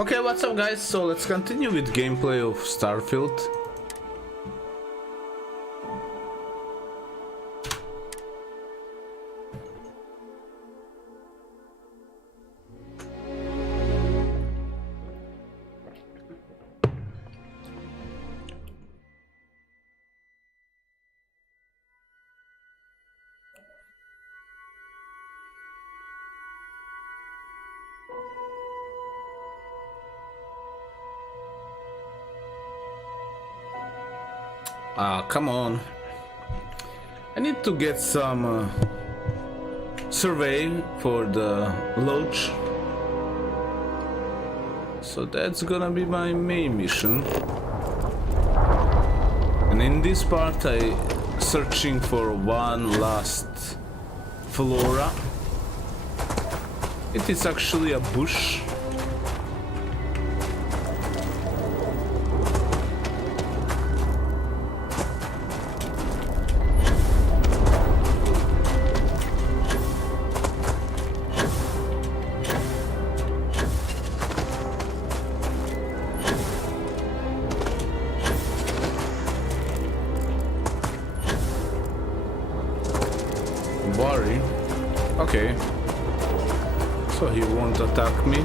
Okay, what's up guys? So let's continue with gameplay of Starfield. Come on. I need to get some survey for the lodge. So that's gonna be my main mission. And in this part I searching for one last flora. It is actually a bush. Worry. Okay. So he won't attack me.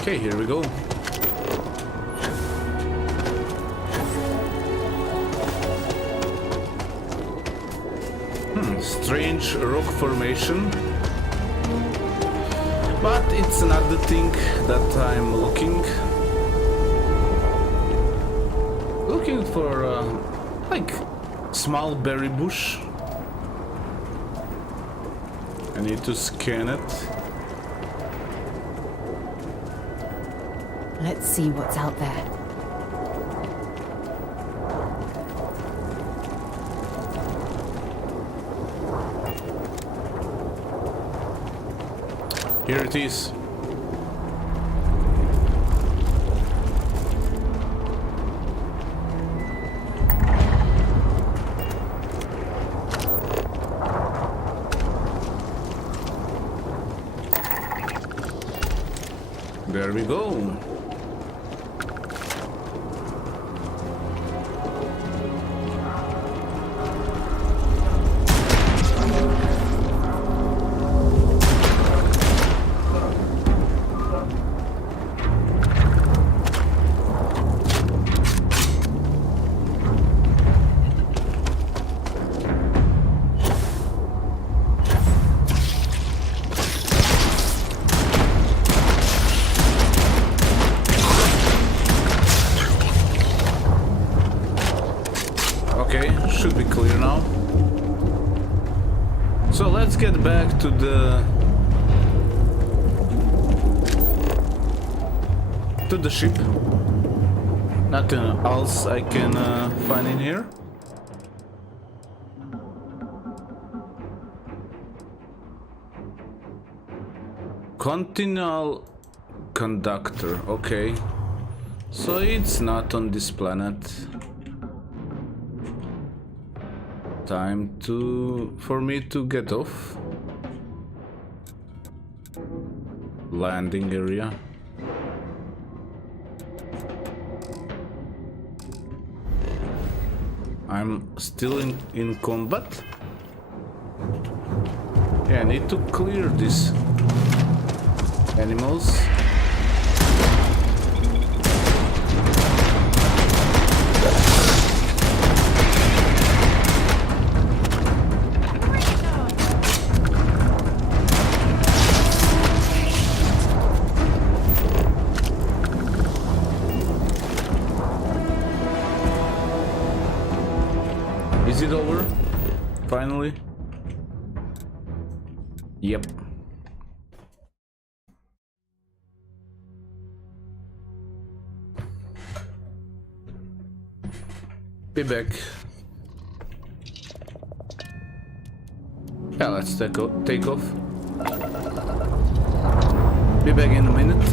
Okay, here we go. Strange rock formation, but it's not the thing that I'm looking for, like small berry bush. I need to scan it. Let's see what's out there. Here it is. There we go. Should be clear now. So let's get back to the ship. Nothing else I can find in here. Continual conductor. Okay, so it's not on this planet. Time for me to get off. Landing area. I'm still in combat. Yeah, I need to clear these animals. Is it over? Finally? Yep. Be back. Yeah, let's take off. Be back in a minute.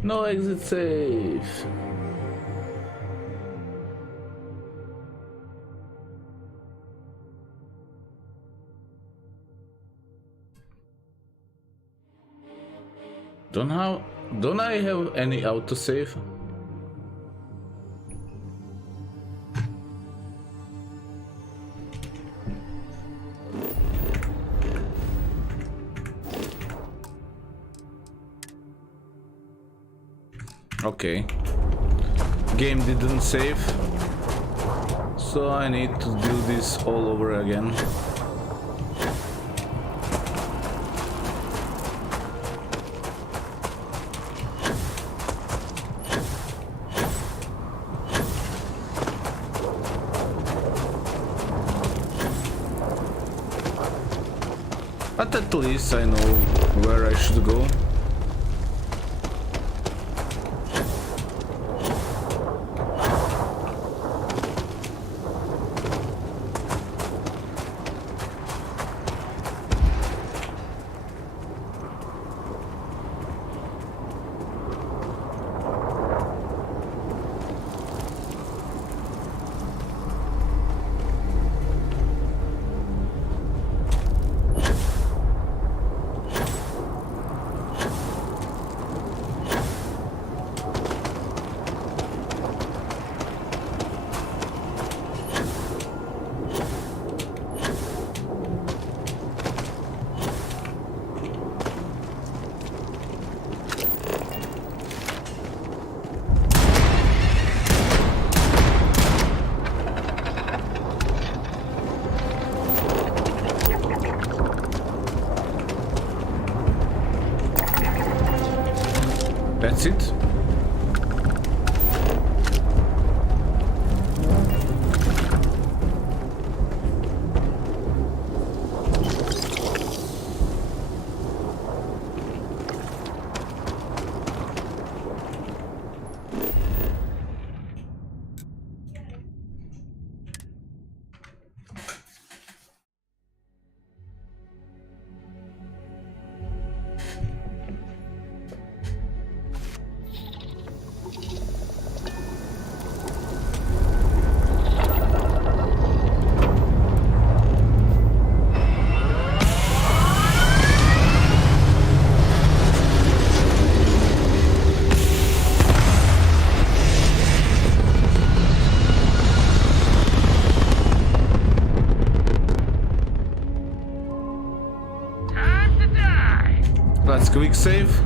No exit safe. Don't I have any autosave? Okay. Game didn't save, so I need to do this all over again. But at least I know where I should go. That's it. Let's quick save.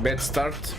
Bad start.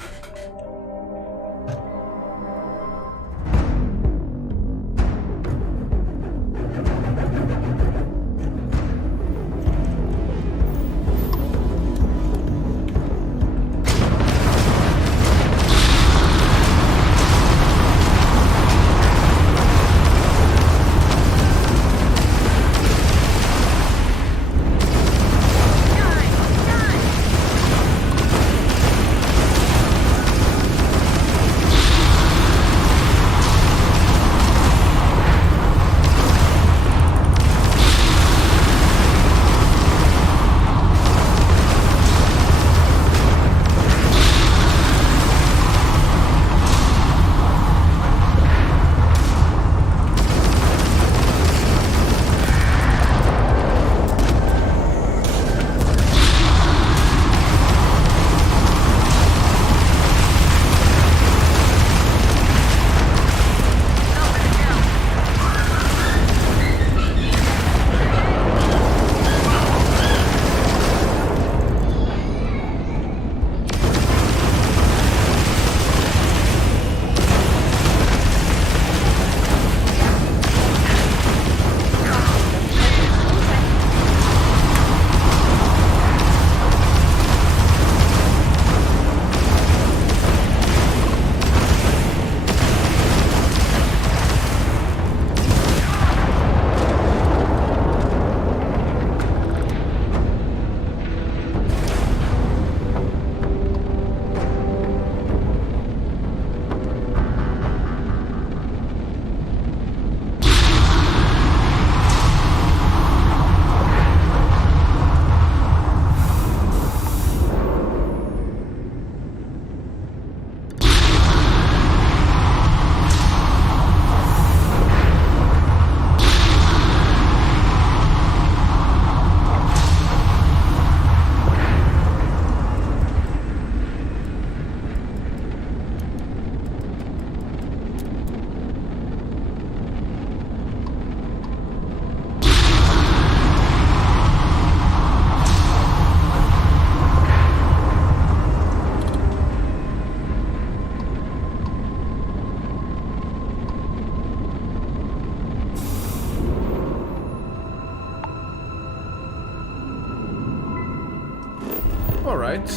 Alright.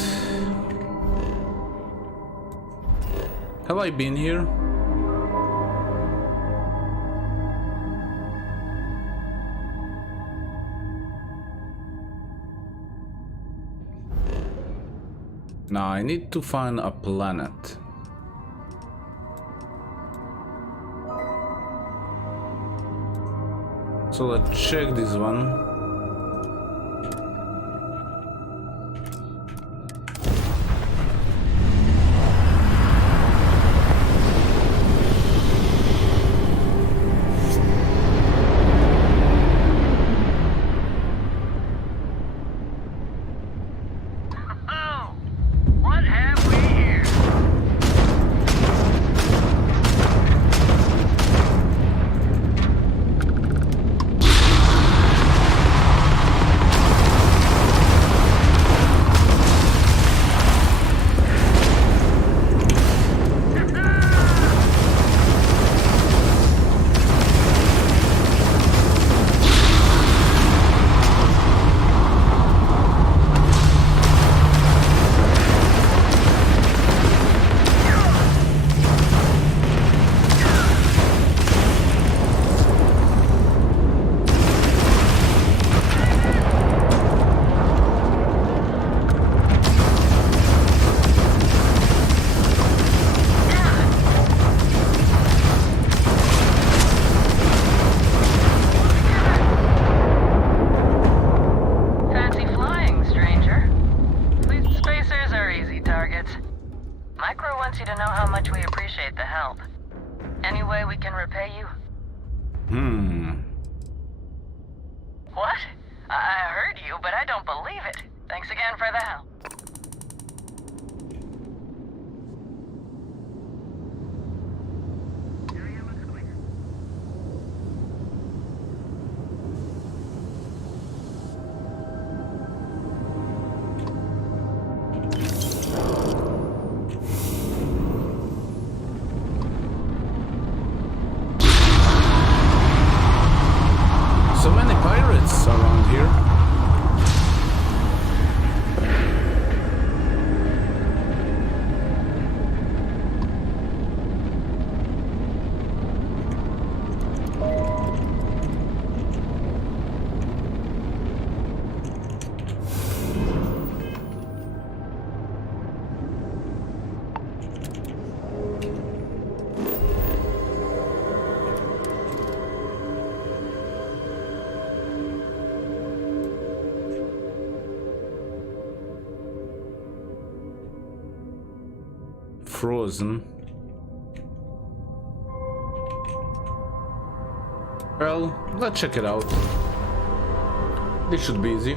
Have I been here? Now I need to find a planet. So let's check this one. What? I heard you, but I don't believe it. Thanks again for the help. frozen. Well, let's check it out. This should be easy.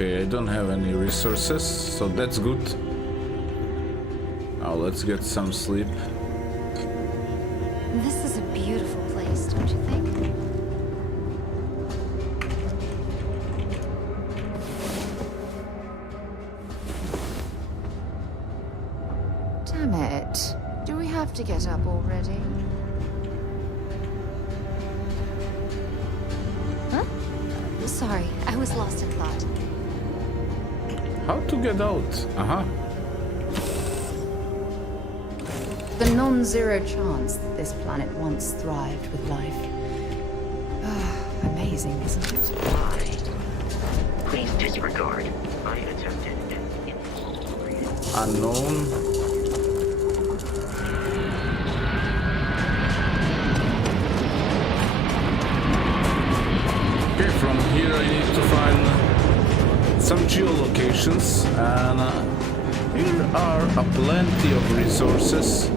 Okay, I don't have any resources, so that's good. Now let's get some sleep. This is a beautiful place, don't you think? Damn it. Do we have to get up already? Huh? Sorry, I was lost in thought. How to get out? Uh-huh. The non-zero chance that this planet once thrived with life. Amazing, isn't it? Please disregard unattempted Unknown. Okay, from here I need to find some geolocations, and here are a plenty of resources.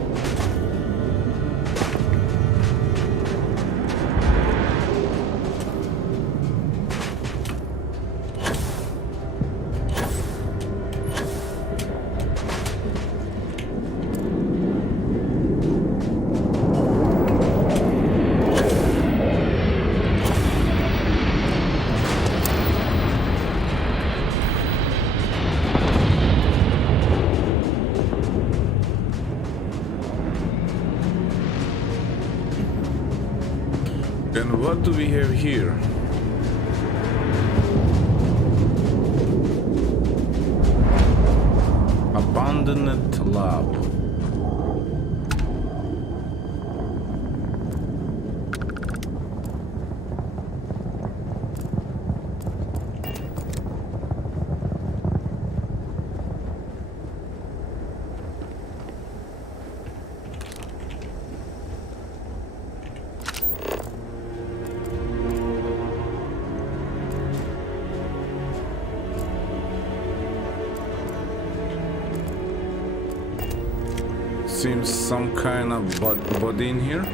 And what do we have here? Abandoned lab. Seems some kind of body in here.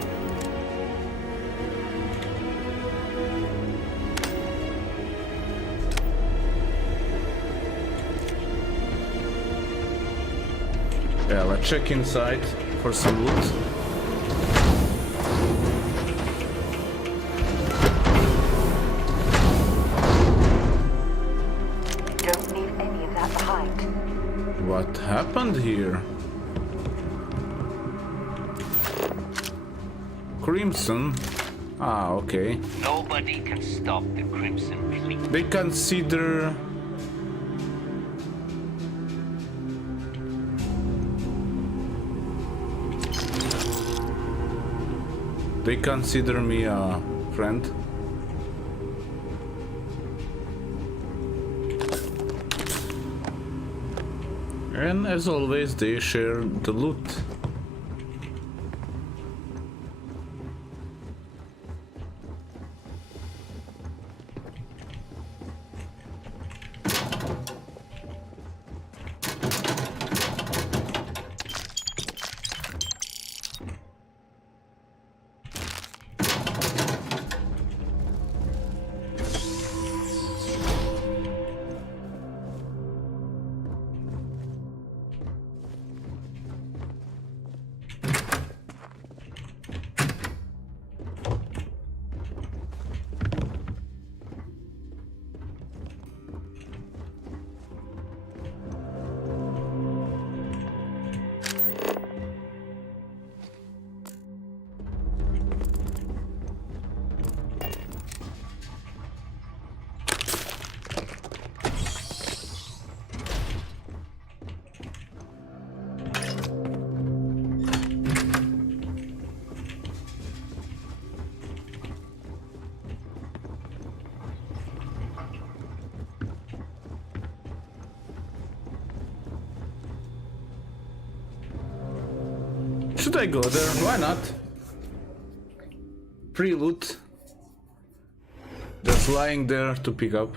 Yeah, let's check inside for some loot. Don't leave any of that behind. What happened here? Crimson? Ah, okay. Nobody can stop the Crimson Fleet. They consider... They consider me a friend. And as always, they share the loot. Should I go there? Why not? Free loot. Just lying there to pick up.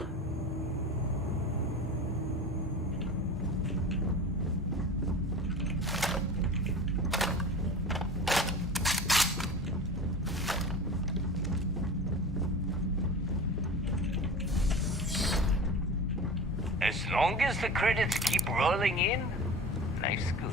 As long as the credits keep rolling in, life's good.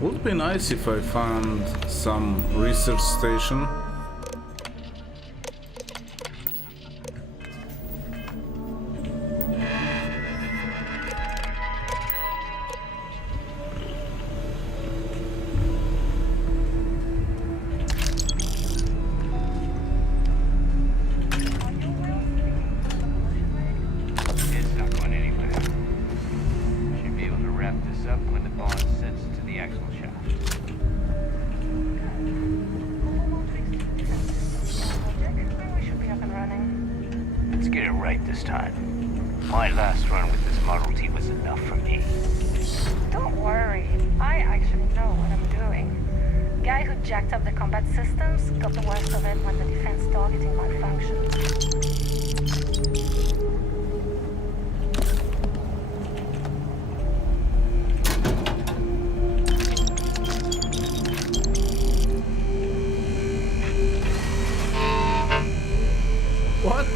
Would be nice if I found some research station. It's not going anywhere. Should be able to wrap this up when the bond sets to the axle shaft. We should be up and running. Let's get it right this time. My last run with this Model T was enough for me. Don't worry. I actually know what I'm doing. Guy who jacked up the combat systems got the worst of it when the defense targeting malfunctioned. What?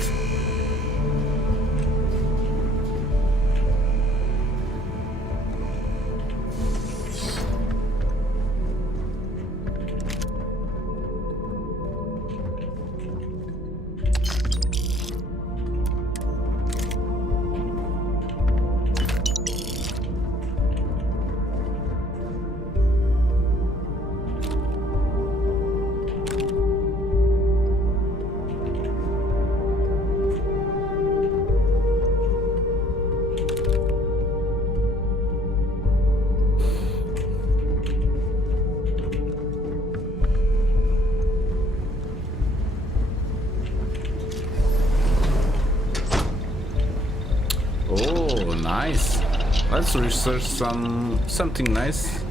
Oh, nice. Let's research something nice.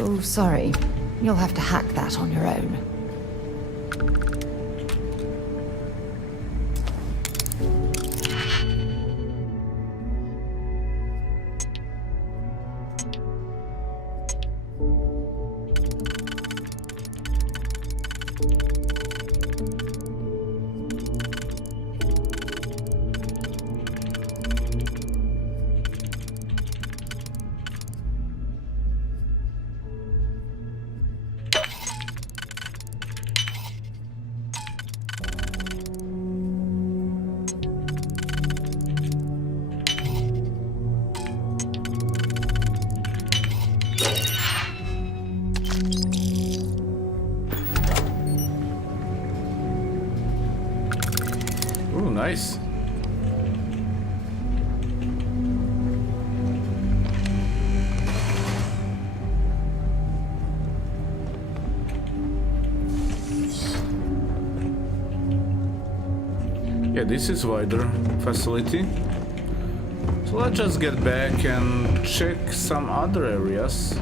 Oh, sorry. You'll have to hack that on your own. Nice. Yeah, this is wider facility. So let's just get back and check some other areas.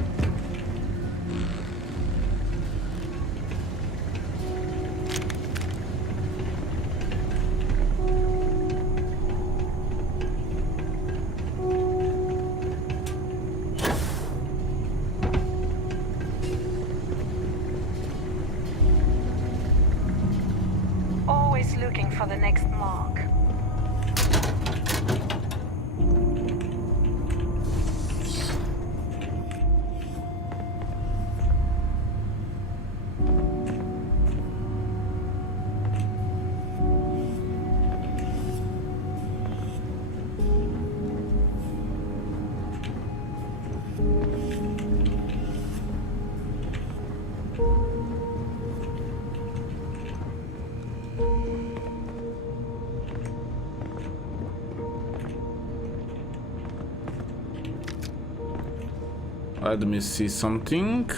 Always looking for the next mark. Let me see something.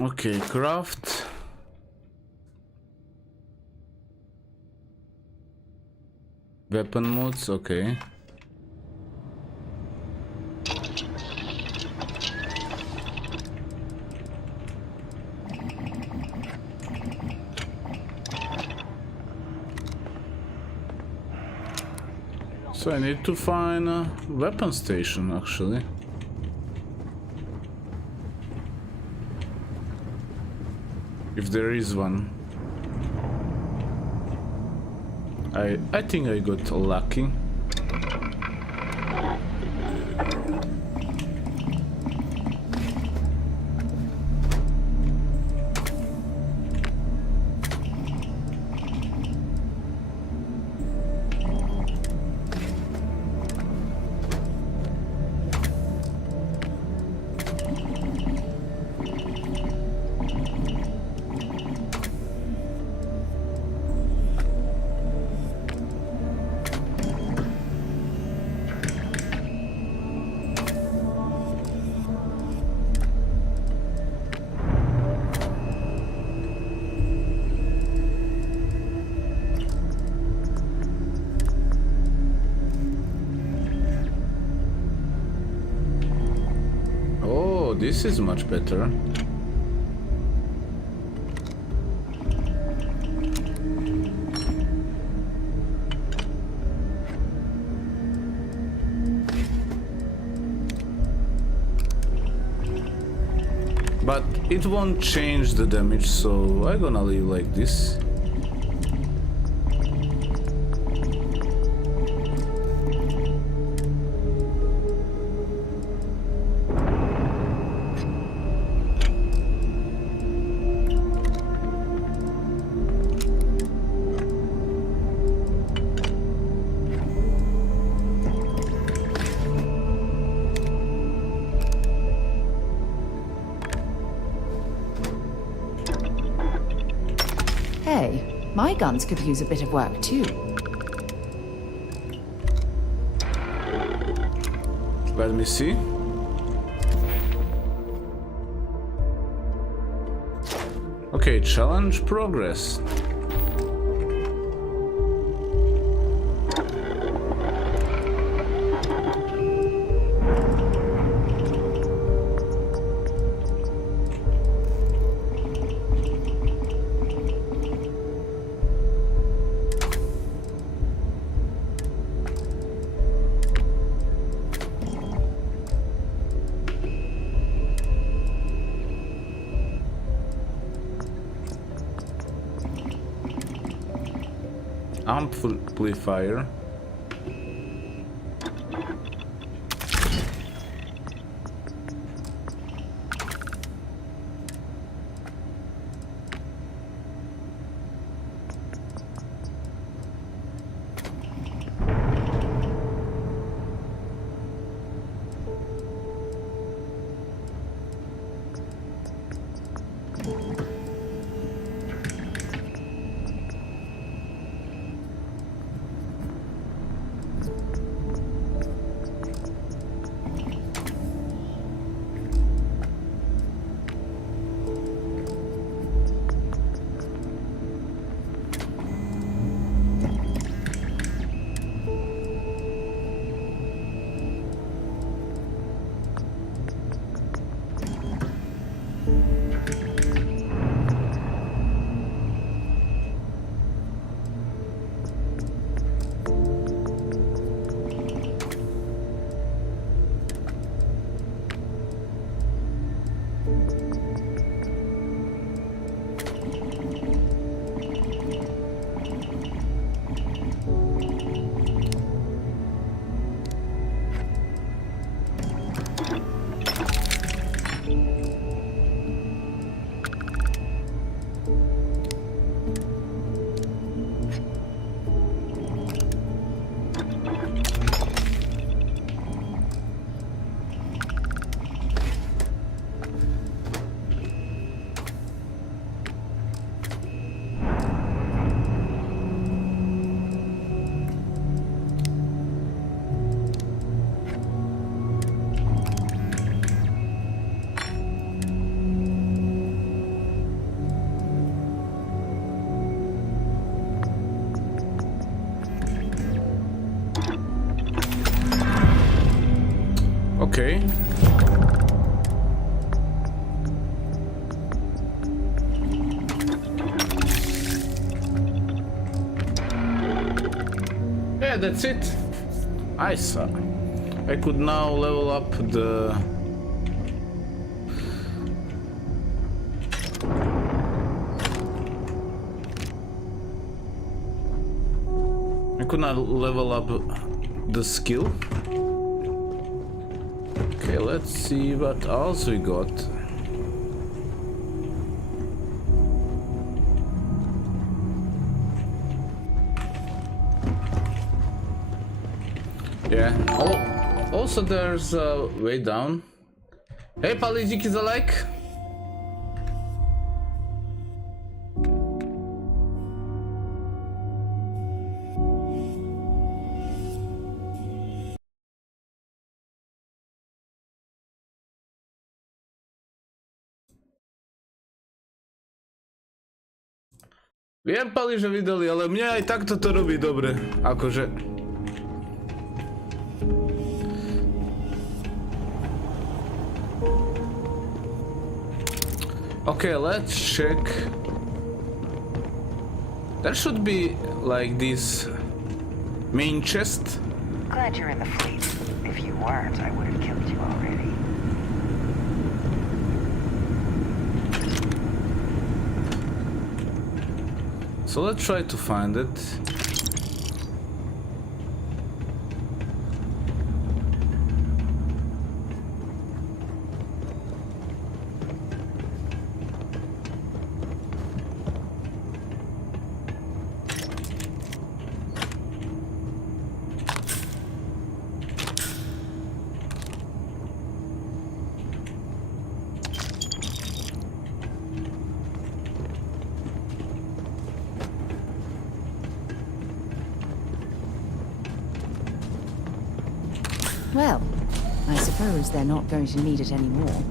Okay, craft. Weapon modes, okay. So I need to find a weapon station, actually. If there is one. I think I got lucky. This is much better. But it won't change the damage, so I'm gonna leave like this. Hey, my guns could use a bit of work too. Let me see. Okay, challenge progress. Amplifier. Okay. Yeah, that's it. I saw. I could now level up the... I could not level up the skill. Okay, let's see what else we got. Yeah. Oh, also there's way down. Hey, Palijik is a like. Viem, Pali, že videli, ale mne aj takto to robí dobre. Akože... Okay, let's check. There should be like this main chest. Glad you're in the fleet. If you weren't, I would have killed you already. So let's try to find it. Well, I suppose they're not going to need it anymore.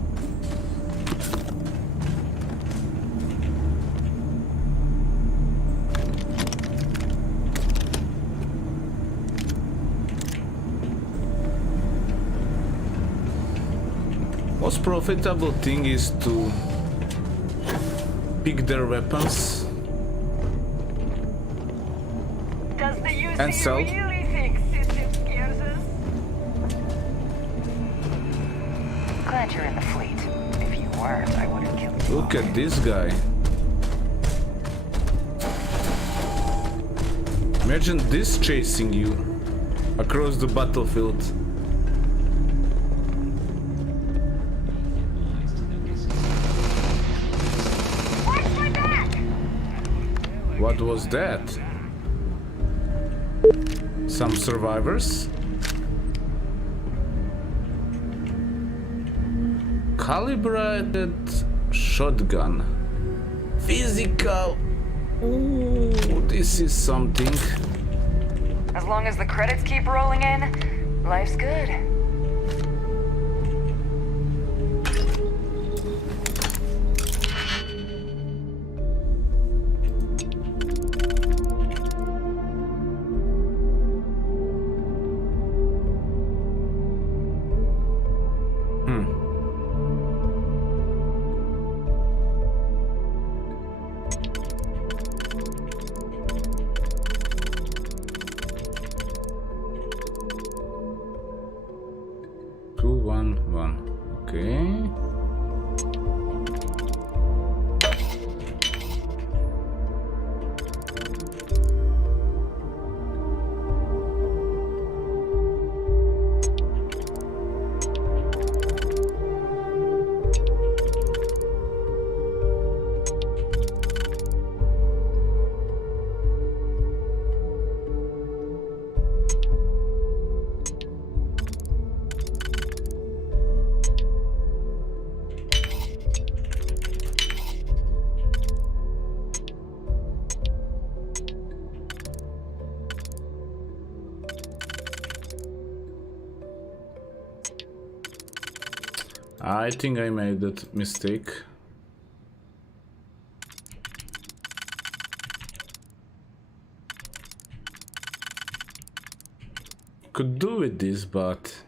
Most profitable thing is to pick their weapons Does the UC and sell. really think system scares us? Glad you're in the fleet. If you weren't, I would have killed you. Look at this guy. Imagine this chasing you across the battlefield. What was that? Some survivors? Calibrated shotgun. Physical. Ooh, this is something. As long as the credits keep rolling in, life's good. Okay. I think I made that mistake. Could do with this, but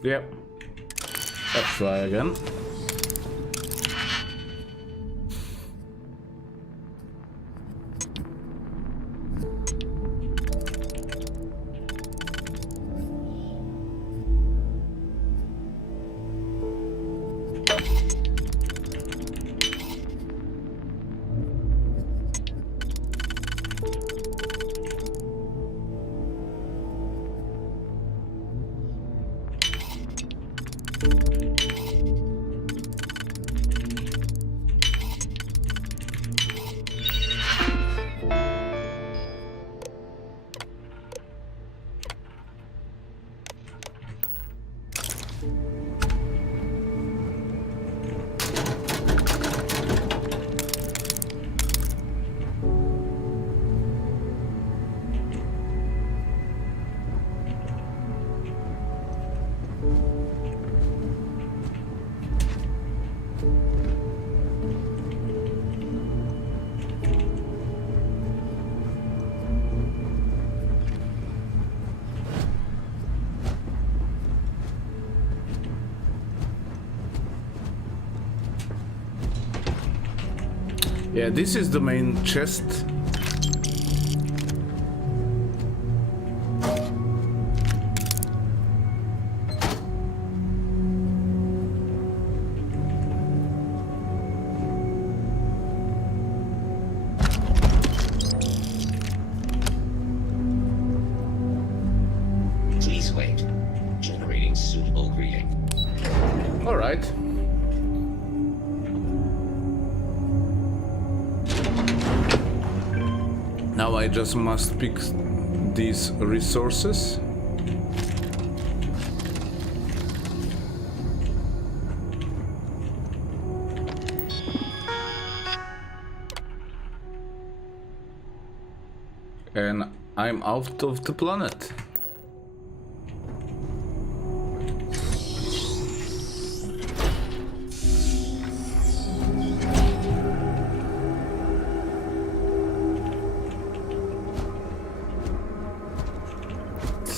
Yep. Let's try again. Yeah, this is the main chest. Please wait. Generating suitable greeting. All right. Now I just must pick these resources. And I'm out of the planet.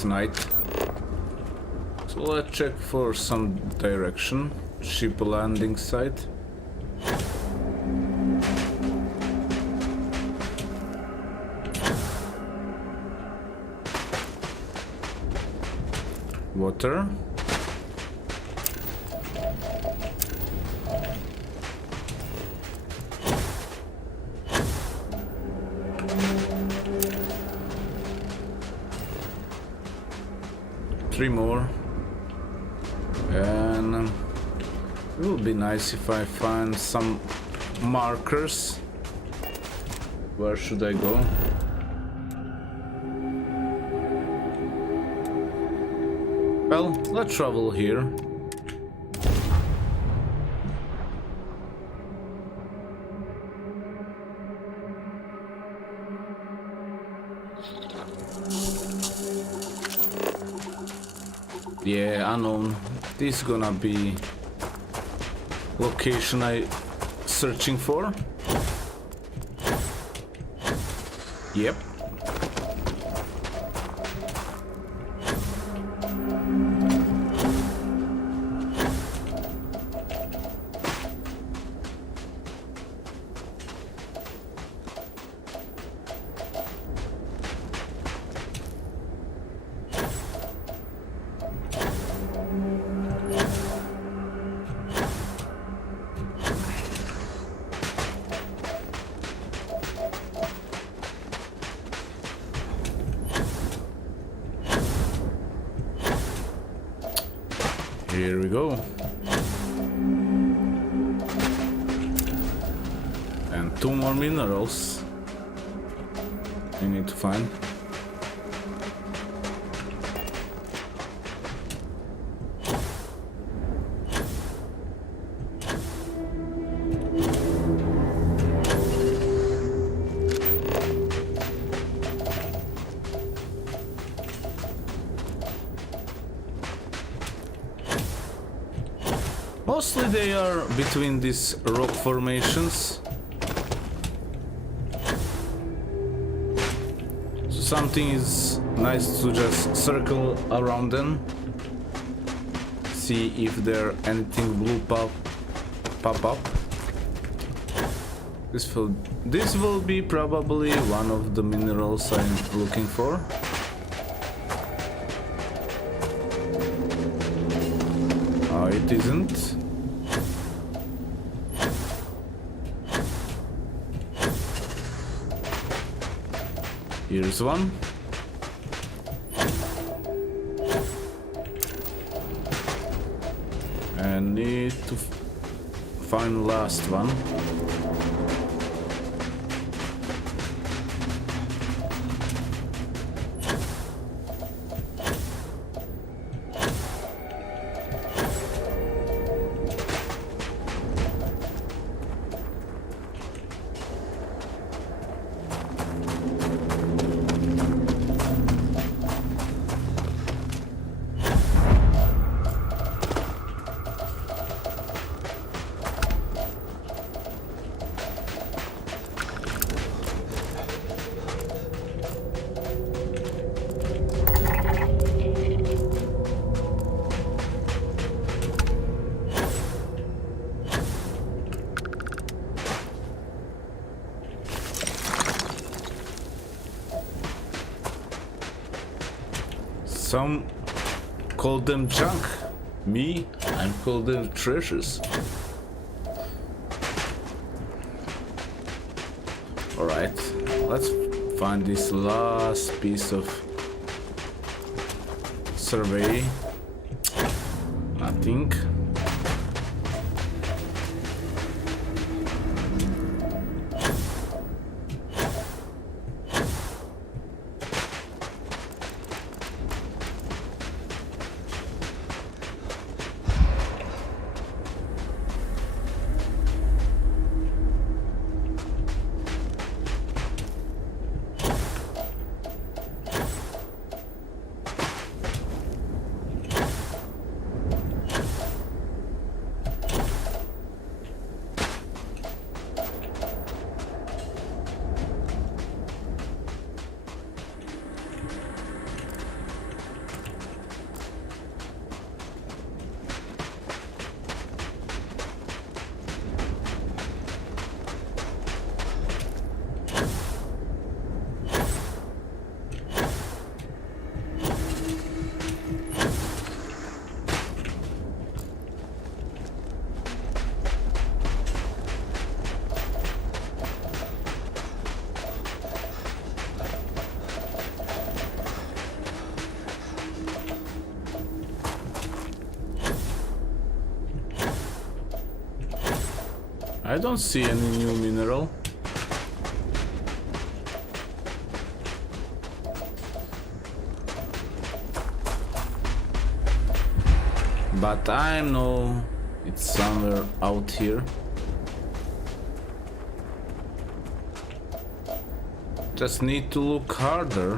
Night. So let's check for some direction. Ship landing site. Water. Three more, and it would be nice if I find some markers. Where should I go? Well, let's travel here. Yeah, unknown. This is gonna be location I searching for. Yep. Here we go. And two more minerals we need to find. Mostly they are between these rock formations. So something is nice to just circle around them. see if there anything blue pop up. This will be probably one of the minerals I'm looking for. Oh, it isn't. Here's one. And need to find last one. Some call them junk. Me, I'm call them treasures. Alright, let's find this last piece of survey. Nothing. I don't see any new mineral. But I know it's somewhere out here. Just need to look harder.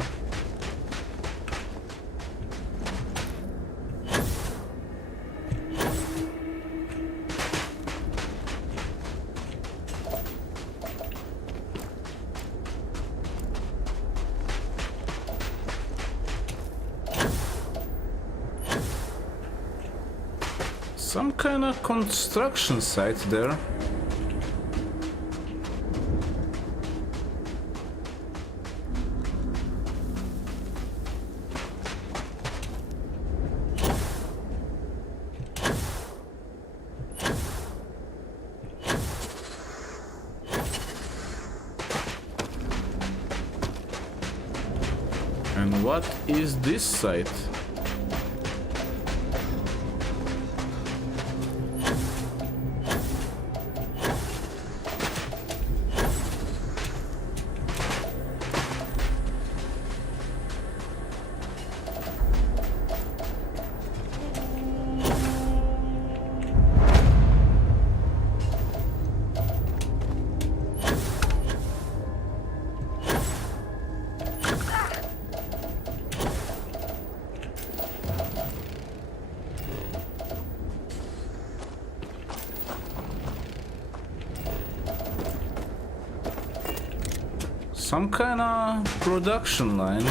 Some kind of construction site there. And what is this site? Some kind of production line.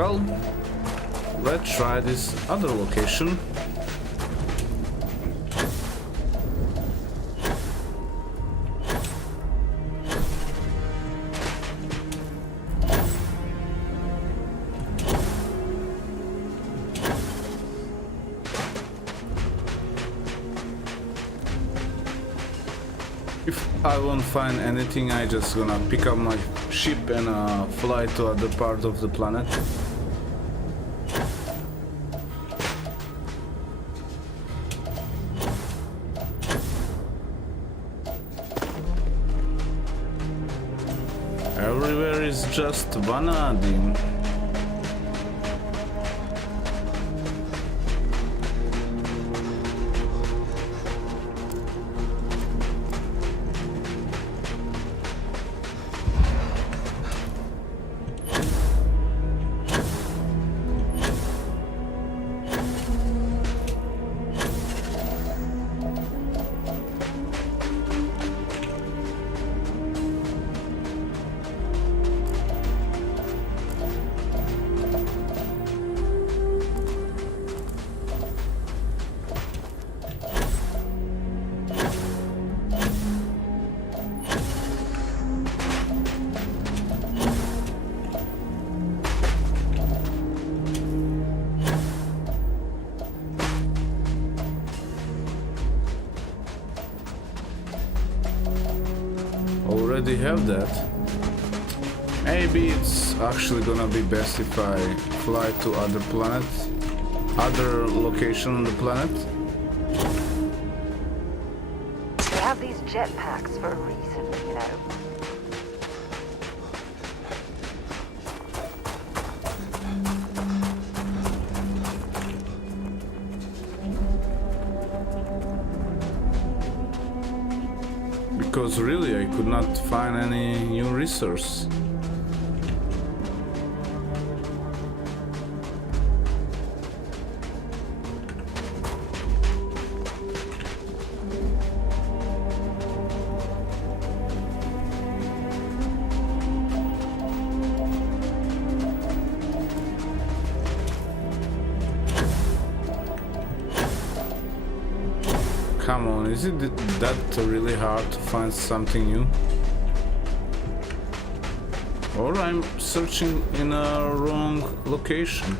Well, let's try this other location. If I won't find anything, I just gonna pick up my ship and fly to other part of the planet. Everywhere is just vanadium. Already have that. Maybe it's actually gonna be best if I fly to other planet, other location on the planet. They have these jetpacks for a reason, you know. Because really I could not find any new resource. Come on, is it that really hard to find something new? Or I'm searching in a wrong location?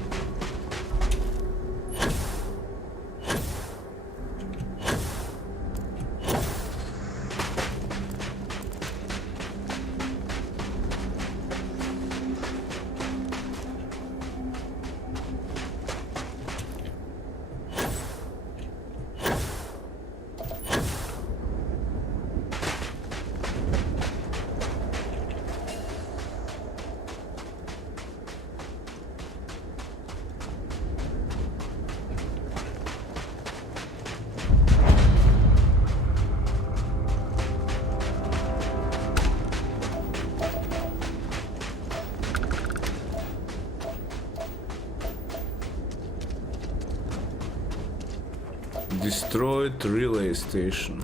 Destroyed relay station.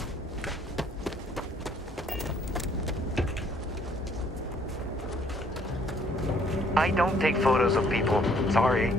I don't take photos of people. Sorry.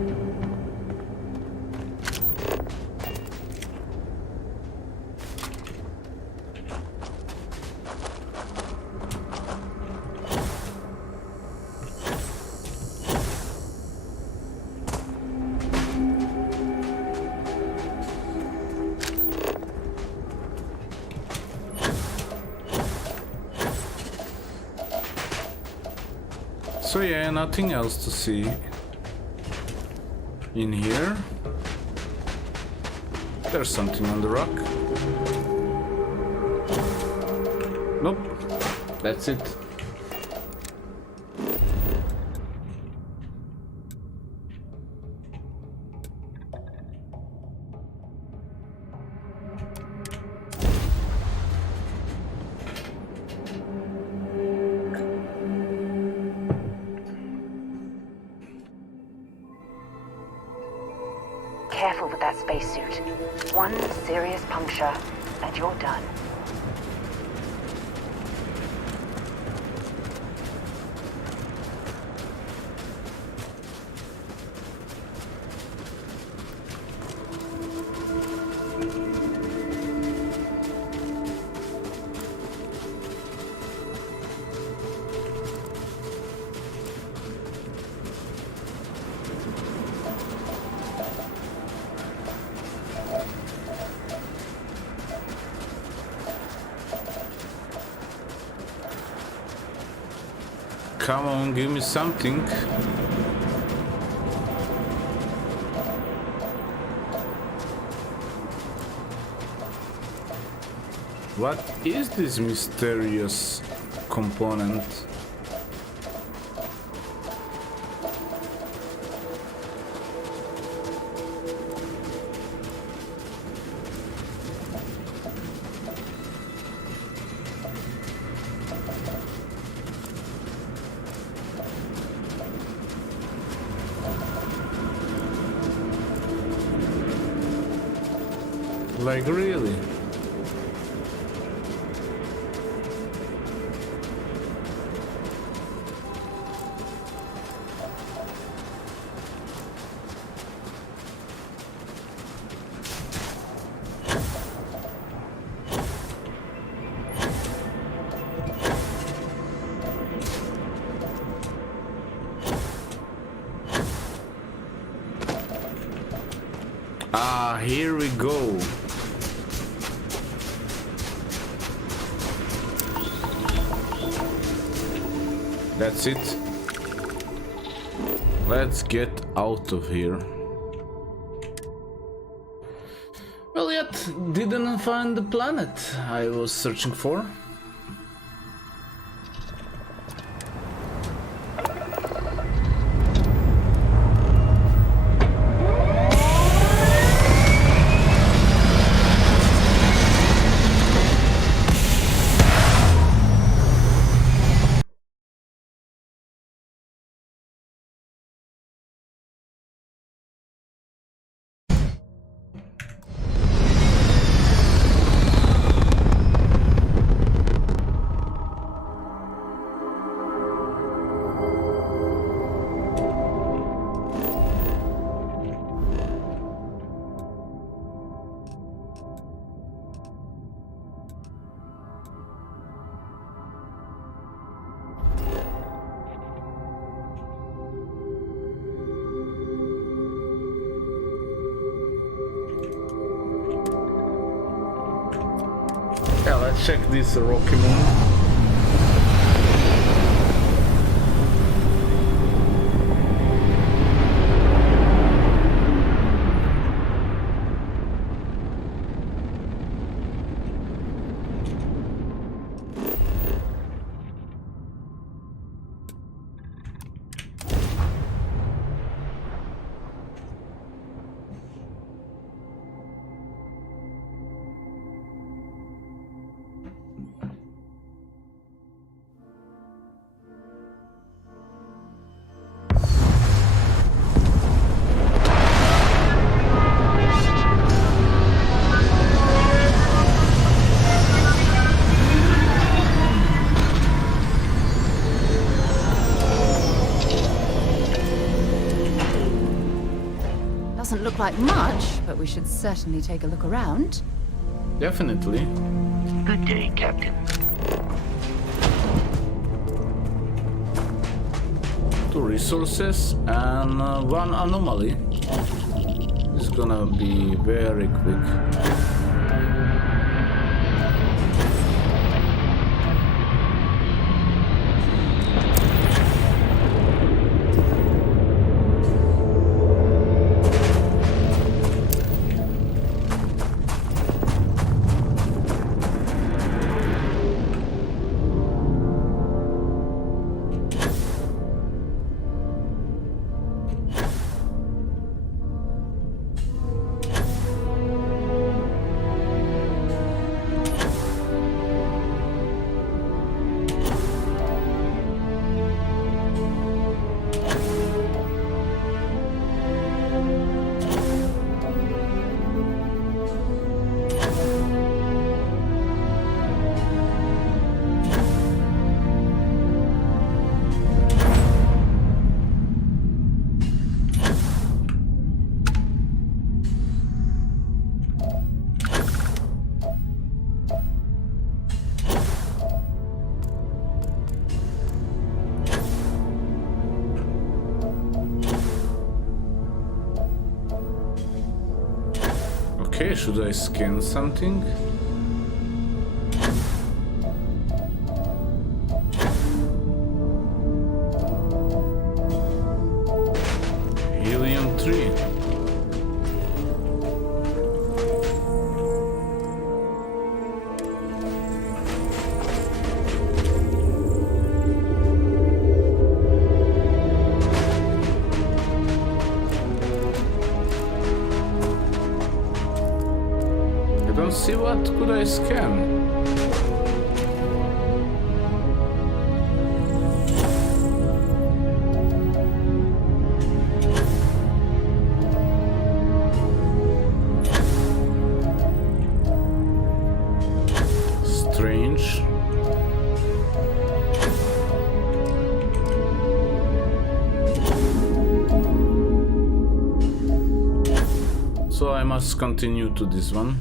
So yeah, nothing else to see in here. There's something on the rock. Nope, that's it. Careful with that spacesuit. One serious puncture, and you're done. Come on, give me something. What is this mysterious component? Like, really? Ah, here we go. That's it. Let's get out of here. Well, yet didn't find the planet I was searching for. Yeah, let's check this rocky moon. Doesn't look like much, but we should certainly take a look around. Definitely. Good day, Captain. 2 resources and 1 anomaly. It's gonna be very quick. Okay, should I scan something? Helium 3. I don't see what could I scan. Strange. So I must continue to this one.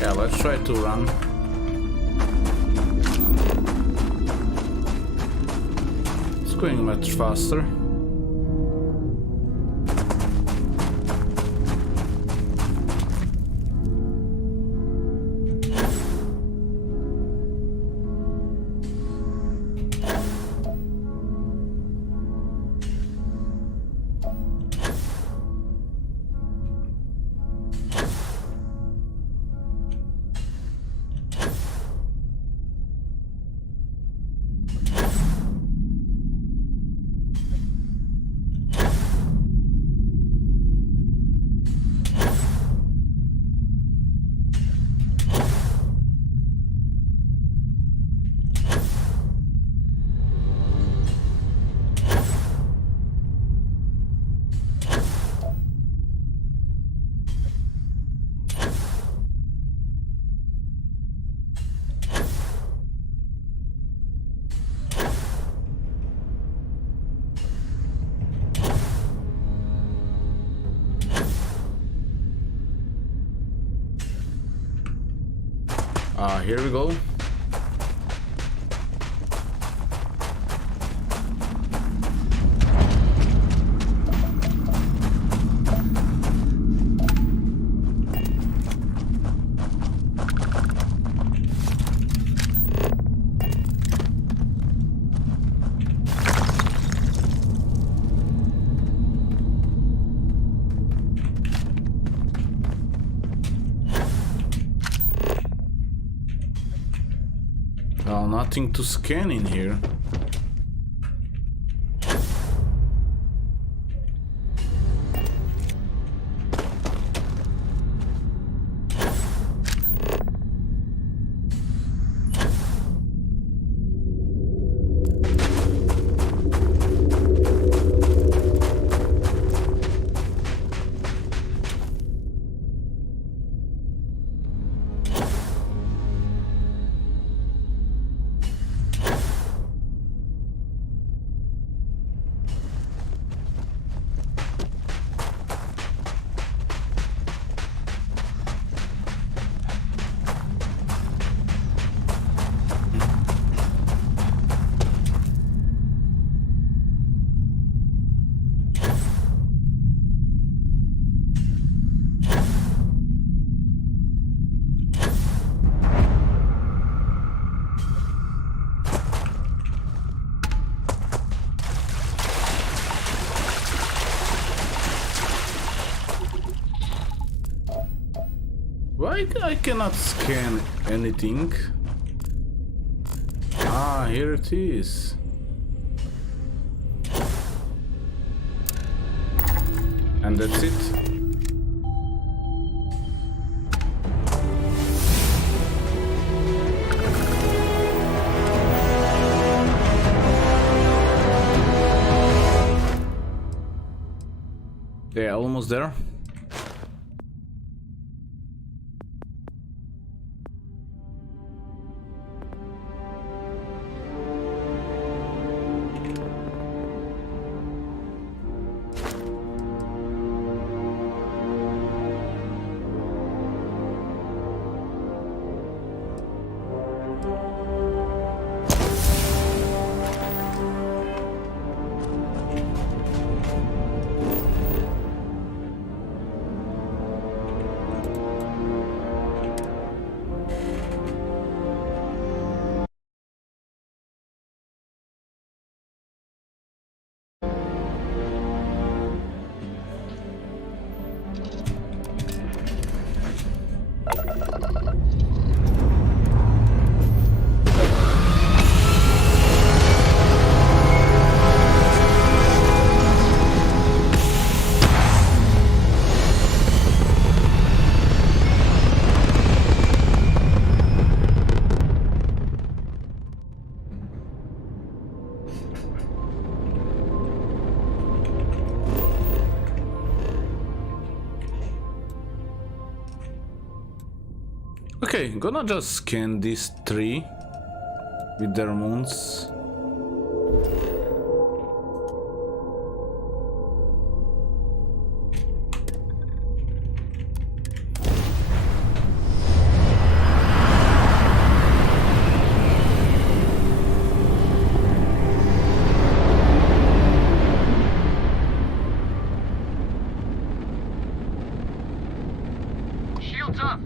Yeah, let's try to run. It's going much faster. Here we go. Nothing to scan in here. Why I cannot scan anything? Ah, here it is. And that's it. Yeah, almost there. Okay, gonna just scan these three with their moons. Shields up!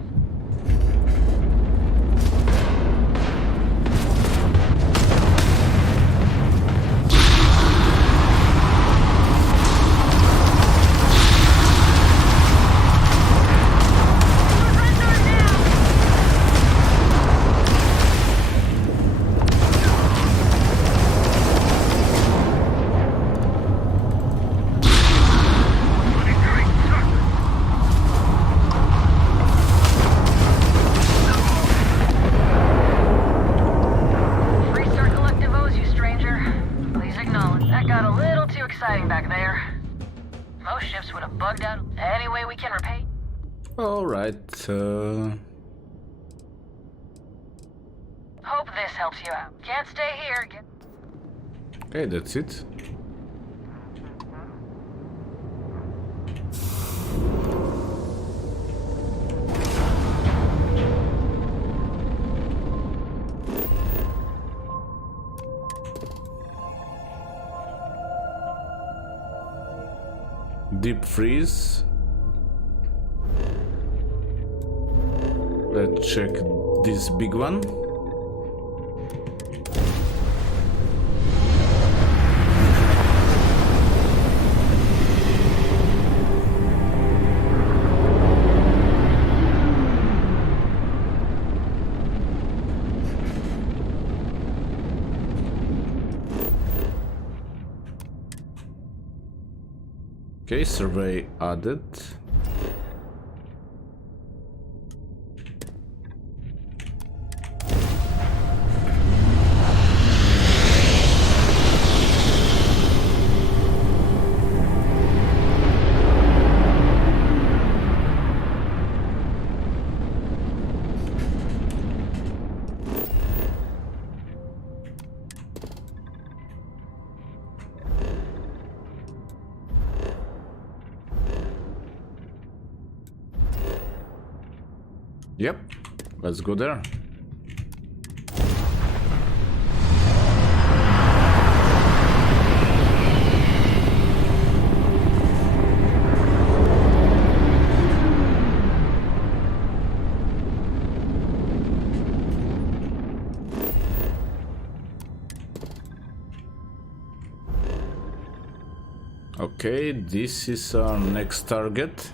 All right. Hope this helps you out. Can't stay here. Okay, that's it. Deep freeze. Let's check this big one. Okay, survey added. Yep, let's go there. Okay, this is our next target.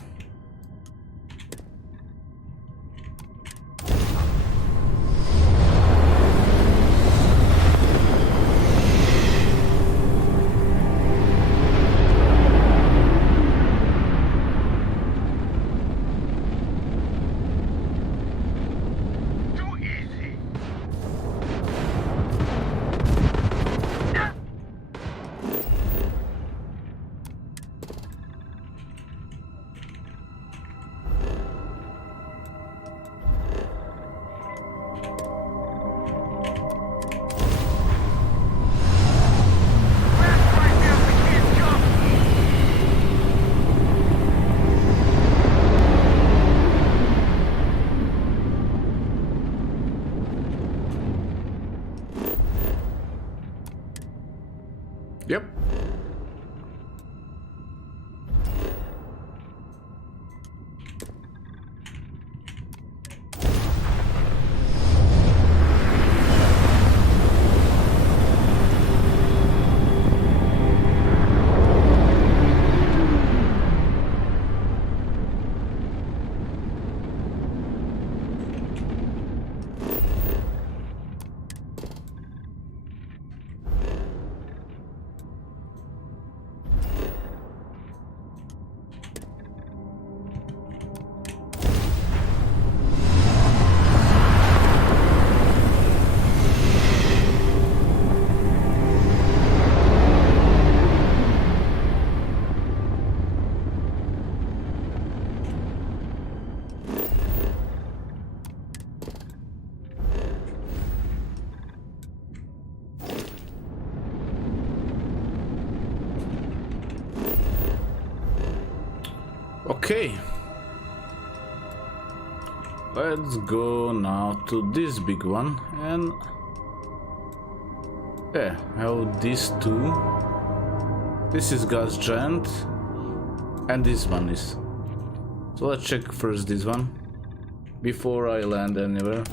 Okay. Let's go now to this big one and yeah, have these two. This is gas giant and this one is. So let's check first this one before I land anywhere.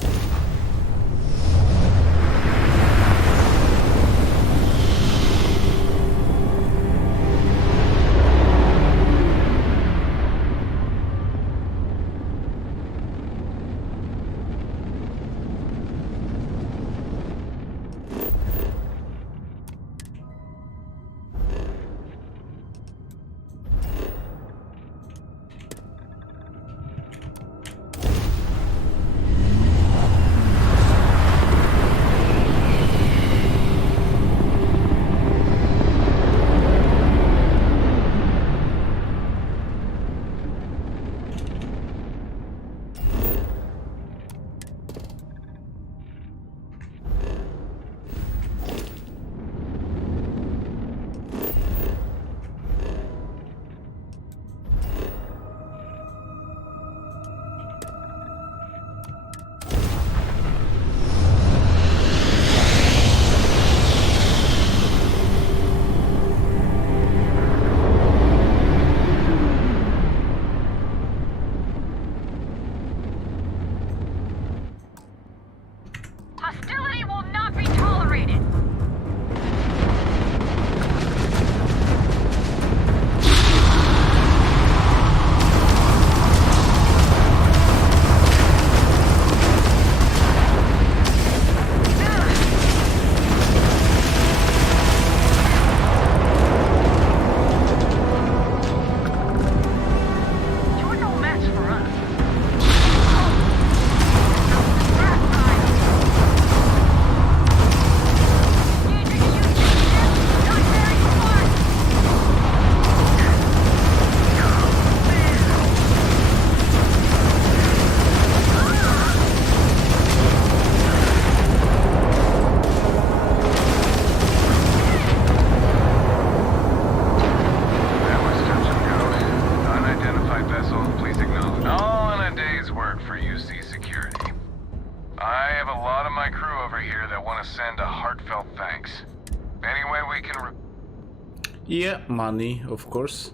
Hostility will not be tolerated. You're no match for us. That was touch and go. Unidentified vessel, please acknowledge. All in a day's work for UC security. I have a lot of my crew over here that want to send a heartfelt thanks. Any way we can Yeah, money, of course.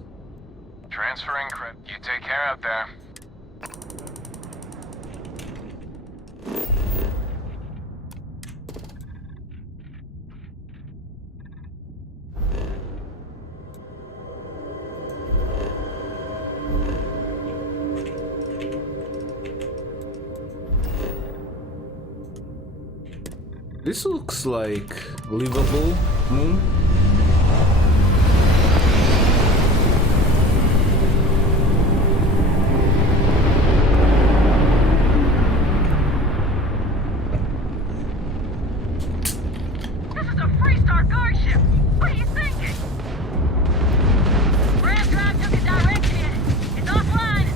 transferring credit. You take care out there. This looks like livable moon. This is a Freestar guard ship. What are you thinking? Ram drive took a direction in it. It's offline.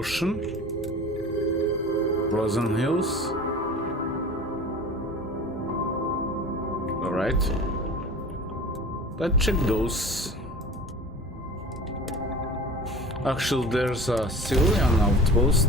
Ocean, Frozen Hills. All right, let's check those. Actually, there's a civilian outpost.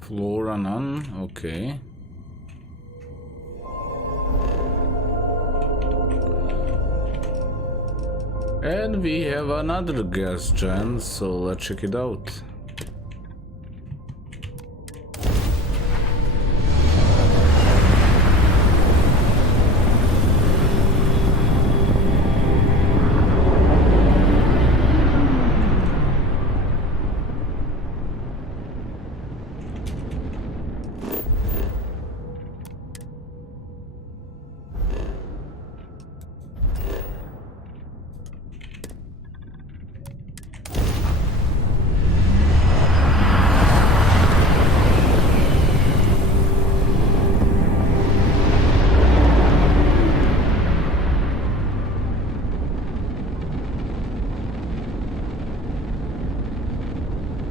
Flora none, okay. And we have another gas giant, so let's check it out.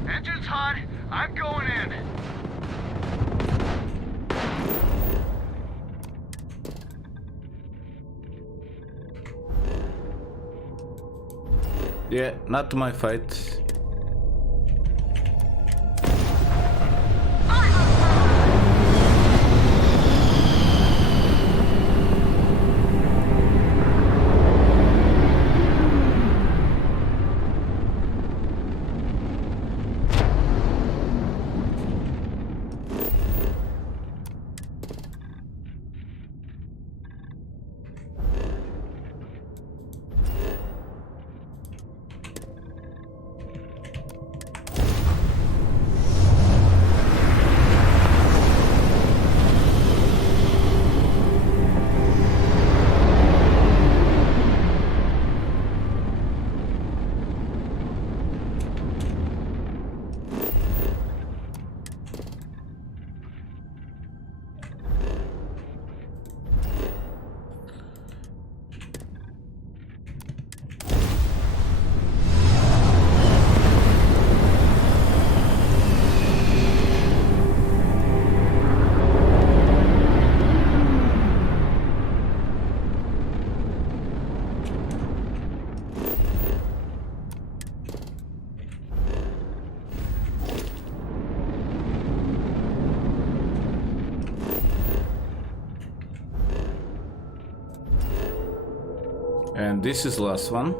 Engine's hot. I'm going in. Yeah, not my fight. And this is the last one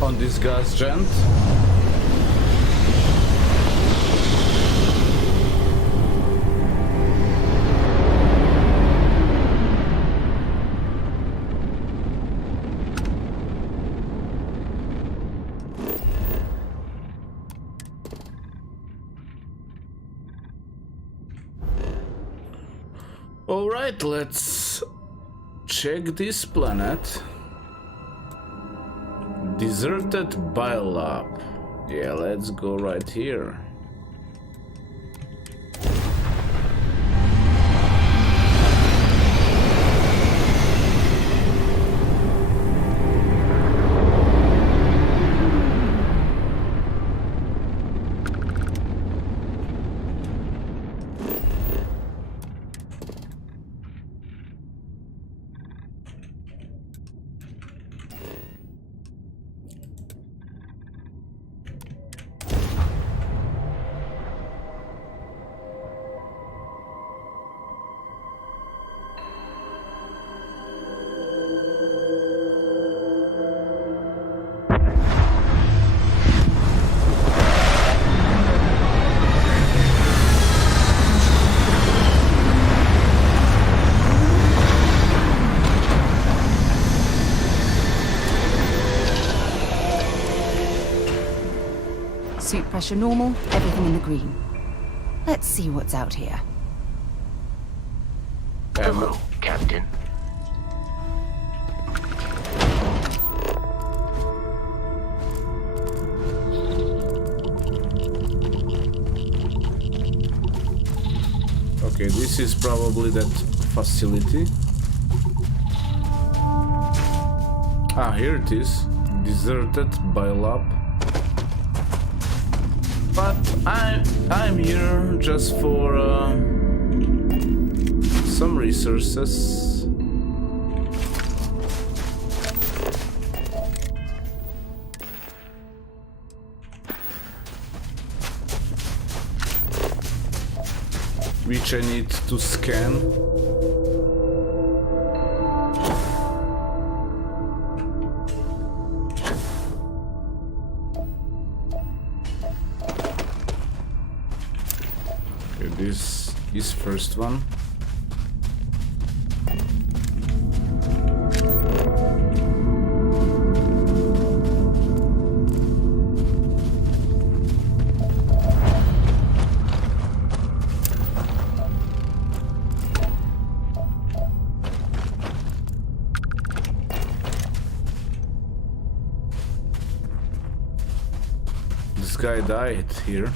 on this gas giant. All right, let's check this planet. Deserted biolab. Yeah, let's go right here. Suit pressure normal, everything in the green. Let's see what's out here. Hello, Captain. Okay, this is probably that facility. Ah, here it is. Deserted by lab. But I'm here just for some resources. Which I need to scan. Okay, this is first one. This guy died here.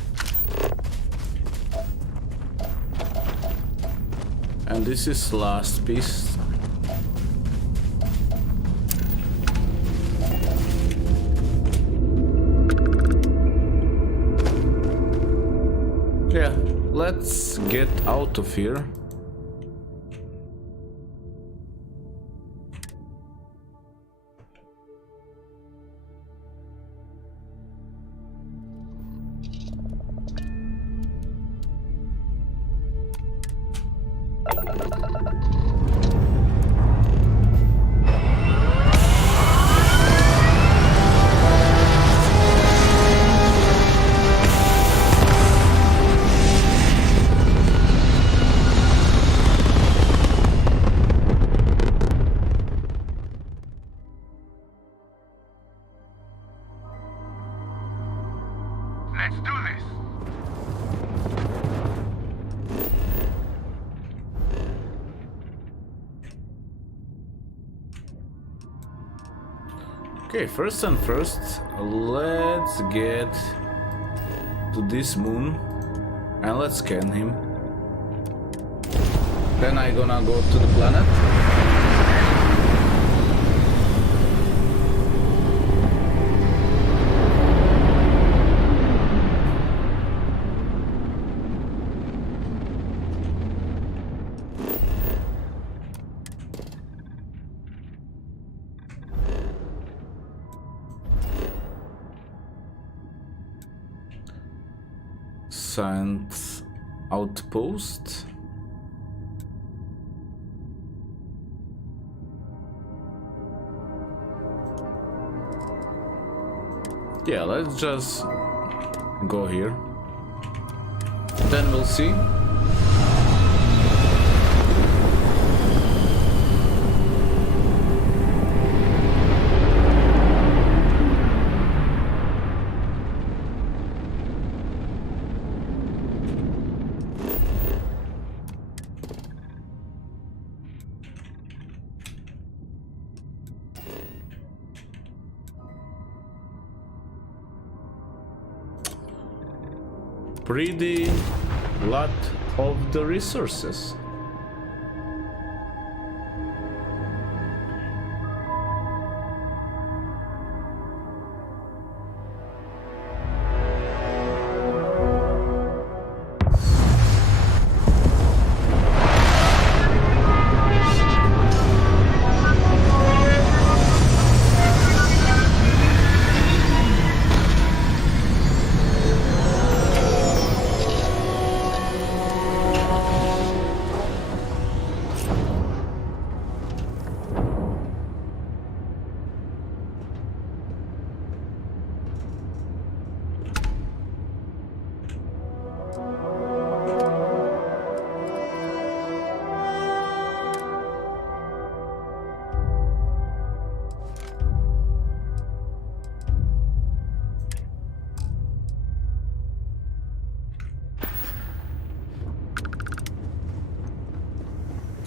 And this is last piece. Yeah, let's get out of here. Let's do this. Okay, first and first, let's get to this moon and let's scan him. Then I'm gonna go to the planet. Science outpost. Yeah, let's just go here. Then we'll see. Pretty lot of the resources.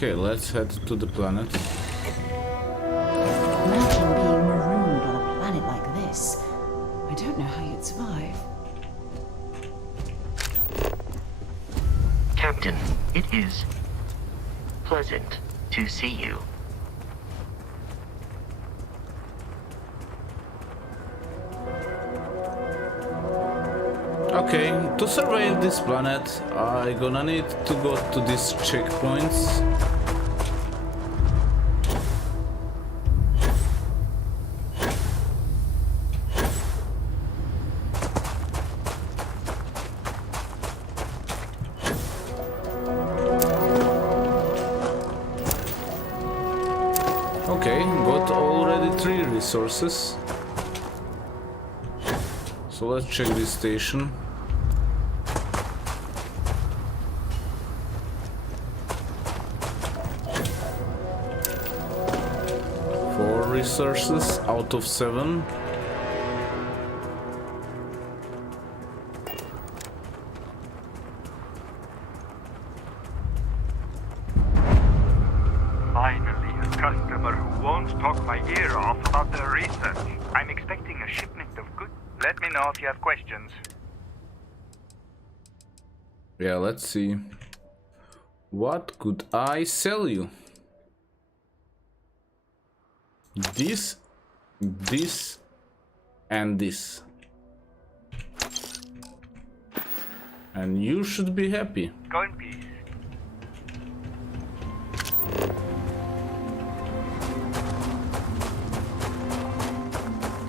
Okay, let's head to the planet. Imagine being marooned on a planet like this. I don't know how you'd survive. Captain, it is pleasant to see you. Okay, to survey this planet, I gonna need to go to these checkpoints. Okay, got already 3 resources. So let's check this station. Resources out of 7. Finally, a customer who won't talk my ear off about their research. I'm expecting a shipment of goods. Let me know if you have questions. Yeah, let's see. What could I sell you? This, and this. And you should be happy. Go in peace.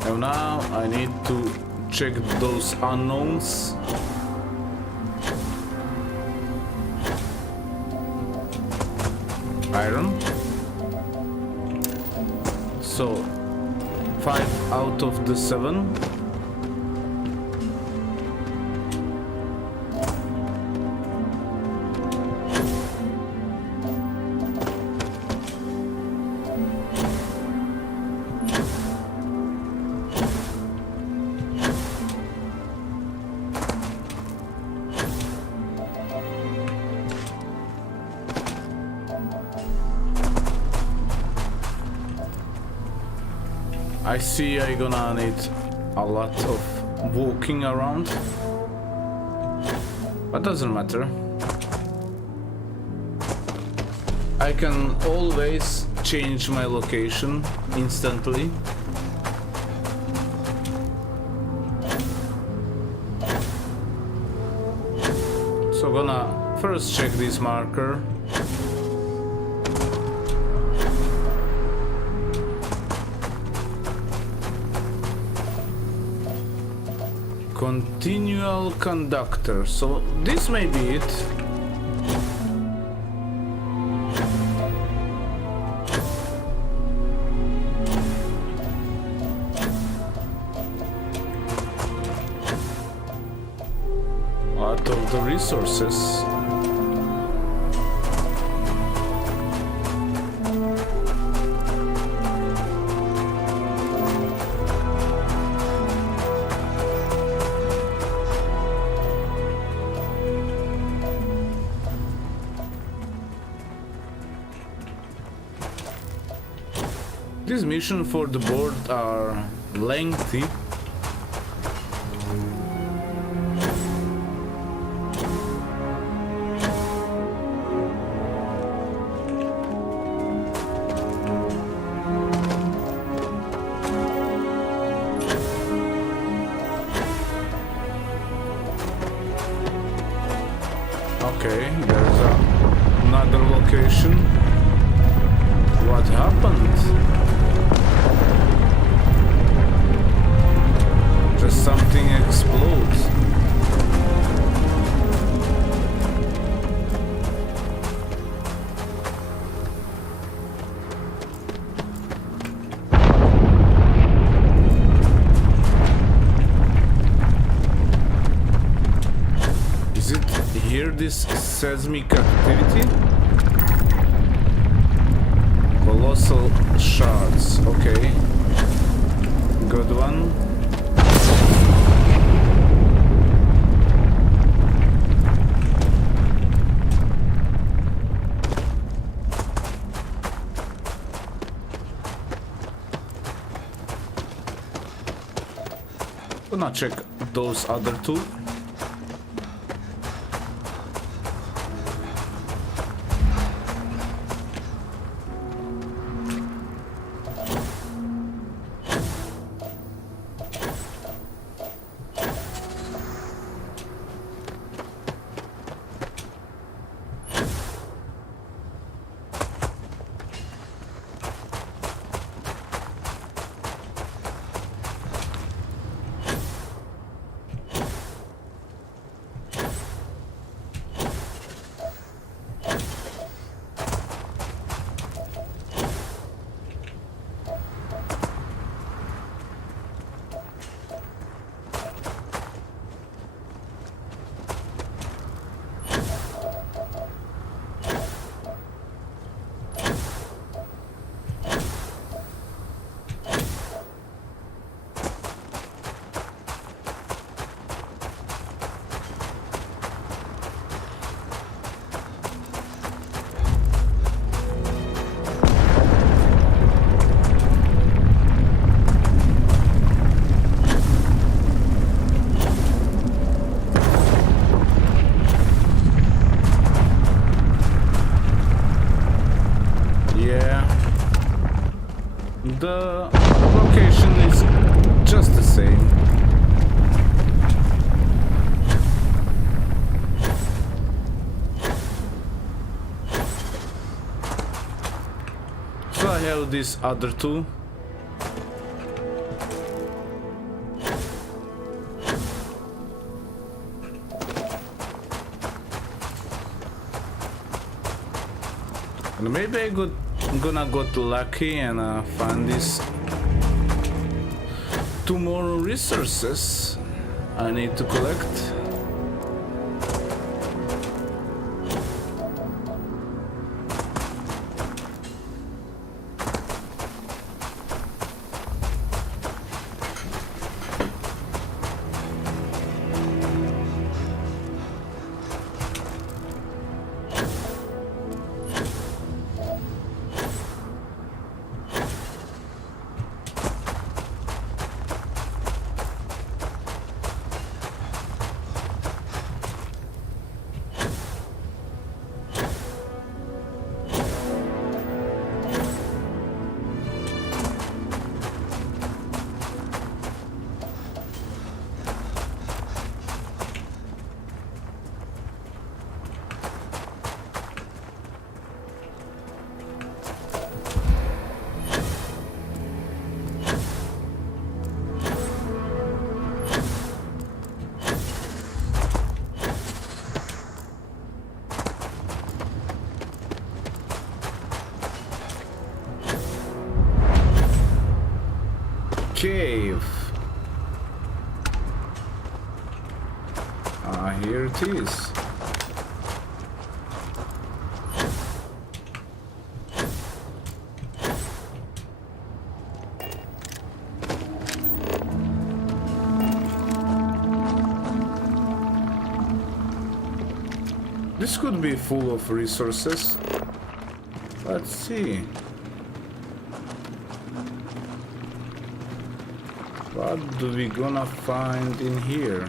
And now I need to check those unknowns. Iron. So 5 out of the 7. I see I'm gonna need a lot of walking around, but doesn't matter. I can always change my location instantly. So gonna first check this marker. Continual conductor, so this may be it. Out of the resources. These missions for the board are lengthy. Okay, there's another location. What happened? Just something explodes. Is it here, this seismic activity? Colossal shards, okay. Good one. Gonna check those other two. The location is just the same. So I have these other two. And maybe I'm gonna get lucky and find these two more resources I need to collect. Cave. Here it is. This could be full of resources. Let's see. What do we gonna find in here?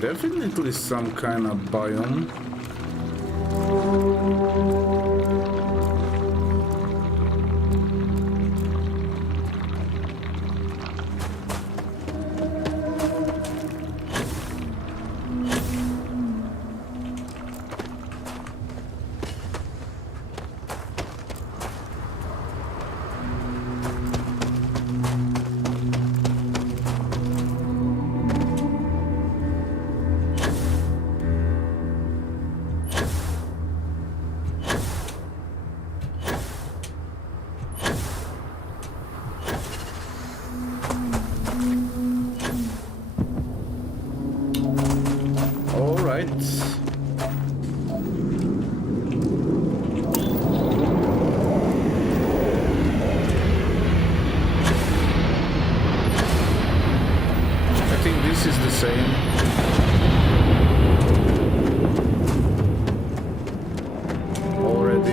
Definitely some kind of biome.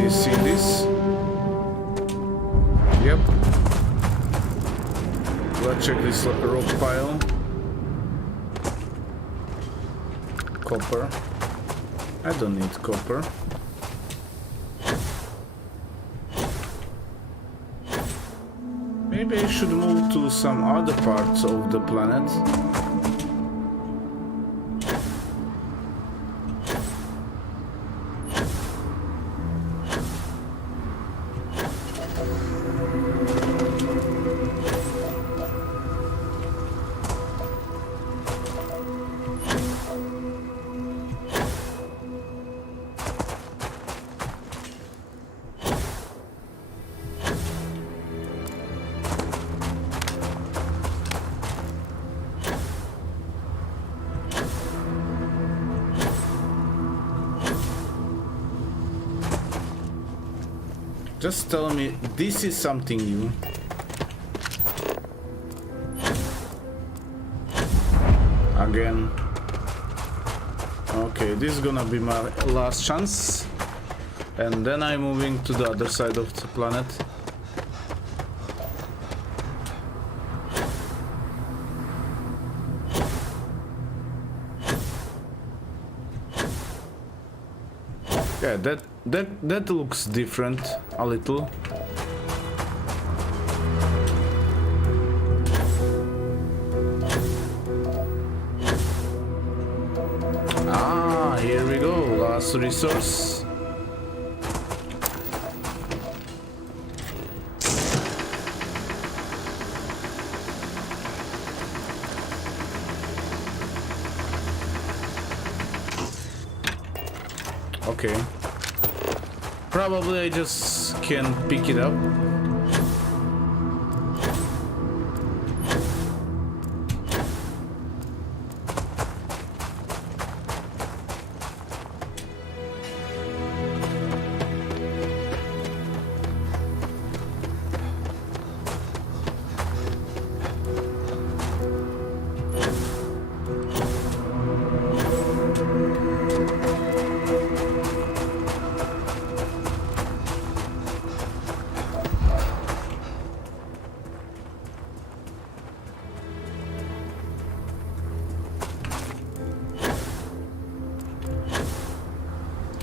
you see this? Yep. Let's check this rock pile. Copper. I don't need copper. Maybe I should move to some other parts of the planet. Just tell me this is something new. Again. Okay, this is gonna be my last chance. And then I'm moving to the other side of the planet. Yeah, that looks different a little. Ah, here we go. Last resource. Okay. Probably I just can't pick it up.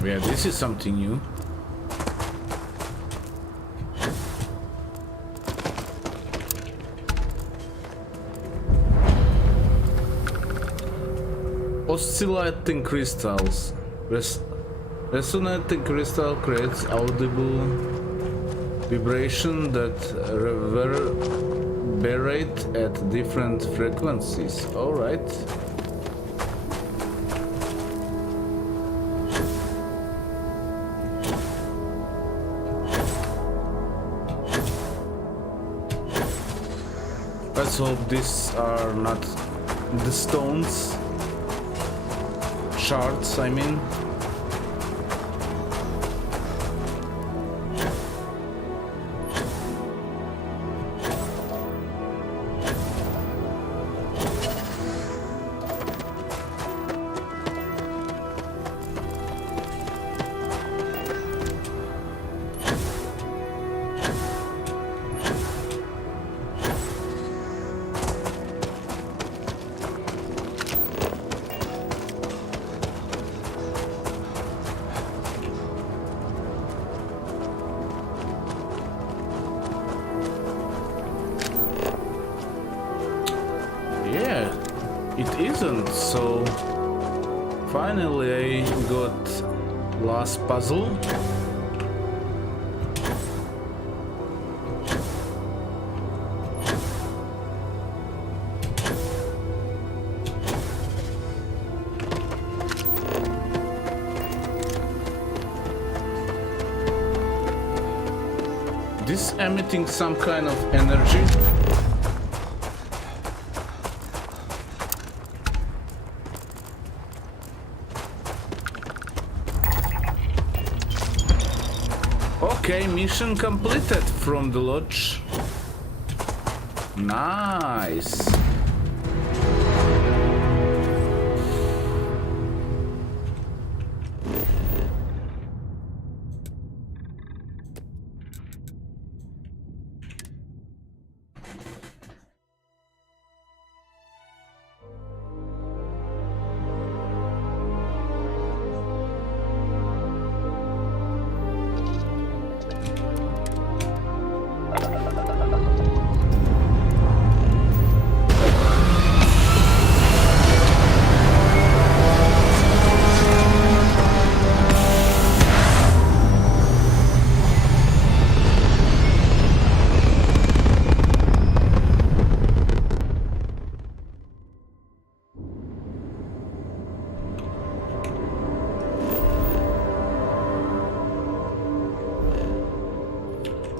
Yeah, this is something new. Oscillating crystals. Resonating crystal creates audible vibration that reverberate at different frequencies. All right. Let's hope these are not the stones. Shards, I mean. It isn't, so finally I got last puzzle. This emitting some kind of energy. Okay, mission completed from the lodge. Nice.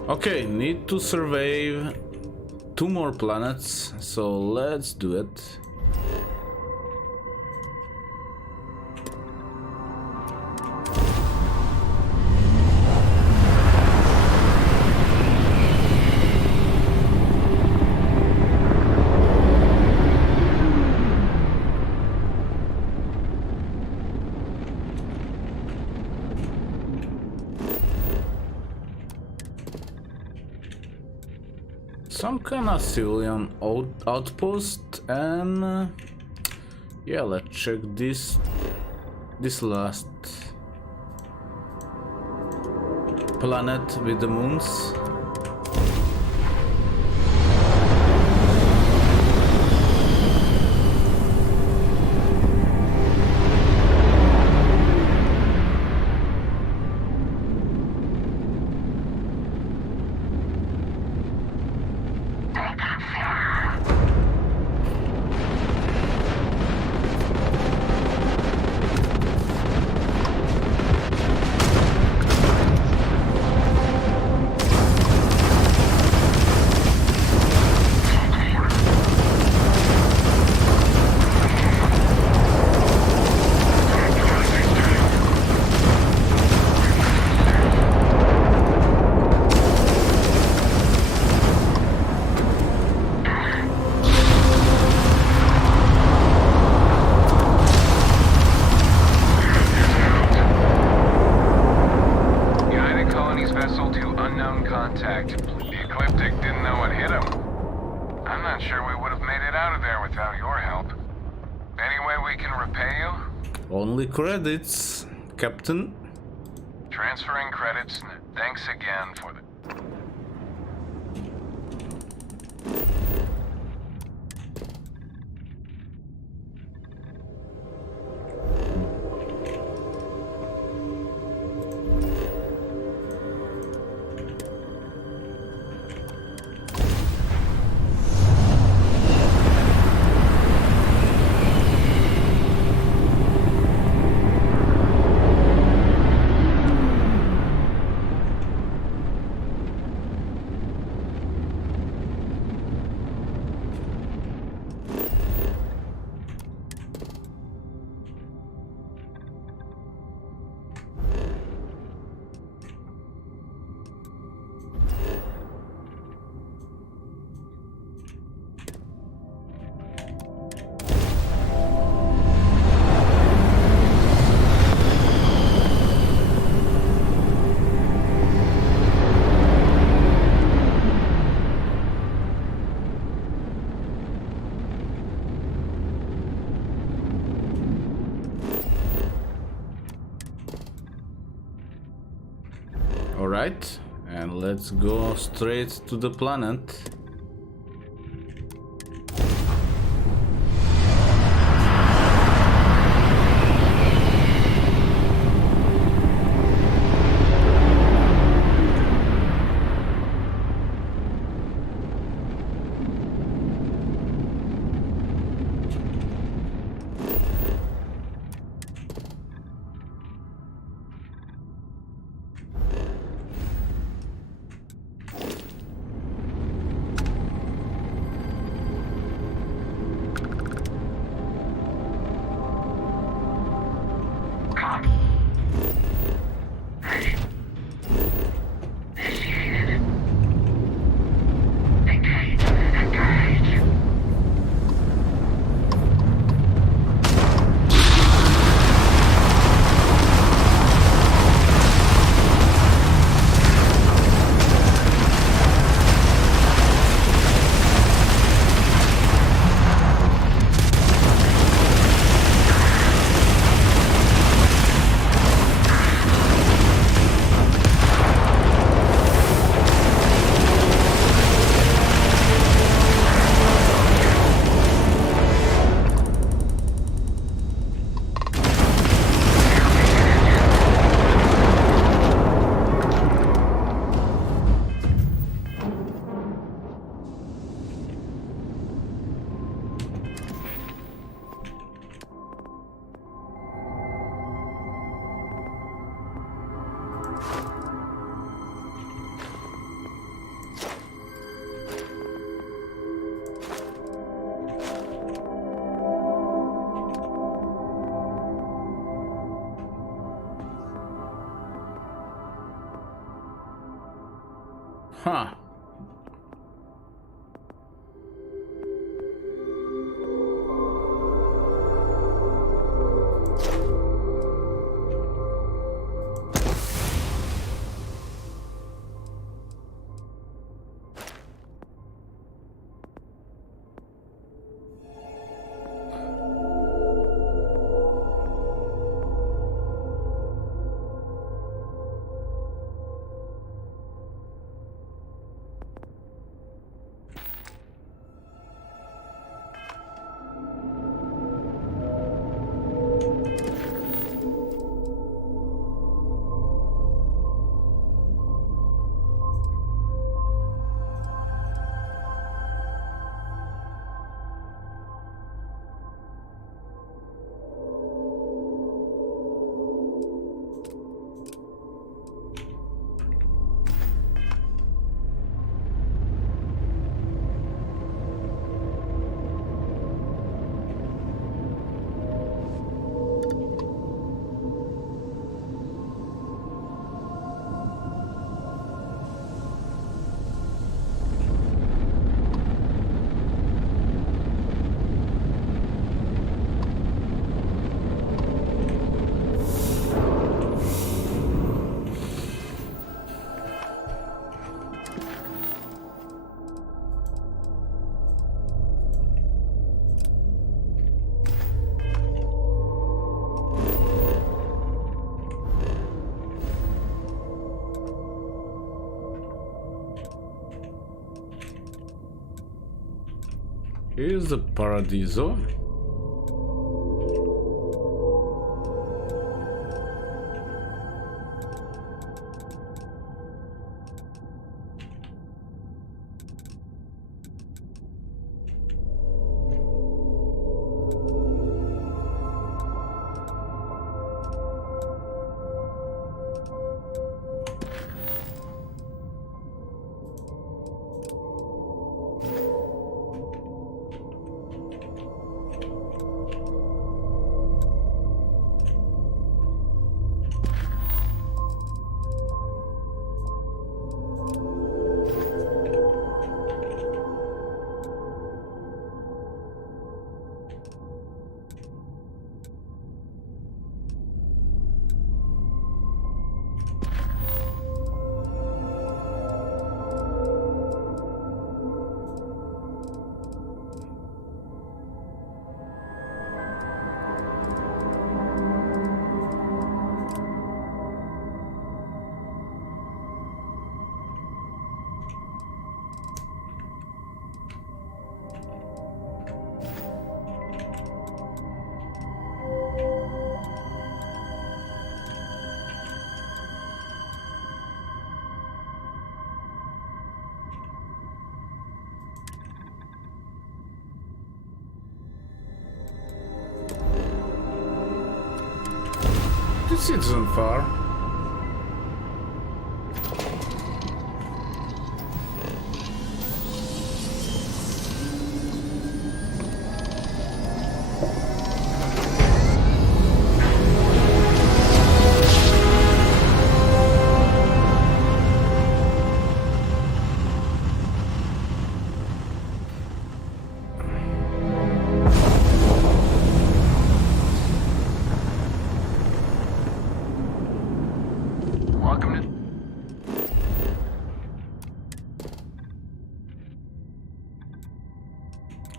Okay, need to survey 2 more planets, so let's do it. Some kind of civilian outpost, and yeah, let's check this last planet with the moons. Only credits, Captain. Transferring credits. Thanks again for the... Alright, and let's go straight to the planet. Huh. Here's the Paradiso. This isn't far.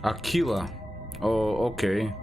Aquila. Oh, okay.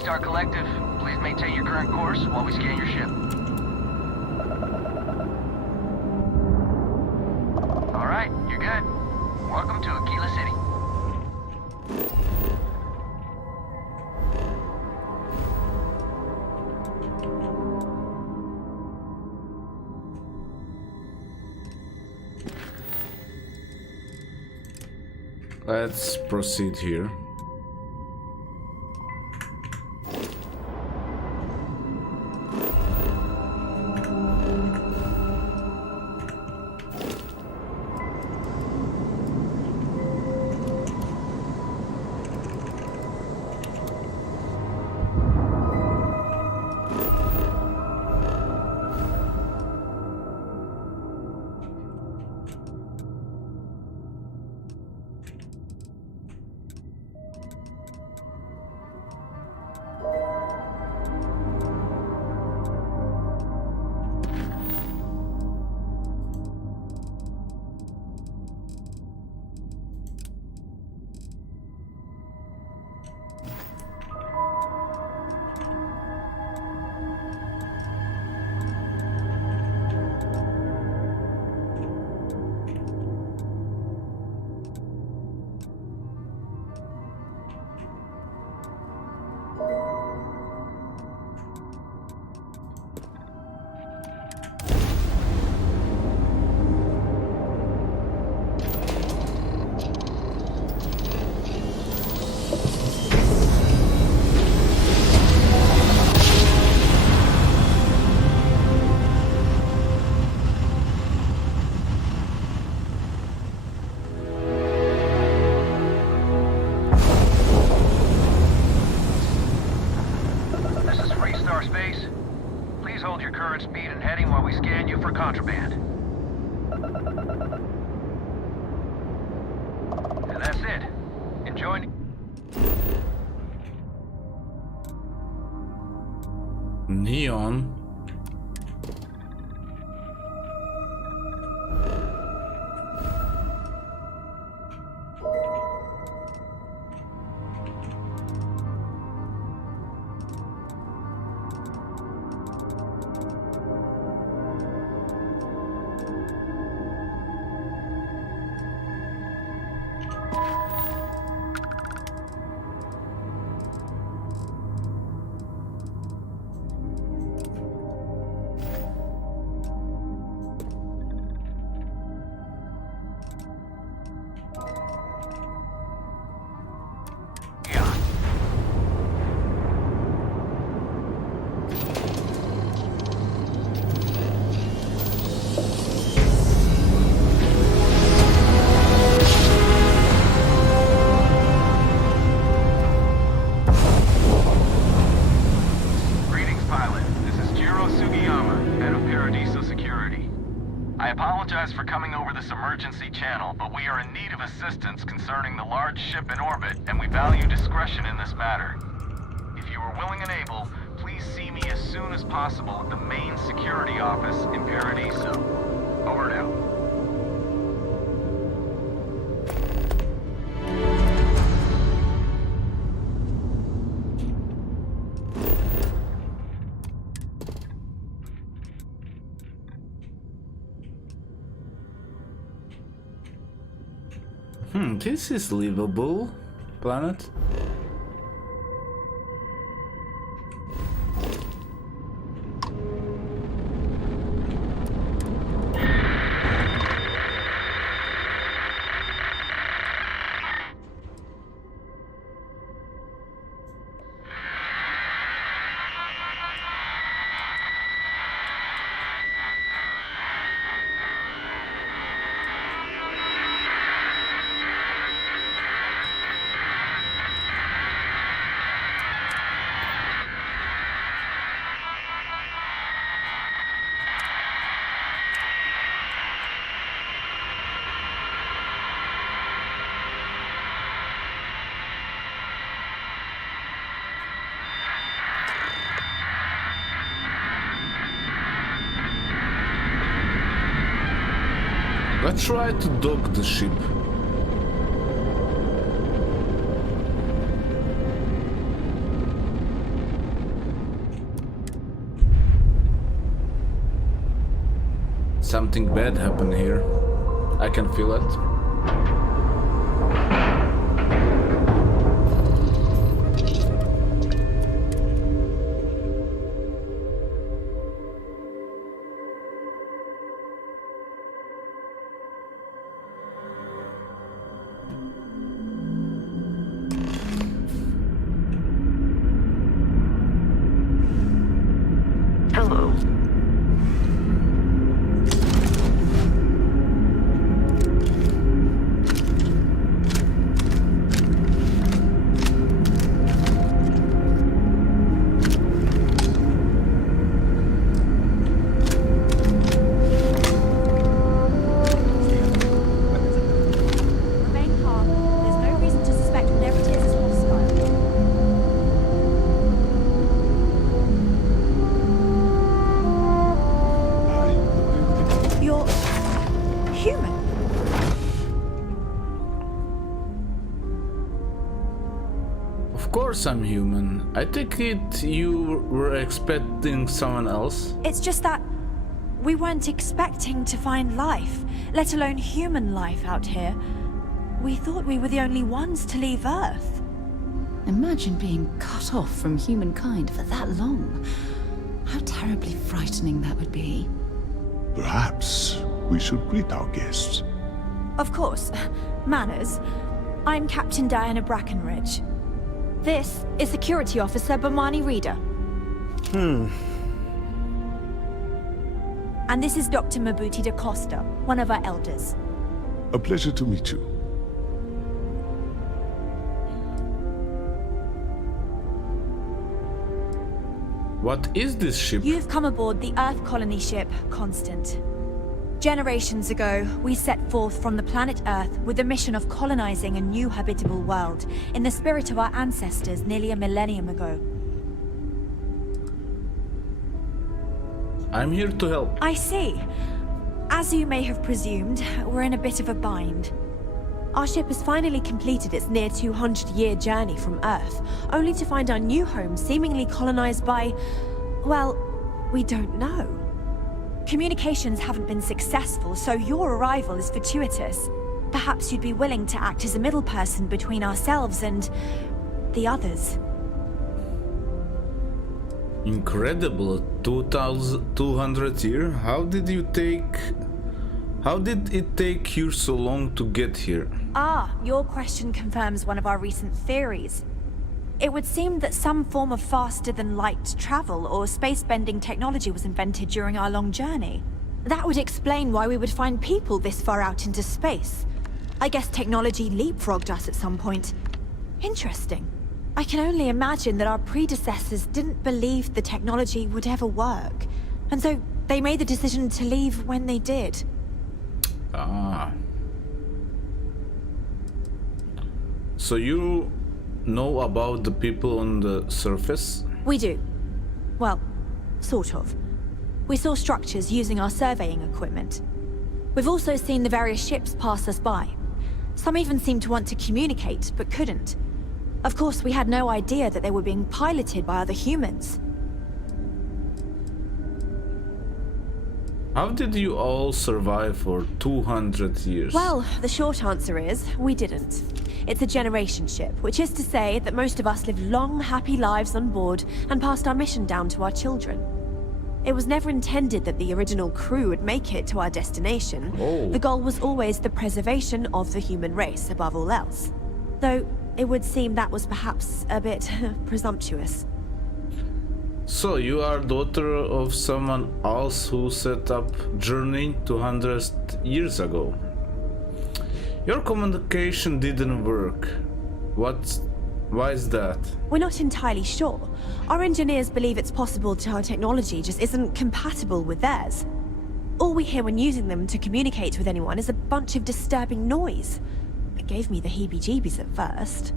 Star Collective, please maintain your current course while we scan your ship. All right, Let's proceed here. Contraband. And that's it. Enjoy. Neon. For coming over this emergency channel, but we are in need of assistance concerning the large ship in orbit, and we value discretion in this matter. If you are willing and able, please see me as soon as possible at the main security office in Paradiso. Over now. This is livable planet. Let's try to dock the ship. Something bad happened here. I can feel it. You're human. Of course I'm human. I take it you were expecting someone else? It's just that we weren't expecting to find life, let alone human life out here. We thought we were the only ones to leave Earth. Imagine being cut off from humankind for that long. How terribly frightening that would be. Perhaps we should greet our guests. Of course. Manners. I'm Captain Diana Brackenridge. This is Security Officer Bomani Reader. And this is Dr. Mabuti da Costa, one of our elders. A pleasure to meet you. What is this ship? You've come aboard the Earth colony ship Constant. Generations ago, we set forth from the planet Earth with the mission of colonizing a new habitable world in the spirit of our ancestors nearly a millennium ago. I'm here to help. I see. As you may have presumed, we're in a bit of a bind. Our ship has finally completed its near 200-year journey from Earth, only to find our new home seemingly colonized by, well, we don't know. Communications haven't been successful, so your arrival is fortuitous. Perhaps you'd be willing to act as a middle person between ourselves and the others. Incredible. 2,200 years? How did it take you so long to get here? Ah, your question confirms one of our recent theories. It would seem that some form of faster-than-light travel or space-bending technology was invented during our long journey. That would explain why we would find people this far out into space. I guess technology leapfrogged us at some point. Interesting. I can only imagine that our predecessors didn't believe the technology would ever work, and so they made the decision to leave when they did. Ah. So you know about the people on the surface? We do. Well, sort of. We saw structures using our surveying equipment. We've also seen the various ships pass us by. Some even seemed to want to communicate, but couldn't. Of course, we had no idea that they were being piloted by other humans. How did you all survive for 200 years? Well, the short answer is, we didn't. It's a generation ship, which is to say that most of us lived long, happy lives on board and passed our mission down to our children. It was never intended that the original crew would make it to our destination. Oh. The goal was always the preservation of the human race above all else. Though, it would seem that was perhaps a bit presumptuous. So you are daughter of someone else who set up journey 200 years ago. Your communication didn't work. Why is that? We're not entirely sure. Our engineers believe it's possible that our technology just isn't compatible with theirs. All we hear when using them to communicate with anyone is a bunch of disturbing noise. It gave me the heebie-jeebies at first.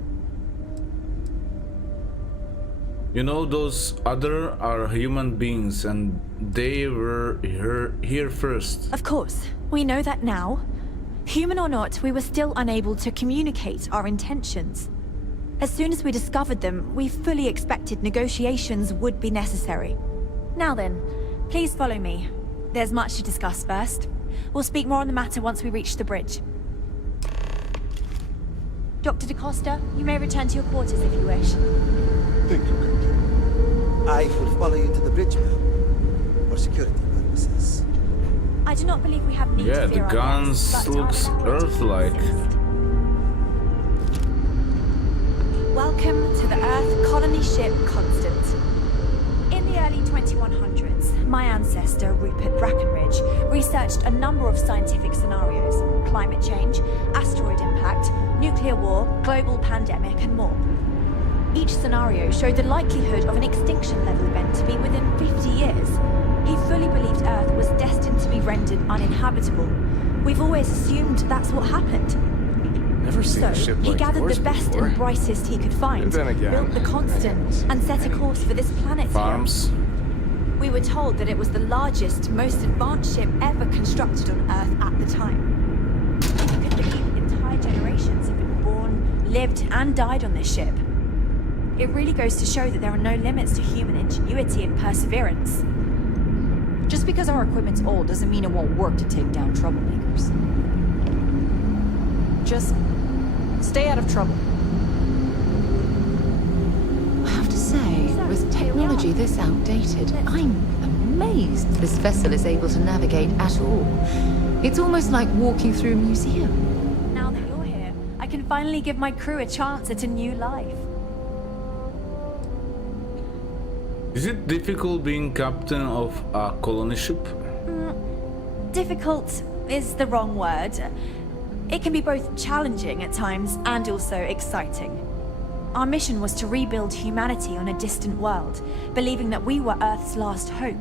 You know, those other are human beings and they were here first. Of course, we know that now. Human or not, we were still unable to communicate our intentions. As soon as we discovered them, we fully expected negotiations would be necessary. Now then, please follow me. There's much to discuss first. We'll speak more on the matter once we reach the bridge. Dr. da Costa, you may return to your quarters if you wish. Thank you, Captain. I will follow you to the bridge, ma'am, for security purposes. I do not believe we have need to Yeah, the fear our guns guests, but looks I'll allow it to Earth-like. persist. Welcome to the Earth colony ship Constant. In the early 2100s, my ancestor, Rupert Brackenridge, researched a number of scientific scenarios: climate change, asteroid impact, nuclear war, global pandemic, and more. Each scenario showed the likelihood of an extinction-level event to be within 50 years. He fully believed Earth was destined to be rendered uninhabitable. We've always assumed that's what happened. Never seen a ship He like gathered yours the best before. and brightest he could find, And then again, built the Constant, and set a course for this planet. Farms. We were told that it was the largest, most advanced ship ever constructed on Earth at the time. If you could believe, entire generations have been born, lived, and died on this ship. It really goes to show that there are no limits to human ingenuity and perseverance. Just because our equipment's old doesn't mean it won't work to take down troublemakers. Just stay out of trouble. I have to say, with technology this outdated, I'm amazed this vessel is able to navigate at all. It's almost like walking through a museum. Now that you're here, I can finally give my crew a chance at a new life. Is it difficult being captain of a colony ship? Difficult is the wrong word. It can be both challenging at times and also exciting. Our mission was to rebuild humanity on a distant world, believing that we were Earth's last hope.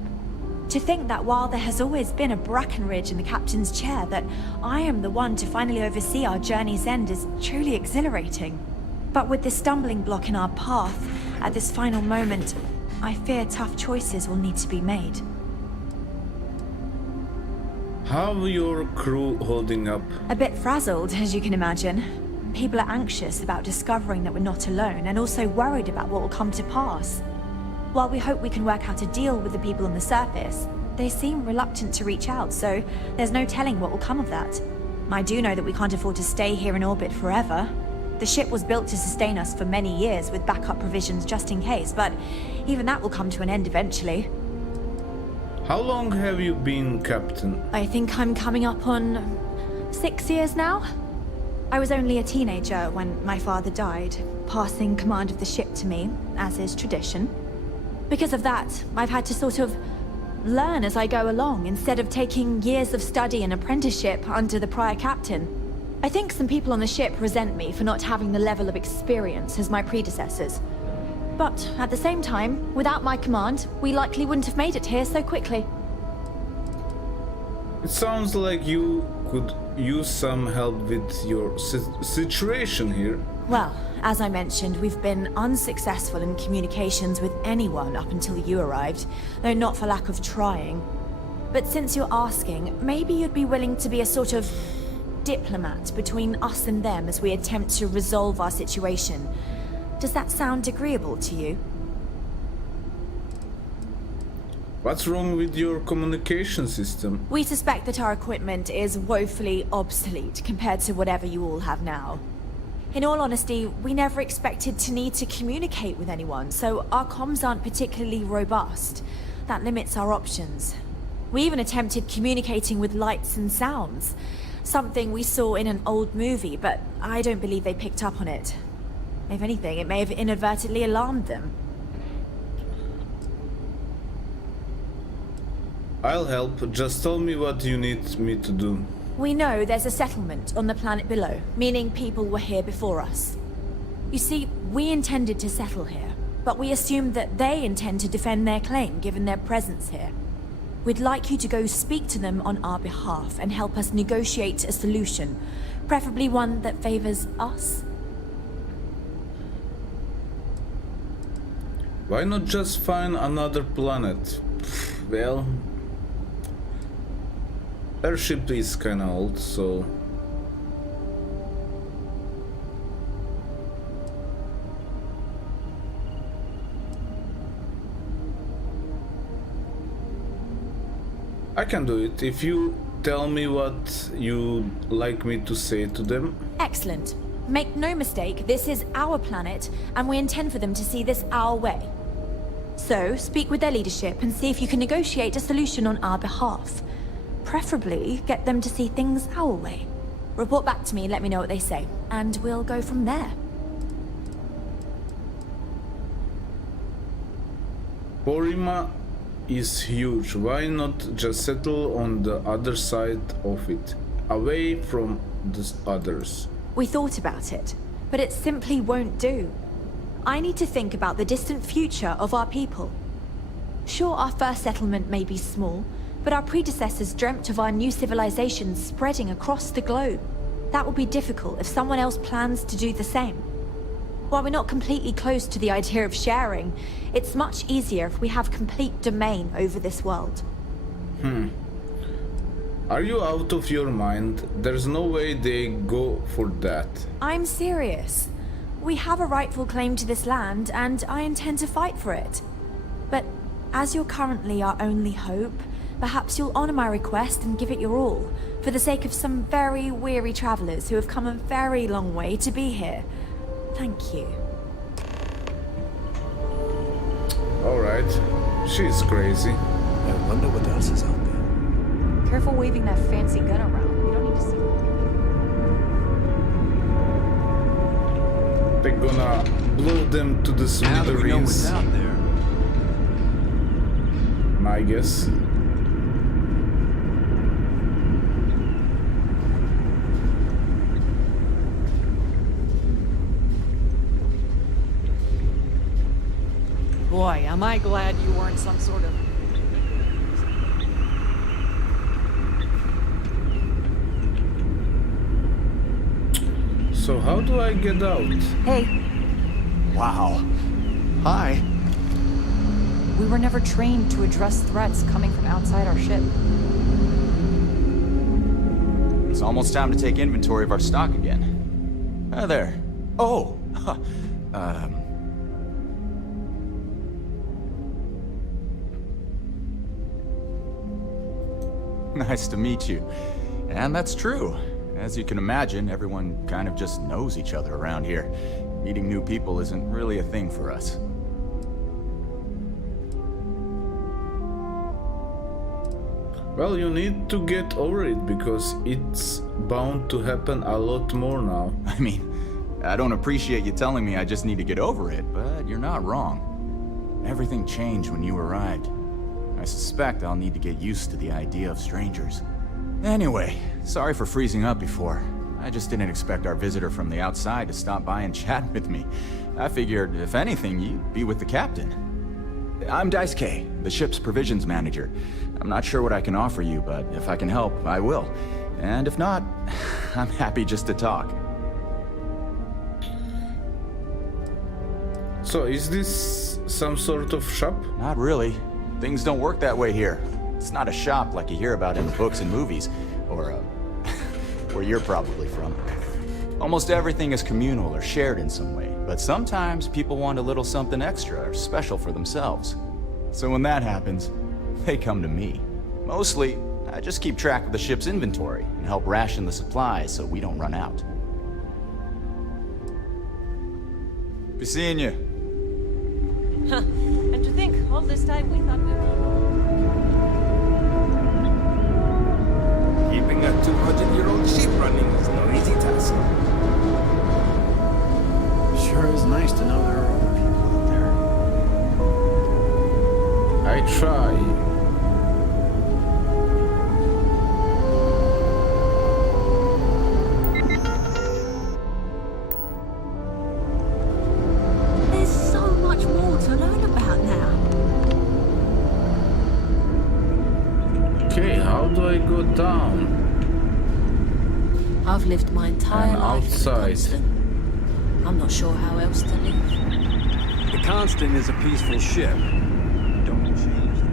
To think that while there has always been a Brackenridge in the captain's chair, that I am the one to finally oversee our journey's end is truly exhilarating. But with this stumbling block in our path, at this final moment, I fear tough choices will need to be made. How are your crew holding up? A bit frazzled, as you can imagine. People are anxious about discovering that we're not alone, and also worried about what will come to pass. While we hope we can work out a deal with the people on the surface, they seem reluctant to reach out, so there's no telling what will come of that. I do know that we can't afford to stay here in orbit forever. The ship was built to sustain us for many years with backup provisions just in case, but even that will come to an end eventually. How long have you been captain? I think I'm coming up on 6 years now. I was only a teenager when my father died, passing command of the ship to me, as is tradition. Because of that, I've had to sort of learn as I go along, instead of taking years of study and apprenticeship under the prior captain. I think some people on the ship resent me for not having the level of experience as my predecessors. But at the same time, without my command, we likely wouldn't have made it here so quickly. It sounds like you could use some help with your situation here. Well, as I mentioned, we've been unsuccessful in communications with anyone up until you arrived, though not for lack of trying. But since you're asking, maybe you'd be willing to be a sort of diplomat between us and them as we attempt to resolve our situation. Does that sound agreeable to you? What's wrong with your communication system? We suspect that our equipment is woefully obsolete compared to whatever you all have now. In all honesty, we never expected to need to communicate with anyone, so our comms aren't particularly robust. That limits our options. We even attempted communicating with lights and sounds, something we saw in an old movie, but I don't believe they picked up on it. If anything, it may have inadvertently alarmed them. I'll help. Just tell me what you need me to do. We know there's a settlement on the planet below, meaning people were here before us. You see, we intended to settle here, but we assumed that they intend to defend their claim given their presence here. We'd like you to go speak to them on our behalf and help us negotiate a solution, preferably one that favors us. Why not just find another planet? Well, our ship is kinda old, so... I can do it if you tell me what you'd like me to say to them. Excellent. Make no mistake, this is our planet, and we intend for them to see this our way. So, speak with their leadership and see if you can negotiate a solution on our behalf. Preferably, get them to see things our way. Report back to me and let me know what they say, and we'll go from there. Porima is huge. Why not just settle on the other side of it, away from the others? We thought about it, but it simply won't do. I need to think about the distant future of our people. Sure, our first settlement may be small, but our predecessors dreamt of our new civilization spreading across the globe. That will be difficult if someone else plans to do the same. While we're not completely close to the idea of sharing, it's much easier if we have complete domain over this world. Are you out of your mind? There's no way they go for that. I'm serious. We have a rightful claim to this land, and I intend to fight for it. But as you're currently our only hope, perhaps you'll honor my request and give it your all, for the sake of some very weary travelers who have come a very long way to be here. Thank you. Alright. She's crazy. I wonder what else is out there. Careful waving that fancy gun around. We don't need to see. They're gonna blow them to the Now that we know what's smithereens. out there. I guess. Boy, am I glad you weren't some sort of... So how do I get out? Hey, Wow. Hi. we were never trained to address threats coming from outside our ship. It's almost time to take inventory of our stock again. There. Oh! Nice to meet you. And that's true. As you can imagine, everyone kind of just knows each other around here. Meeting new people isn't really a thing for us. Well, you need to get over it because it's bound to happen a lot more now. I mean, I don't appreciate you telling me I just need to get over it, but you're not wrong. Everything changed when you arrived. I suspect I'll need to get used to the idea of strangers. Anyway, sorry for freezing up before. I just didn't expect our visitor from the outside to stop by and chat with me. I figured, if anything, you'd be with the captain. I'm Daisuke, the ship's provisions manager. I'm not sure what I can offer you, but if I can help, I will. And if not, I'm happy just to talk. So, is this some sort of shop? Not really. Things don't work that way here. It's not a shop like you hear about in the books and movies, or, where you're probably from. Almost everything is communal or shared in some way, but sometimes people want a little something extra or special for themselves. So when that happens, they come to me. Mostly, I just keep track of the ship's inventory and help ration the supplies so we don't run out. Be seeing you. Huh. And to think, all this time we thought we were... Keeping a 200-year-old ship running is no easy task. Sure is nice to know there are other people out there. I try. There's so much more to learn about now. Okay, how do I go down? I've lived my entire And life in the outside. Constant. I'm not sure how else to live. The Constant is a peaceful ship. Don't change that.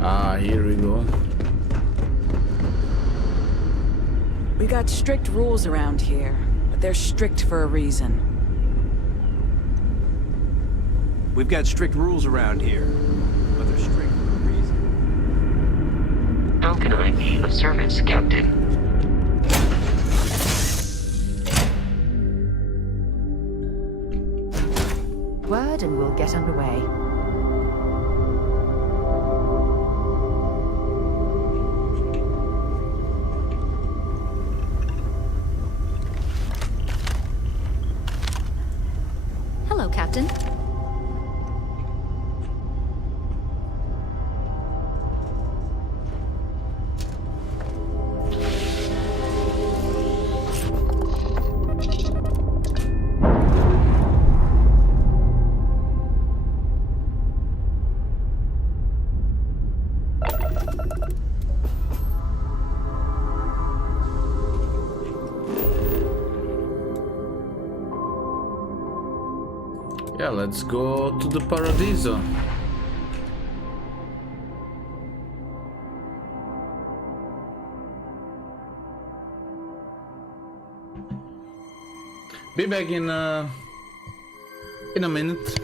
Ah, here we go. We got strict rules around here, but they're strict for a reason. We've got strict rules around here, but they're strict for a reason. How can I be of service, Captain? Word and we'll get underway. Hello, Captain. Yeah, let's go to the Paradiso. Be back in a minute.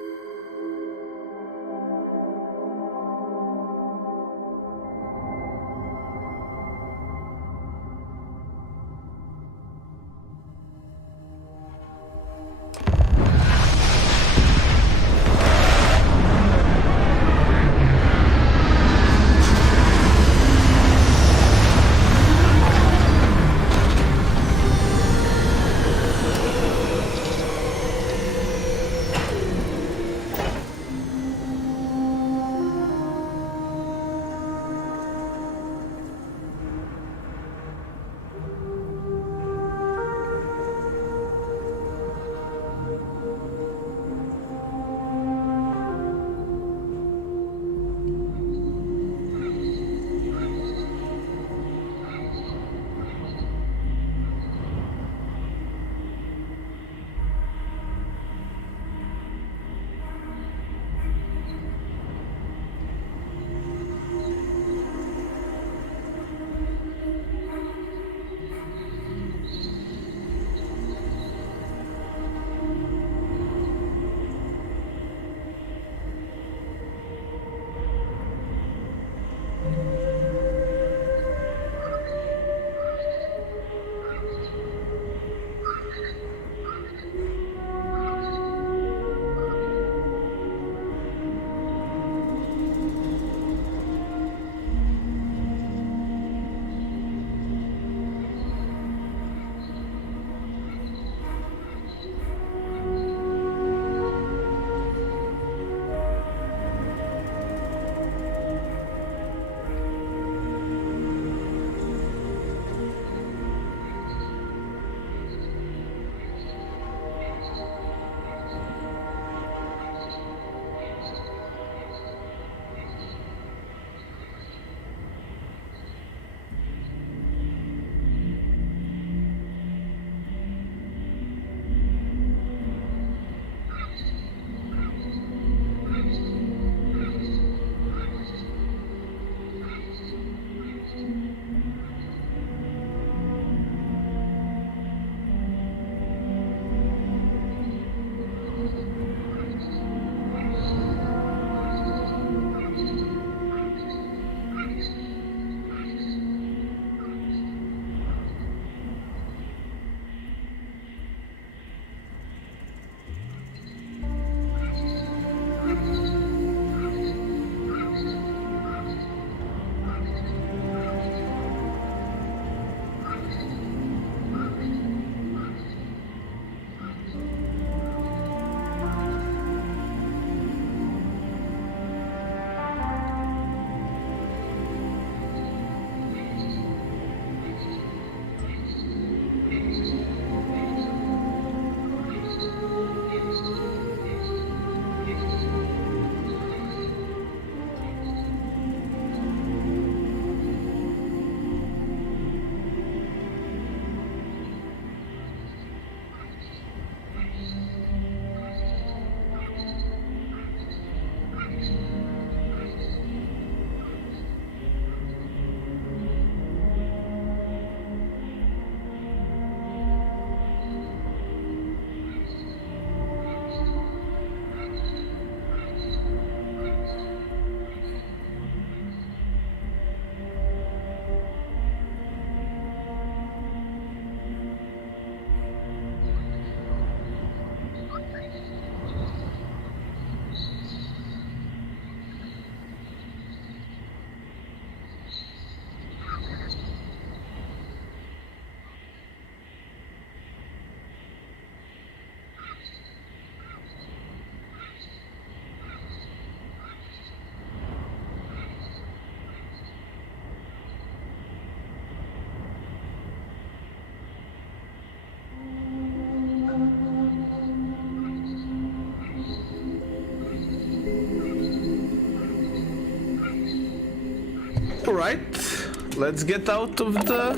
Alright, let's get out of the...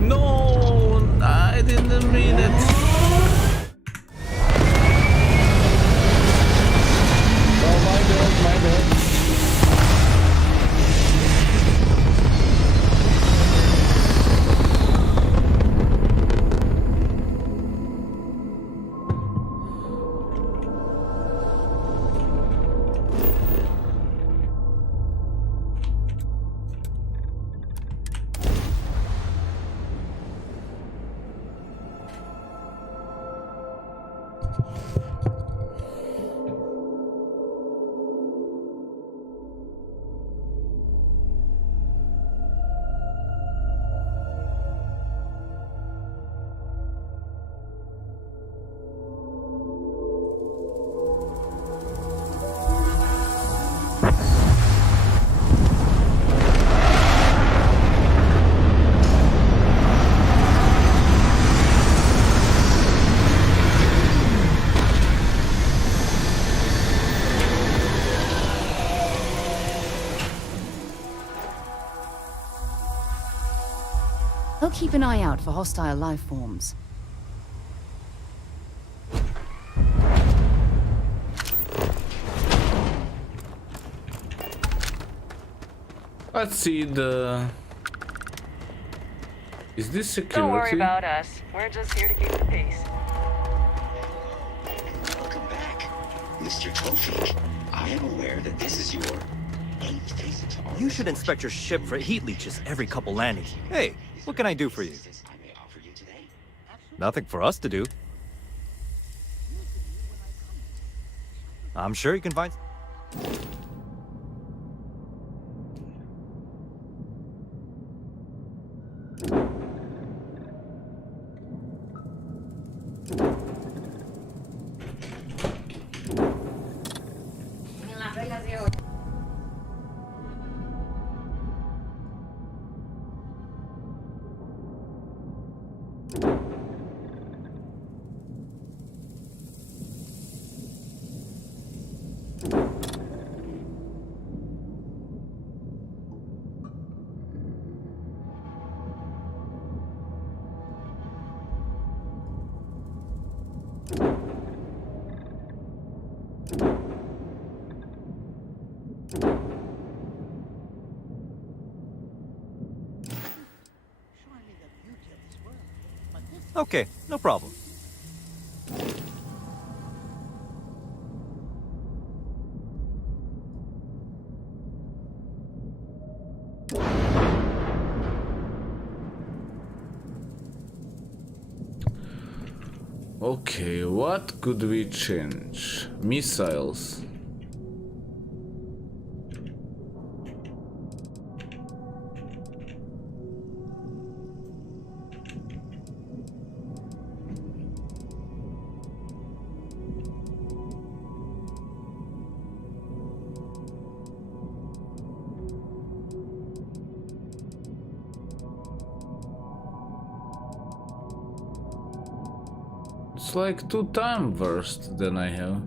No, I didn't mean it. He'll keep an eye out for hostile life forms. Let's see the... Is this security? Don't worry about us. We're just here to keep the peace. Welcome back, Mr. Tofik. I am aware that this is your 8th visit. You should inspect your ship for heat leeches every couple landings. Hey, what can I do for you? Nothing for us to do. I'm sure you can find... Okay, no problem. Okay, what could we change? Missiles. It's like 2 times worse than I have.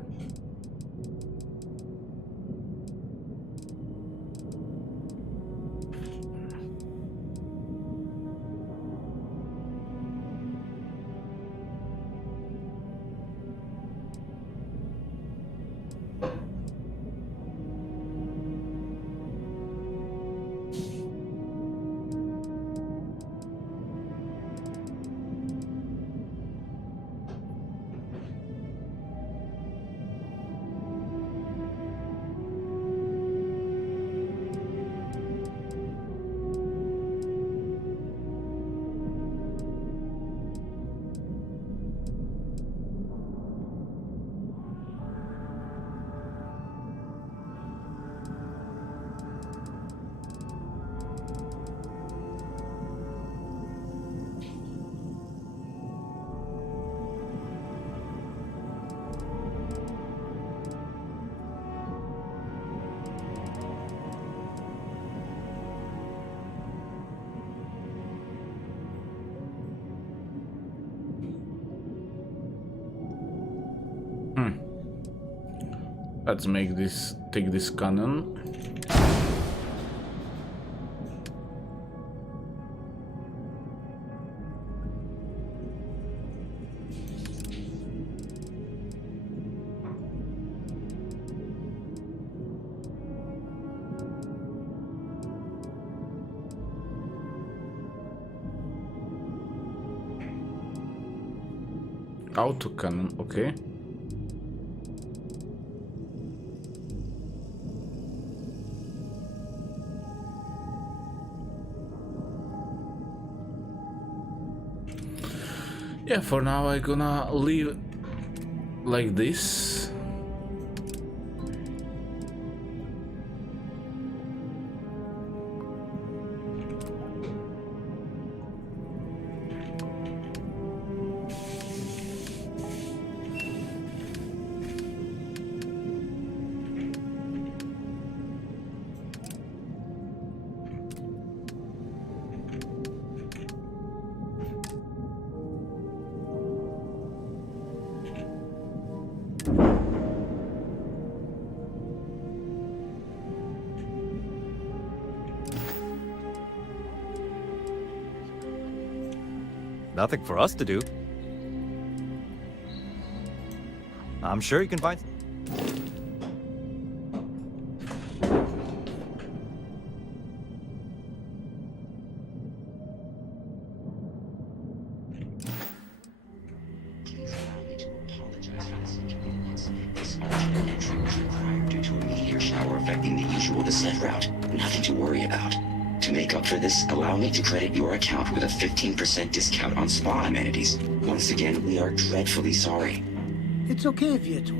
Let's take this cannon. Auto cannon, okay. Yeah, for now I'm gonna leave like this. Nothing for us to do. I'm sure you can find... Please allow me to apologize for this inconvenience. This alternate entry was required due to a meteor shower affecting the usual descent route. Nothing to worry about. To make up for this, allow me to credit your account with a 15% discount on spa amenities. Once again, we are dreadfully sorry. It's okay, Viator.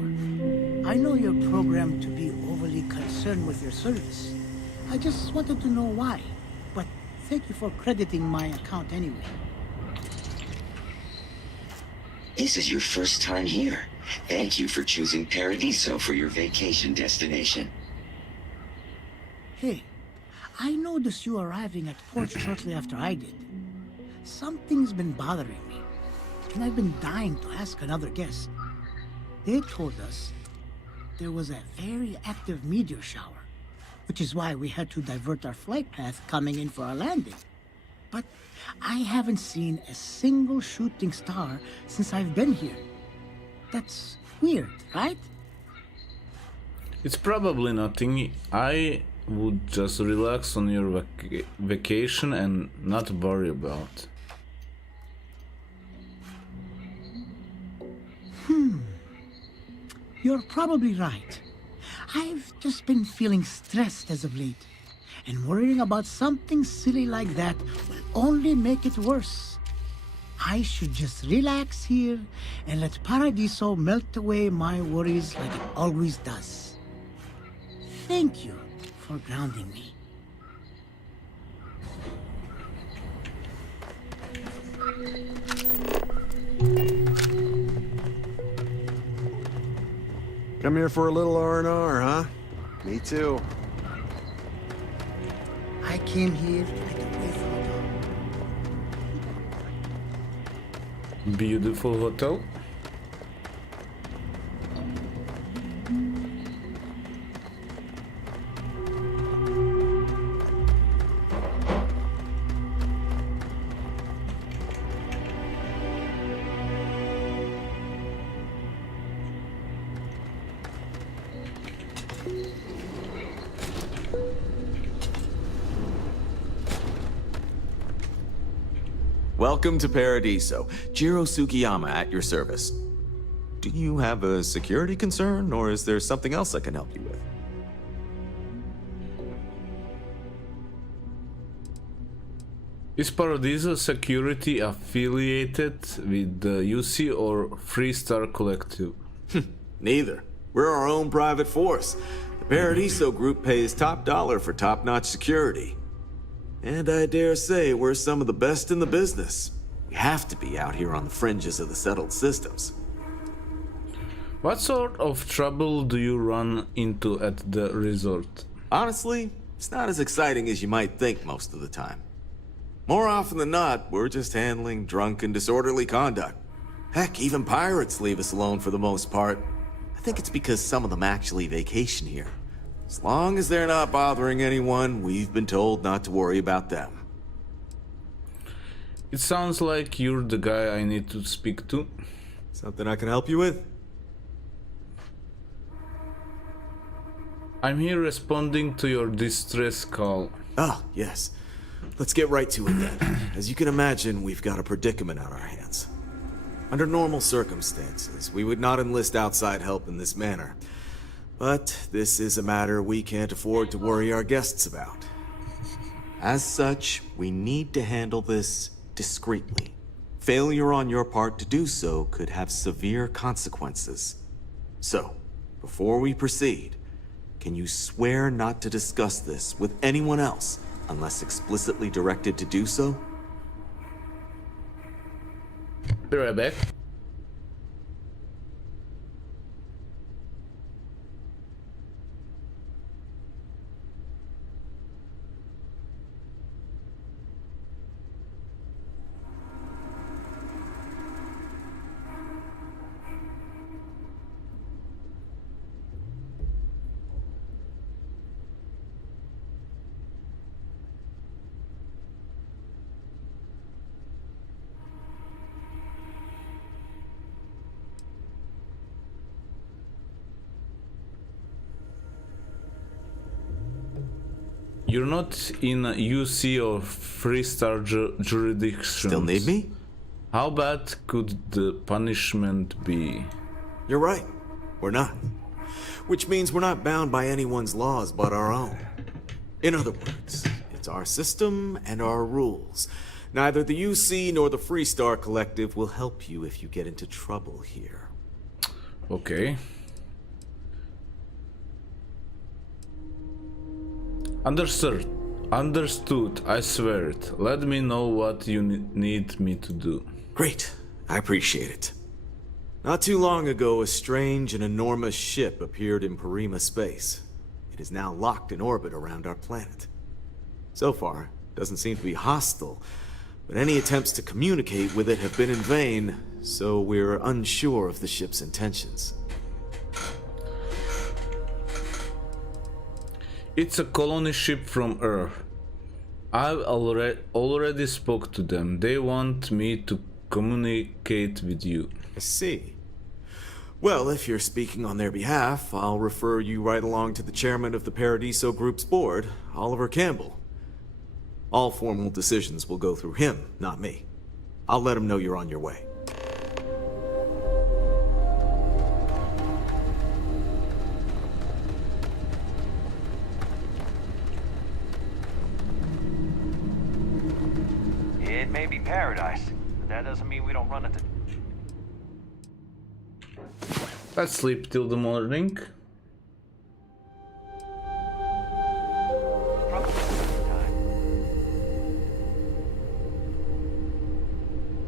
I know you're programmed to be overly concerned with your service. I just wanted to know why. But thank you for crediting my account anyway. This is your first time here. Thank you for choosing Paradiso for your vacation destination. Hey, I noticed you arriving at port shortly after I did. Something's been bothering me, and I've been dying to ask another guest. They told us there was a very active meteor shower, which is why we had to divert our flight path coming in for our landing. But I haven't seen a single shooting star since I've been here. That's weird, right? It's probably nothing. I would just relax on your vacation and not worry about. You're probably right. I've just been feeling stressed as of late, and worrying about something silly like that will only make it worse. I should just relax here and let Paradiso melt away my worries like it always does. Thank you for grounding me. Come here for a little R&R, huh? Me too. I came here to get away from it all. Beautiful hotel. Welcome to Paradiso. Jiro Sugiyama at your service. Do you have a security concern, or is there something else I can help you with? Is Paradiso Security affiliated with the UC or Freestar Collective? Neither. We're our own private force. The Paradiso group pays top dollar for top-notch security. And I dare say we're some of the best in the business. We have to be out here on the fringes of the settled systems. What sort of trouble do you run into at the resort? Honestly, it's not as exciting as you might think most of the time. More often than not, we're just handling drunk and disorderly conduct. Heck, even pirates leave us alone for the most part. I think it's because some of them actually vacation here. As long as they're not bothering anyone, we've been told not to worry about them. It sounds like you're the guy I need to speak to. Something I can help you with? I'm here responding to your distress call. Ah, yes. Let's get right to it then. As you can imagine, we've got a predicament on our hands. Under normal circumstances, we would not enlist outside help in this manner. But this is a matter we can't afford to worry our guests about. As such, we need to handle this discreetly. Failure on your part to do so could have severe consequences. So, before we proceed, can you swear not to discuss this with anyone else unless explicitly directed to do so? Be right back. You're not in a UC or Freestar jurisdiction. Still need me? How bad could the punishment be? You're right. We're not. Which means we're not bound by anyone's laws but our own. In other words, it's our system and our rules. Neither the UC nor the Freestar Collective will help you if you get into trouble here. Okay. Understood. Understood, I swear it. Let me know what you need me to do. Great. I appreciate it. Not too long ago, a strange and enormous ship appeared in Parima space. It is now locked in orbit around our planet. So far, it doesn't seem to be hostile, but any attempts to communicate with it have been in vain, so we're unsure of the ship's intentions. It's a colony ship from Earth. I've already spoke to them. They want me to communicate with you. I see. Well, if you're speaking on their behalf, I'll refer you right along to the chairman of the Paradiso Group's board, Oliver Campbell. All formal decisions will go through him, not me. I'll let him know you're on your way. It may be paradise, but that doesn't mean we don't run into... Let's sleep till the morning.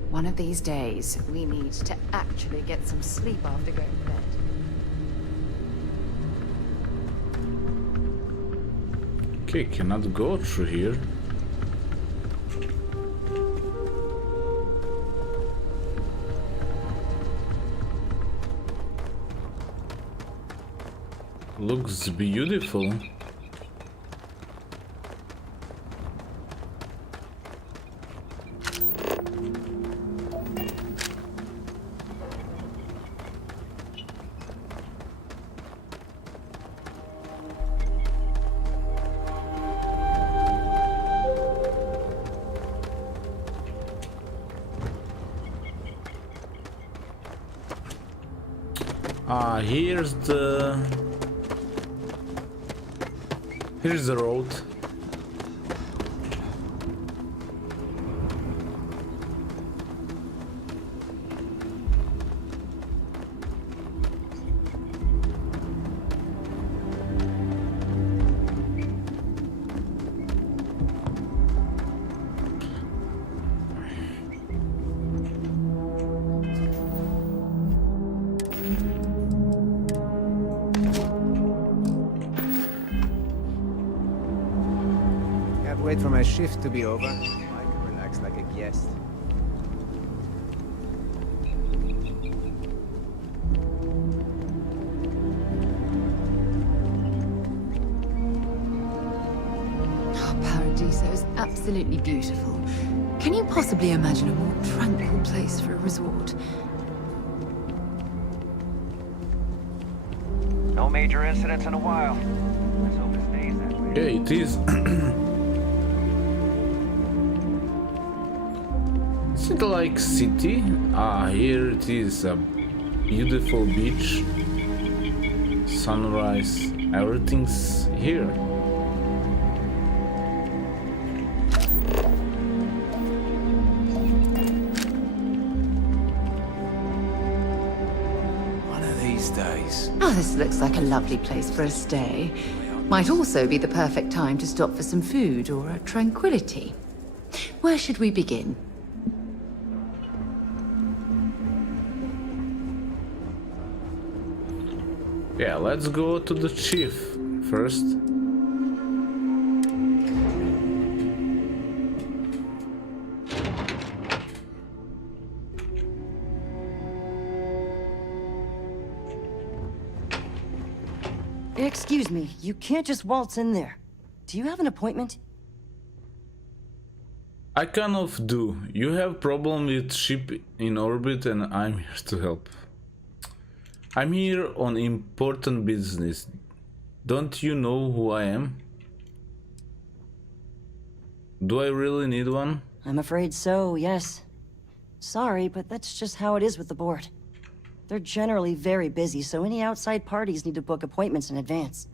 One of these days, we need to actually get some sleep after going to bed. Okay, cannot go through here. Looks beautiful. Here's the road. Wait for my shift to be over. I can relax like a guest. Oh, Paradiso is absolutely beautiful. Can you possibly imagine a more tranquil place for a resort? No major incidents in a while. Let's hope it stays that way. Yeah, it is. Is it like city? Ah, here it is, a beautiful beach, sunrise, everything's here. One of these days. Oh, this looks like a lovely place for a stay. Might also be the perfect time to stop for some food or a tranquility. Where should we begin? Yeah, let's go to the chief first. Excuse me, you can't just waltz in there. Do you have an appointment? I kind of do. You have problem with ship in orbit and I'm here to help. I'm here on important business. Don't you know who I am? Do I really need one? I'm afraid so, yes. Sorry, but that's just how it is with the board. They're generally very busy, so any outside parties need to book appointments in advance.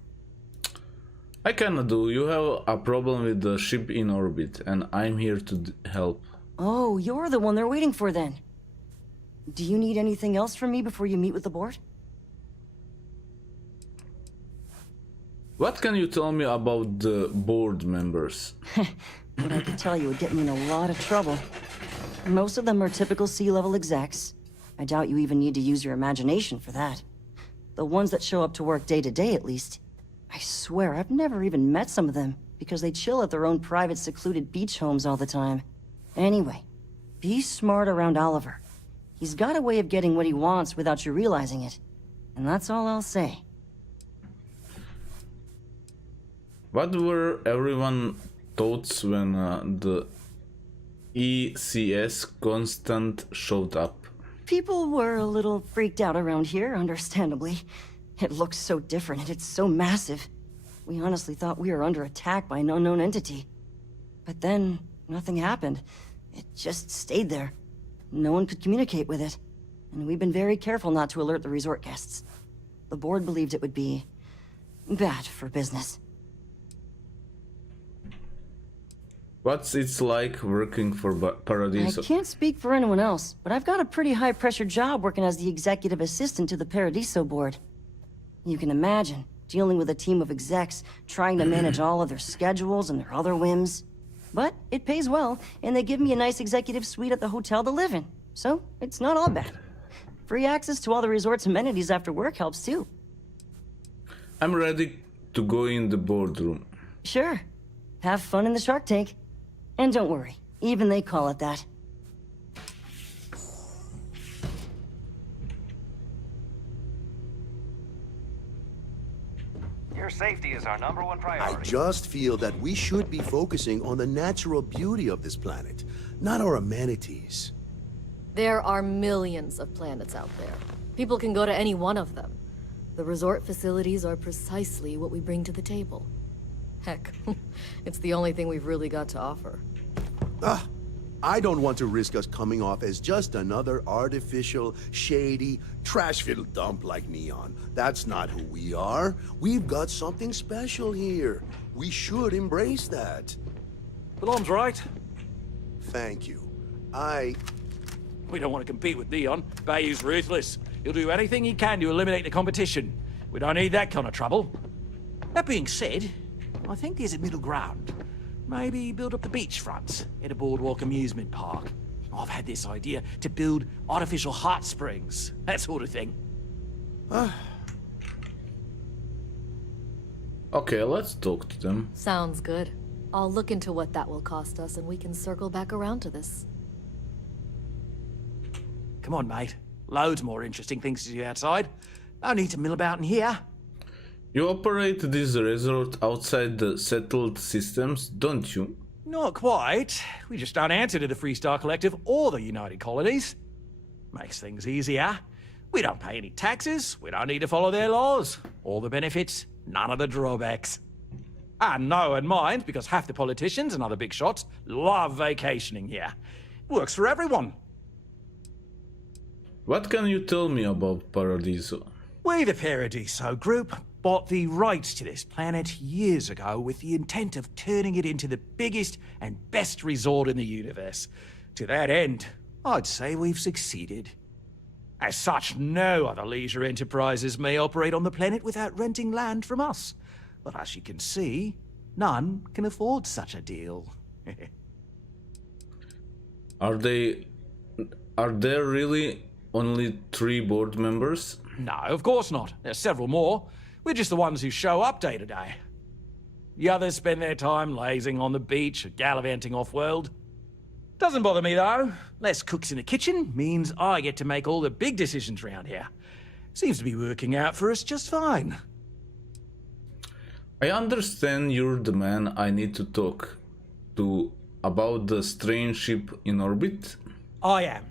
I kinda do. You have a problem with the ship in orbit, and I'm here to help. Oh, you're the one they're waiting for then. Do you need anything else from me before you meet with the board? What can you tell me about the board members? What I could tell you would get me in a lot of trouble. Most of them are typical C-level execs. I doubt you even need to use your imagination for that. The ones that show up to work day to day, at least. I swear, I've never even met some of them, because they chill at their own private secluded beach homes all the time. Anyway, be smart around Oliver. He's got a way of getting what he wants without you realizing it. And that's all I'll say. What were everyone's thoughts when the ECS constant showed up? People were a little freaked out around here, understandably. It looks so different and it's so massive. We honestly thought we were under attack by an unknown entity. But then, nothing happened. It just stayed there. No one could communicate with it. And we've been very careful not to alert the resort guests. The board believed it would be bad for business. What's it like working for Paradiso? I can't speak for anyone else, but I've got a pretty high-pressure job working as the executive assistant to the Paradiso board. You can imagine, dealing with a team of execs, trying to manage all of their schedules and their other whims. But it pays well, and they give me a nice executive suite at the hotel to live in. So, it's not all bad. Free access to all the resort's amenities after work helps too. I'm ready to go in the boardroom. Sure. Have fun in the Shark Tank. And don't worry, even they call it that. Your safety is our #1 I priority. just feel that we should be focusing on the natural beauty of this planet, not our amenities. There are millions of planets out there. People can go to any one of them. The resort facilities are precisely what we bring to the table. Heck, it's the only thing we've really got to offer. I don't want to risk us coming off as just another artificial, shady, trash-filled dump like Neon. That's not who we are. We've got something special here. We should embrace that. Alarm's right. Thank you. We don't want to compete with Neon. Bayou's ruthless. He'll do anything he can to eliminate the competition. We don't need that kind of trouble. That being said, I think there's a middle ground. Maybe build up the beachfront at a boardwalk amusement park. I've had this idea to build artificial hot springs, that sort of thing. Okay, let's talk to them. Sounds good. I'll look into what that will cost us and we can circle back around to this. Come on, mate. Loads more interesting things to do outside. No need to mill about in here. You operate this resort outside the settled systems, don't you? Not quite. We just don't answer to the Freestar Collective or the United Colonies. Makes things easier. We don't pay any taxes, we don't need to follow their laws. All the benefits, none of the drawbacks. And no one minds because half the politicians and other big shots love vacationing here. Works for everyone. What can you tell me about Paradiso? We, the Paradiso Group, bought the rights to this planet years ago with the intent of turning it into the biggest and best resort in the universe. To that end, I'd say we've succeeded. As such, no other leisure enterprises may operate on the planet without renting land from us. But as you can see, none can afford such a deal. Are there really only 3 board members? No, of course not. There's several more. We're just the ones who show up day to day. The others spend their time lazing on the beach or gallivanting off-world. Doesn't bother me, though. Less cooks in the kitchen means I get to make all the big decisions around here. Seems to be working out for us just fine. I understand you're the man I need to talk to about the strange ship in orbit. I am.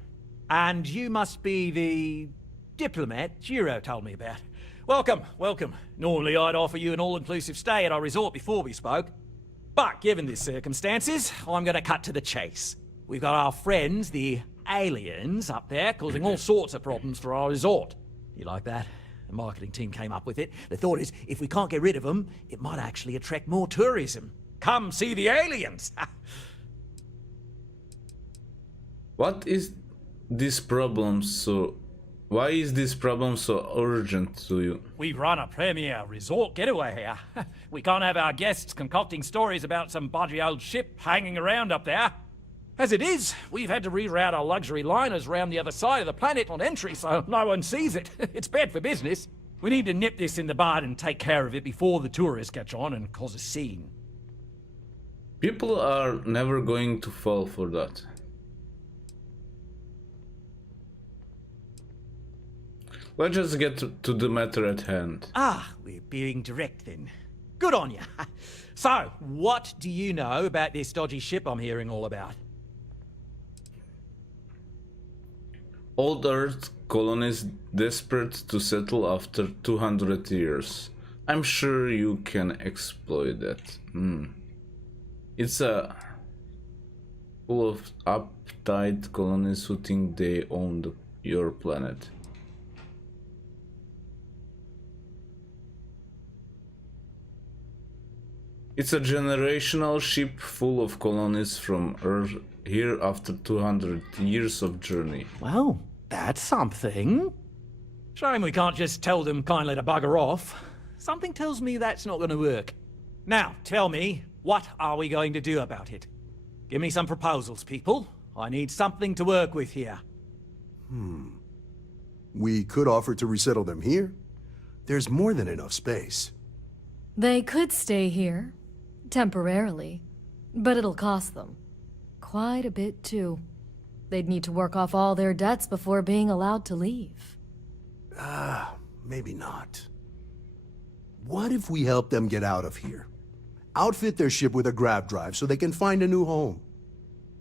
And you must be the diplomat Jiro told me about. Welcome, welcome. Normally I'd offer you an all-inclusive stay at our resort before we spoke. But given the circumstances, I'm going to cut to the chase. We've got our friends, the aliens, up there causing all sorts of problems for our resort. You like that? The marketing team came up with it. The thought is, if we can't get rid of them, it might actually attract more tourism. Come see the aliens! What is this problem so... Why is this problem so urgent to you? We run a premier resort getaway here. We can't have our guests concocting stories about some budgy old ship hanging around up there. As it is, we've had to reroute our luxury liners round the other side of the planet on entry so no one sees it. It's bad for business. We need to nip this in the bud and take care of it before the tourists catch on and cause a scene. People are never going to fall for that. Let's just get to the matter at hand. Ah, we're being direct then. Good on you. So, what do you know about this dodgy ship I'm hearing all about? Old Earth colonies desperate to settle after 200 years. I'm sure you can exploit that. It's a full of uptight colonies who think they own your planet. It's a generational ship full of colonies from Earth here after 200 years of journey. Well, that's something. Shame we can't just tell them kindly to bugger off. Something tells me that's not going to work. Now, tell me, what are we going to do about it? Give me some proposals, people. I need something to work with here. We could offer to resettle them here. There's more than enough space. They could stay here, temporarily, but it'll cost them. Quite a bit, too. They'd need to work off all their debts before being allowed to leave. Maybe not. What if we help them get out of here? Outfit their ship with a grav drive so they can find a new home.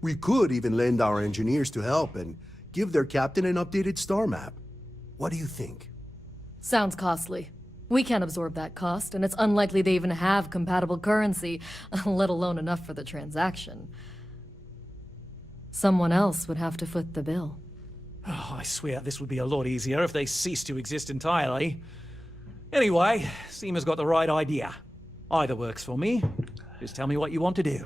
We could even lend our engineers to help and give their captain an updated star map. What do you think? Sounds costly. We can't absorb that cost, and it's unlikely they even have compatible currency, let alone enough for the transaction. Someone else would have to foot the bill. Oh, I swear this would be a lot easier if they ceased to exist entirely. Anyway, Seema's got the right idea. Either works for me. Just tell me what you want to do.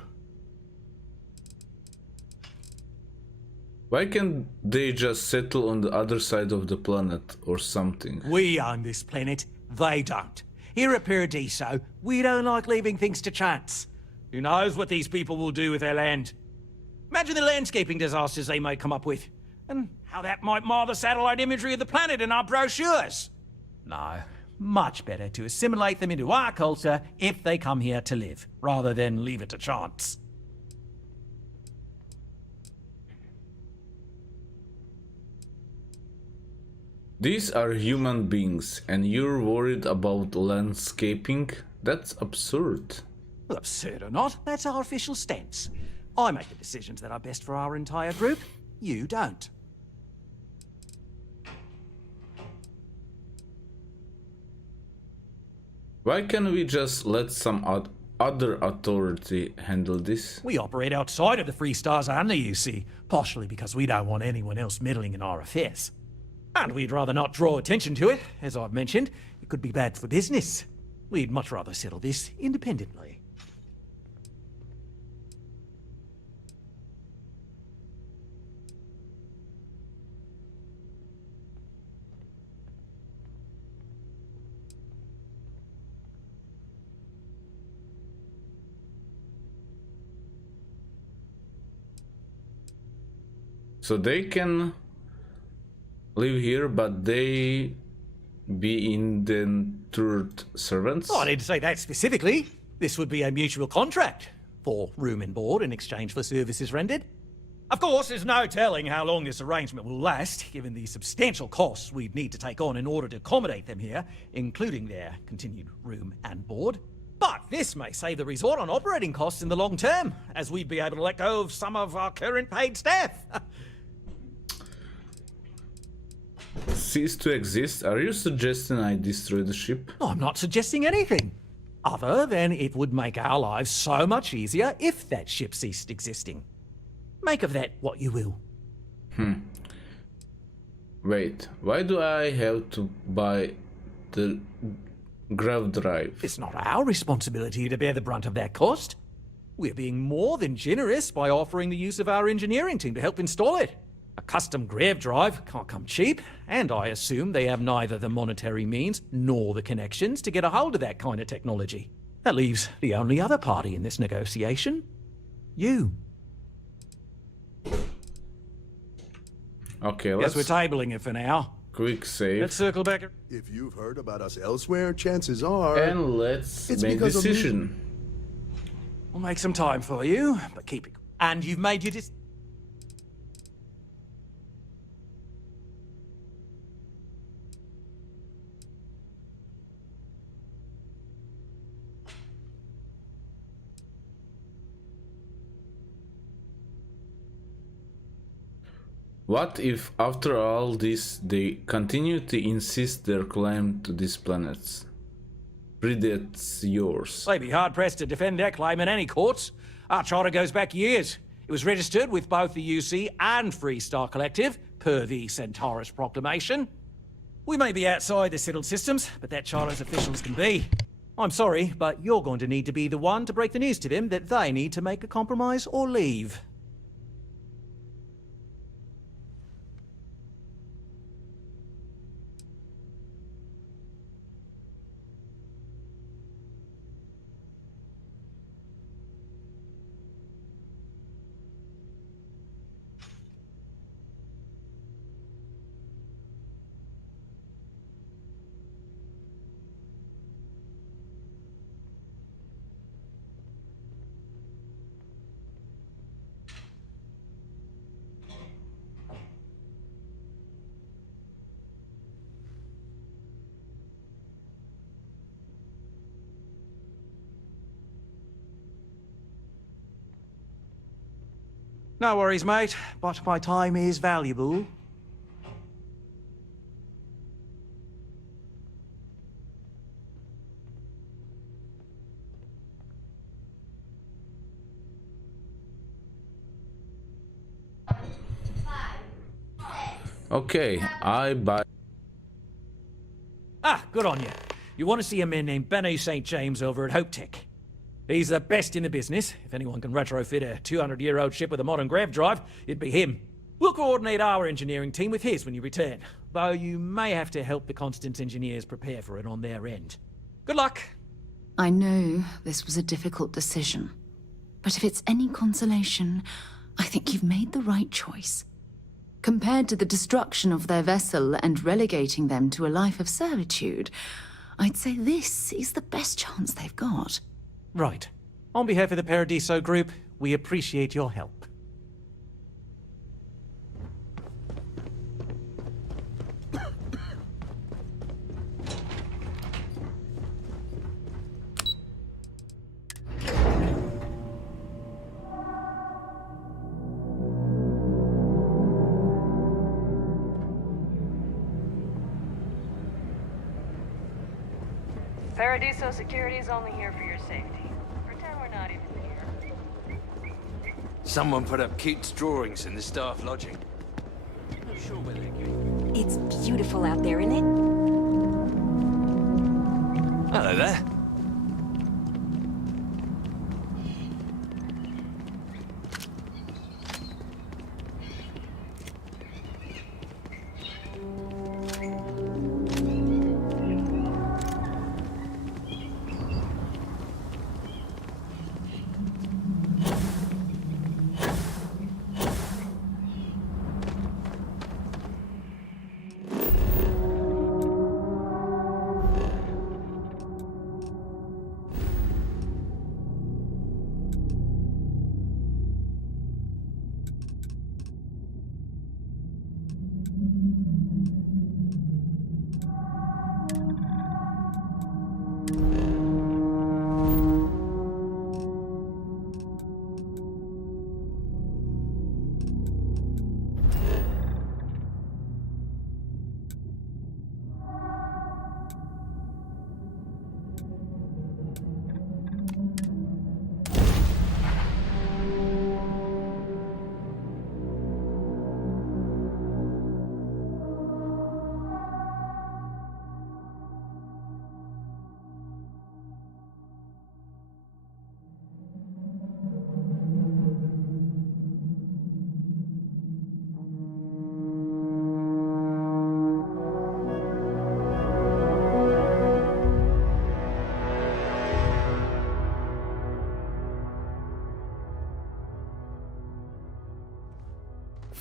Why can't they just settle on the other side of the planet or something? We own this planet. They don't. Here at Paradiso, we don't like leaving things to chance. Who knows what these people will do with their land? Imagine the landscaping disasters they may come up with, and how that might mar the satellite imagery of the planet in our brochures. No, much better to assimilate them into our culture if they come here to live, rather than leave it to chance. These are human beings, and you're worried about landscaping? That's absurd. Well, absurd or not, that's our official stance. I make the decisions that are best for our entire group. You don't. Why can't we just let some other authority handle this? We operate outside of the Free Stars only, you see, partially because we don't want anyone else meddling in our affairs. And we'd rather not draw attention to it. As I've mentioned, it could be bad for business. We'd much rather settle this independently. So they can live here, but they be indentured servants? Oh, I didn't say that specifically. This would be a mutual contract for room and board in exchange for services rendered. Of course, there's no telling how long this arrangement will last, given the substantial costs we'd need to take on in order to accommodate them here, including their continued room and board. But this may save the resort on operating costs in the long term, as we'd be able to let go of some of our current paid staff. Cease to exist? Are you suggesting I destroy the ship? I'm not suggesting anything. other than it would make our lives so much easier if that ship ceased existing. Make of that what you will. Wait, why do I have to buy the grav drive? It's not our responsibility to bear the brunt of that cost. We're being more than generous by offering the use of our engineering team to help install it. A custom grav drive can't come cheap, and I assume they have neither the monetary means nor the connections to get a hold of that kind of technology. That leaves the only other party in this negotiation. You. Okay, Guess we're tabling it for now. Quick save. Let's circle back. If you've heard about us elsewhere, chances are... And let's it's make because decision. We'll make some time for you, but keep it. And you've made your What if, after all this, they continue to insist their claim to these planets? Predates yours. They'd be hard-pressed to defend their claim in any courts. Our charter goes back years. It was registered with both the UC and Freestar Collective, per the Centaurus Proclamation. We may be outside the settled systems, but that charter's official as can be. I'm sorry, but you're going to need to be the one to break the news to them that they need to make a compromise or leave. No worries, mate, but my time is valuable. Okay, I buy... Ah, good on you. You want to see a man named Benny St. James over at Hope Tech. He's the best in the business. If anyone can retrofit a 200-year-old ship with a modern grav drive, it'd be him. We'll coordinate our engineering team with his when you return, though you may have to help the Constance engineers prepare for it on their end. Good luck. I know this was a difficult decision, but if it's any consolation, I think you've made the right choice. Compared to the destruction of their vessel and relegating them to a life of servitude, I'd say this is the best chance they've got. Right. On behalf of the Paradiso Group, we appreciate your help. Paradiso Security is only here for your safety. Pretend we're not even here. Someone put up Keats' drawings in the staff lodging. Not sure where they're going. It's beautiful out there, isn't it? Hello there.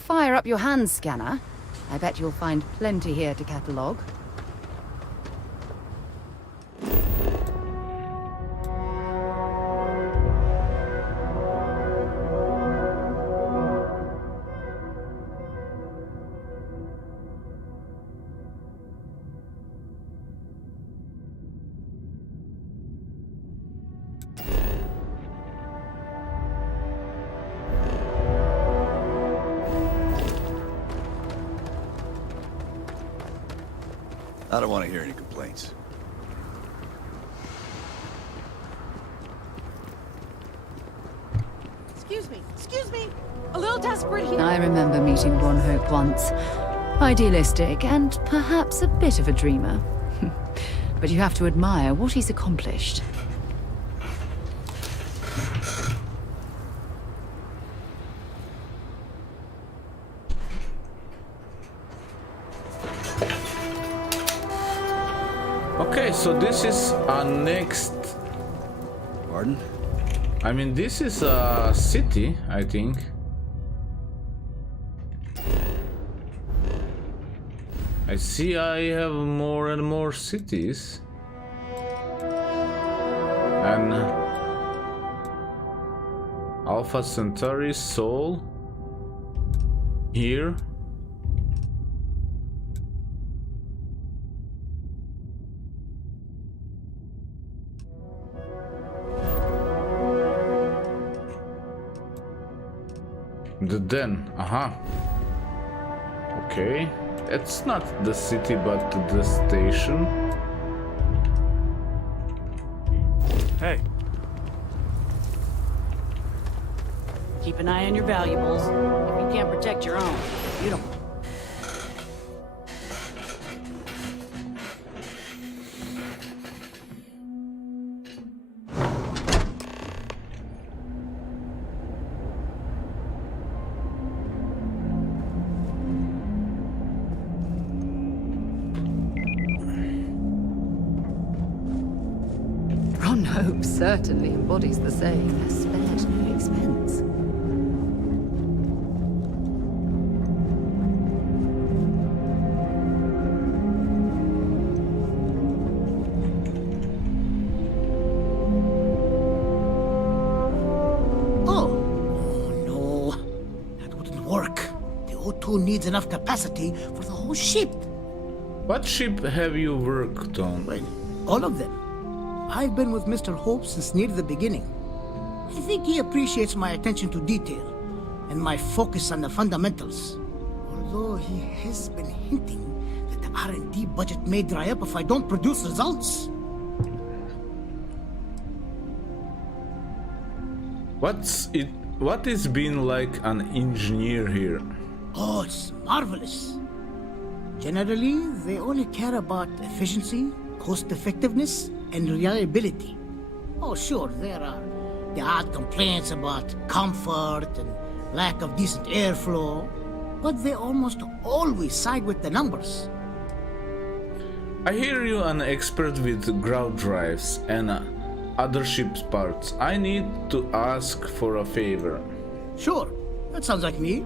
fire up your hand scanner. I bet you'll find plenty here to catalogue. I don't want to hear any complaints. Excuse me. A little desperate here. I remember meeting Ron Hope once. Idealistic and perhaps a bit of a dreamer. But you have to admire what he's accomplished. Okay, so this is our next... Pardon? I mean, this is a city, I think. I see I have more and more cities. And... Alpha Centauri, Sol. Here. The den, okay. It's not the city, but the station. Hey. Keep an eye on your valuables. If you can't protect your own, you don't. Ron Hope certainly embodies the saying, spared no expense. Who needs enough capacity for the whole ship? What ship have you worked on? Well, all of them. I've been with Mr. Hope since near the beginning. I think he appreciates my attention to detail and my focus on the fundamentals. Although he has been hinting that the R&D budget may dry up if I don't produce results. What is being like an engineer here? Oh, it's marvelous. Generally, they only care about efficiency, cost-effectiveness, and reliability. Oh, sure, there are the odd complaints about comfort and lack of decent airflow, but they almost always side with the numbers. I hear you an expert with ground drives and other ship's parts. I need to ask for a favor. Sure, that sounds like me.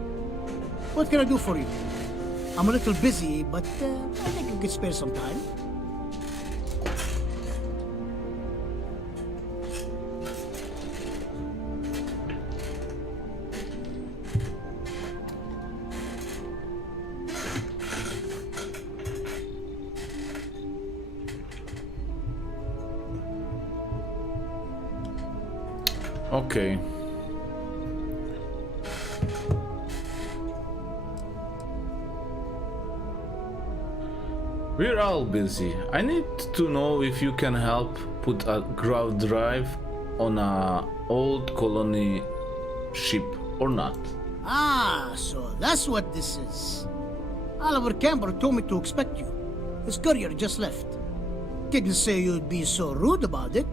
What can I do for you? I'm a little busy, but I think I could spare some time. Okay. We're all busy. I need to know if you can help put a ground drive on a old colony ship or not. Ah, so that's what this is. Oliver Campbell told me to expect you. His courier just left. Didn't say you'd be so rude about it.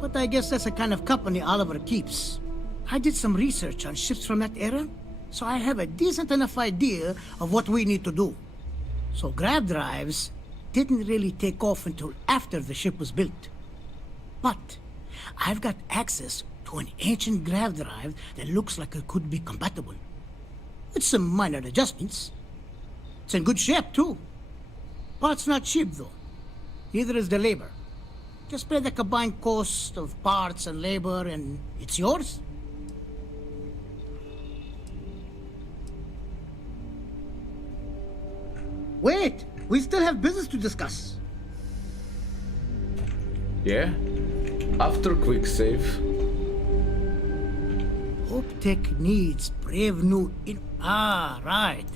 But I guess that's the kind of company Oliver keeps. I did some research on ships from that era, so I have a decent enough idea of what we need to do. So grav drives didn't really take off until after the ship was built. But I've got access to an ancient grav drive that looks like it could be compatible. With some minor adjustments. It's in good shape, too. Parts not cheap, though. Neither is the labor. Just pay the combined cost of parts and labor, and it's yours. Wait! We still have business to discuss. Yeah? After quick save. Hope Tech needs brave new Ah, right.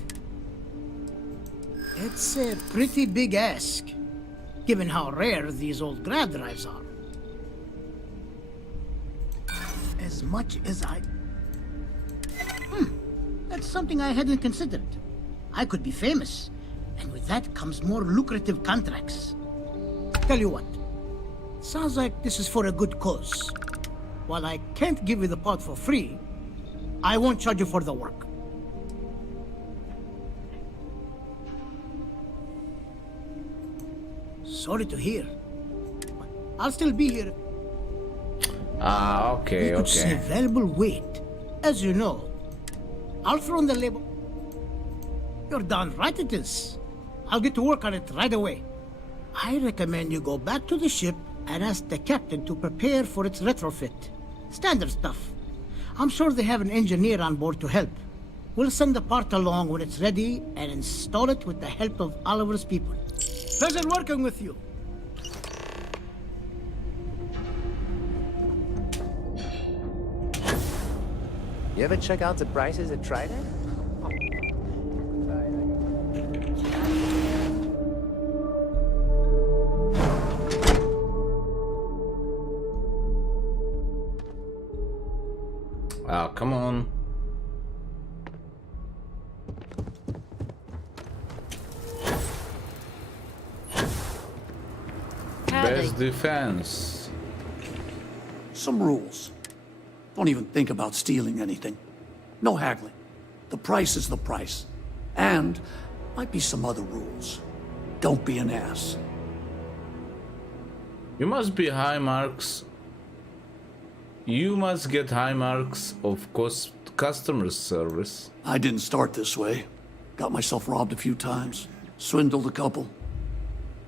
It's a pretty big ask, given how rare these old grab drives are. As much as that's something I hadn't considered. I could be famous, and with that comes more lucrative contracts. Tell you what, sounds like this is for a good cause. While I can't give you the part for free, I won't charge you for the work. Sorry to hear. But I'll still be here. Ah, okay, You could save valuable weight. As you know, I'll throw in the label. You're darn right it is. I'll get to work on it right away. I recommend you go back to the ship and ask the captain to prepare for its retrofit. Standard stuff. I'm sure they have an engineer on board to help. We'll send the part along when it's ready and install it with the help of Oliver's people. Pleasure working with you. You ever check out the prices at Trident? Ah, come on. Best defense. Some rules. Don't even think about stealing anything. No haggling. The price is the price. And might be some other rules. Don't be an ass. You must be high marks. You must get high marks of customer service. I didn't start this way. Got myself robbed a few times. Swindled a couple.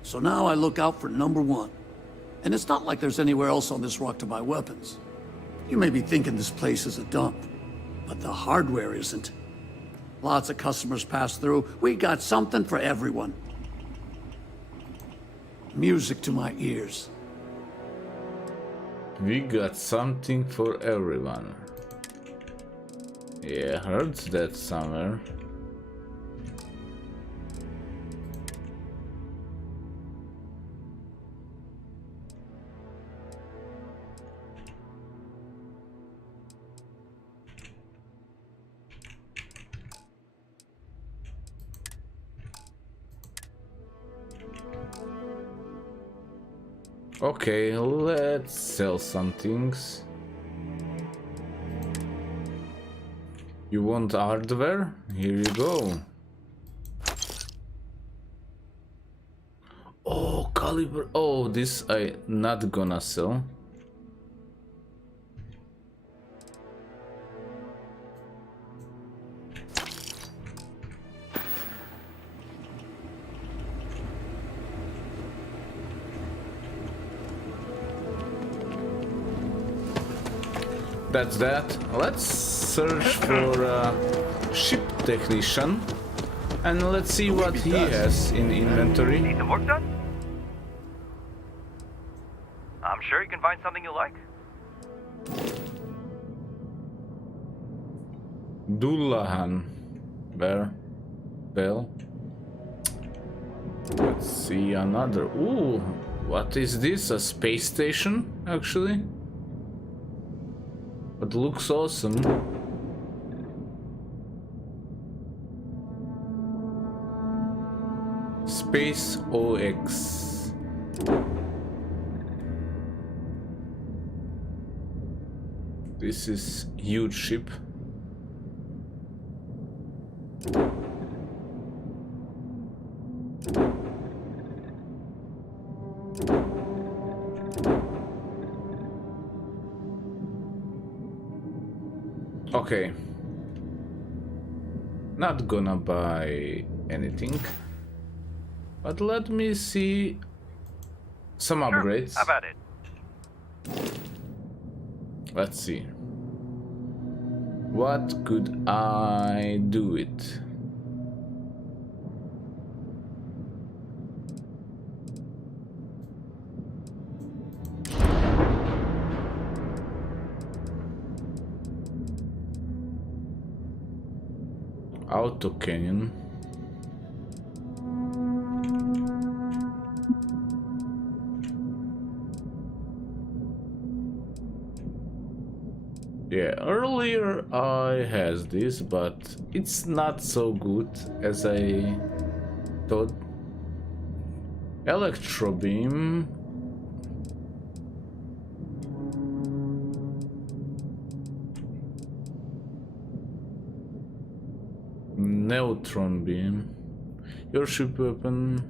So now I look out for number one. And it's not like there's anywhere else on this rock to buy weapons. You may be thinking this place is a dump, but the hardware isn't. Lots of customers pass through. We got something for everyone. Music to my ears. We got something for everyone. Yeah, heard that somewhere. Okay, let's sell some things. You want hardware? Here you go. Oh, caliber. Oh, this I not gonna sell. That's that. Let's search for a ship technician and let's see what he has in inventory. Need some work done? I'm sure you can find something you like. Dullahan. Where? Bell. Let's see another. Ooh, what is this? A space station, actually? But looks awesome. Space OX. This is huge ship. Okay. Not gonna buy anything. But let me see some upgrades. How about it? Let's see. What could I do it? Auto canyon. Yeah, earlier I has this, but it's not so good as I thought. Electro beam. Neutron beam. Your ship weapon.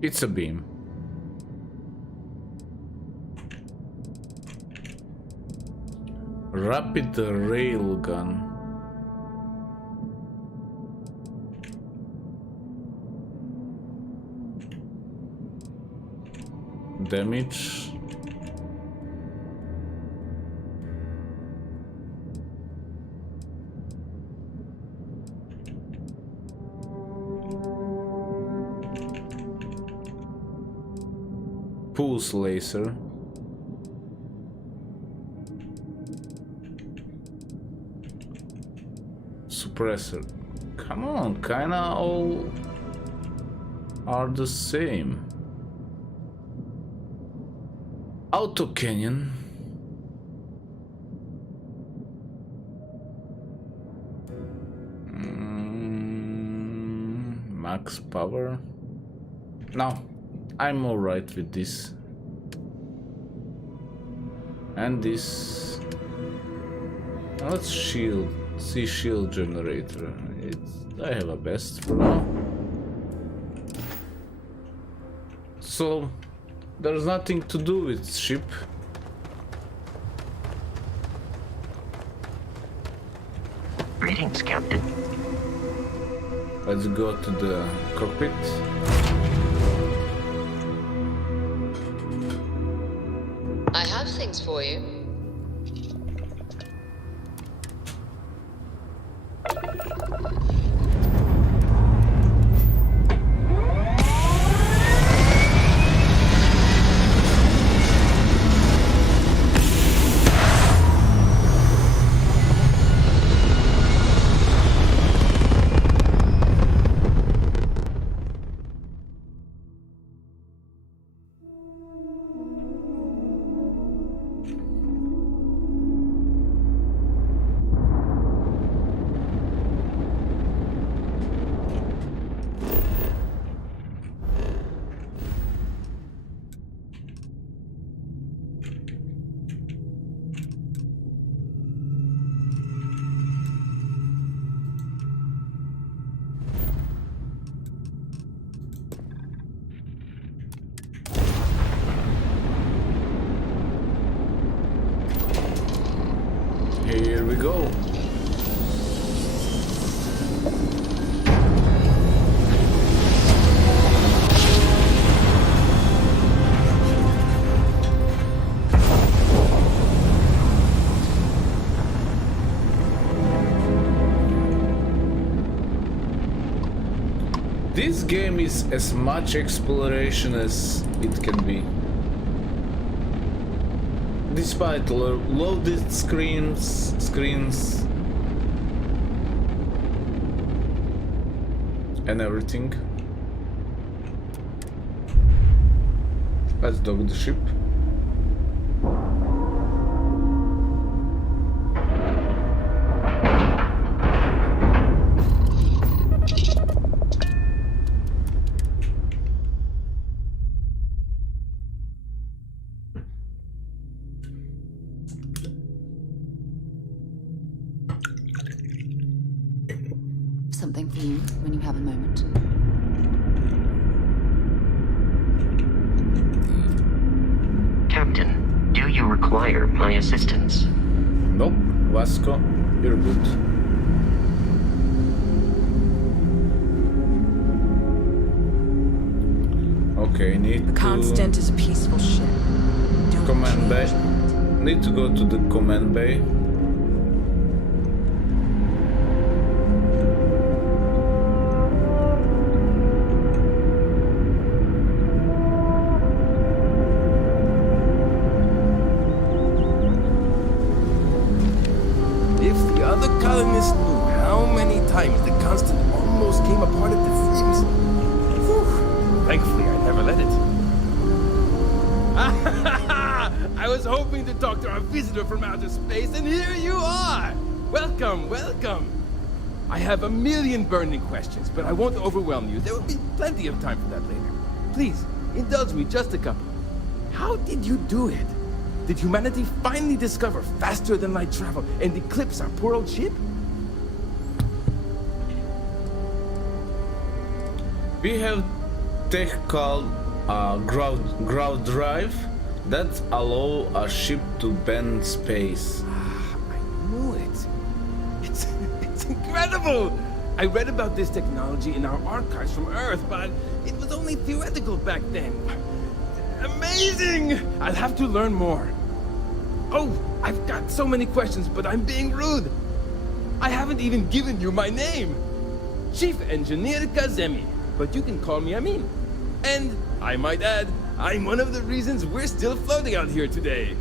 It's a beam. Rapid railgun. Damage. Pulse laser. Suppressor. Come on, kinda all are the same. Auto canyon. Max power. No, I'm alright with this. And this. Let's shield. See shield generator. I have a best for now. So there's nothing to do with ship. Greetings, Captain. Let's go to the cockpit. I have things for you. Here we go. This game is as much exploration as it can be. Despite loaded screens and everything. Let's dock the ship. Something for you when you have a moment. Captain, do you require my assistance? Nope, Vasco, you're good. Okay, need The Constant is a peaceful ship. Don't command bay. change Need to go to the command bay. If the other colonists knew how many times the Constant almost came apart at the seams. Whew. Thankfully, I never let it. I was hoping to talk to our visitor from outer space, and here you are! Welcome, welcome! I have a million burning questions, but I won't overwhelm you. There will be plenty of time for that later. Please, indulge me just a couple. How did you do it? Did humanity finally discover faster than light travel and eclipse our poor old ship? We have tech called ground drive that allow a ship to bend space. I knew it. It's incredible! I read about this technology in our archives from Earth, but it was only theoretical back then. Amazing! I'll have to learn more. Oh, I've got so many questions, but I'm being rude. I haven't even given you my name. Chief Engineer Kazemi, but you can call me Amin. And, I might add, I'm one of the reasons we're still floating out here today.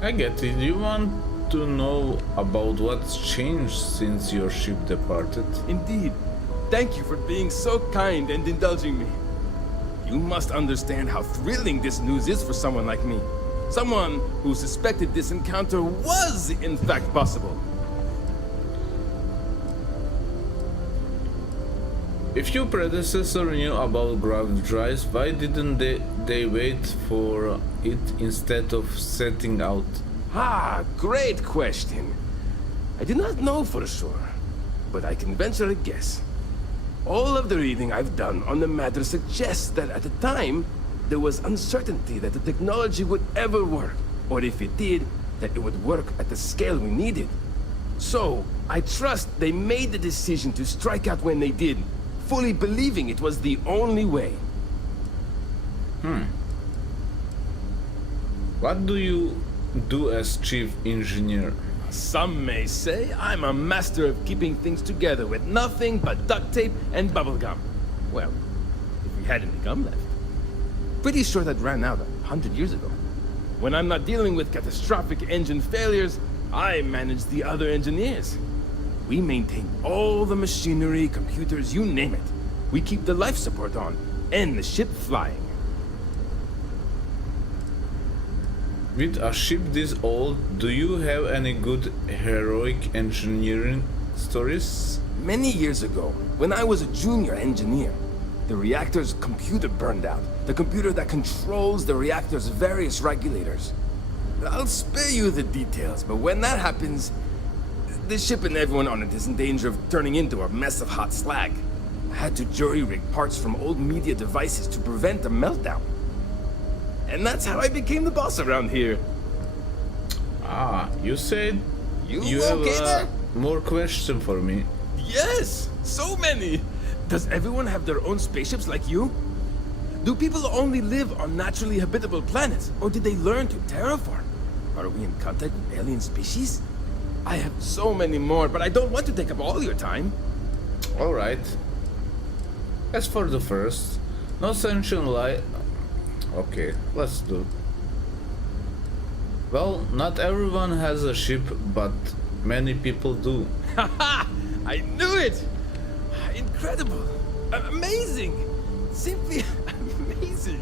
I get it. You want to know about what's changed since your ship departed? Indeed. Thank you for being so kind and indulging me. You must understand how thrilling this news is for someone like me. Someone who suspected this encounter was, in fact, possible. If your predecessor knew about ground drives, why didn't they wait for it instead of setting out? Ah, great question. I do not know for sure, but I can venture a guess. All of the reading I've done on the matter suggests that at the time, there was uncertainty that the technology would ever work, or if it did, that it would work at the scale we needed. So, I trust they made the decision to strike out when they did, fully believing it was the only way. What do you do as chief engineer? Some may say I'm a master of keeping things together with nothing but duct tape and bubblegum. Well, if we had any gum left. Pretty sure that ran out 100 years ago. When I'm not dealing with catastrophic engine failures, I manage the other engineers. We maintain all the machinery, computers, you name it. We keep the life support on, and the ship flying. With a ship this old, do you have any good heroic engineering stories? Many years ago, when I was a junior engineer, the reactor's computer burned out. The computer that controls the reactor's various regulators. I'll spare you the details, but when that happens, the ship and everyone on it is in danger of turning into a mess of hot slag. I had to jury-rig parts from old media devices to prevent a meltdown. And that's how I became the boss around here. Ah, you said you okay have there? more questions for me. Yes, so many. Does everyone have their own spaceships like you? Do people only live on naturally habitable planets, or did they learn to terraform? Are we in contact with alien species? I have so many more, but I don't want to take up all your time. Alright. As for the first, no sentient life. Okay, let's do. Well, not everyone has a ship, but many people do. Haha! I knew it! Incredible! Amazing! Simply amazing!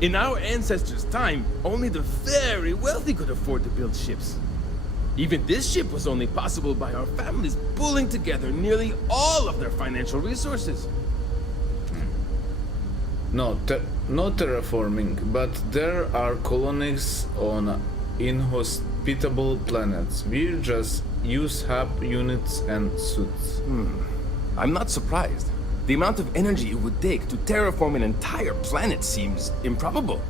In our ancestors' time, only the very wealthy could afford to build ships. Even this ship was only possible by our families pulling together nearly all of their financial resources. No terraforming, but there are colonies on inhospitable planets. We just use hub units and suits. I'm not surprised. The amount of energy it would take to terraform an entire planet seems improbable.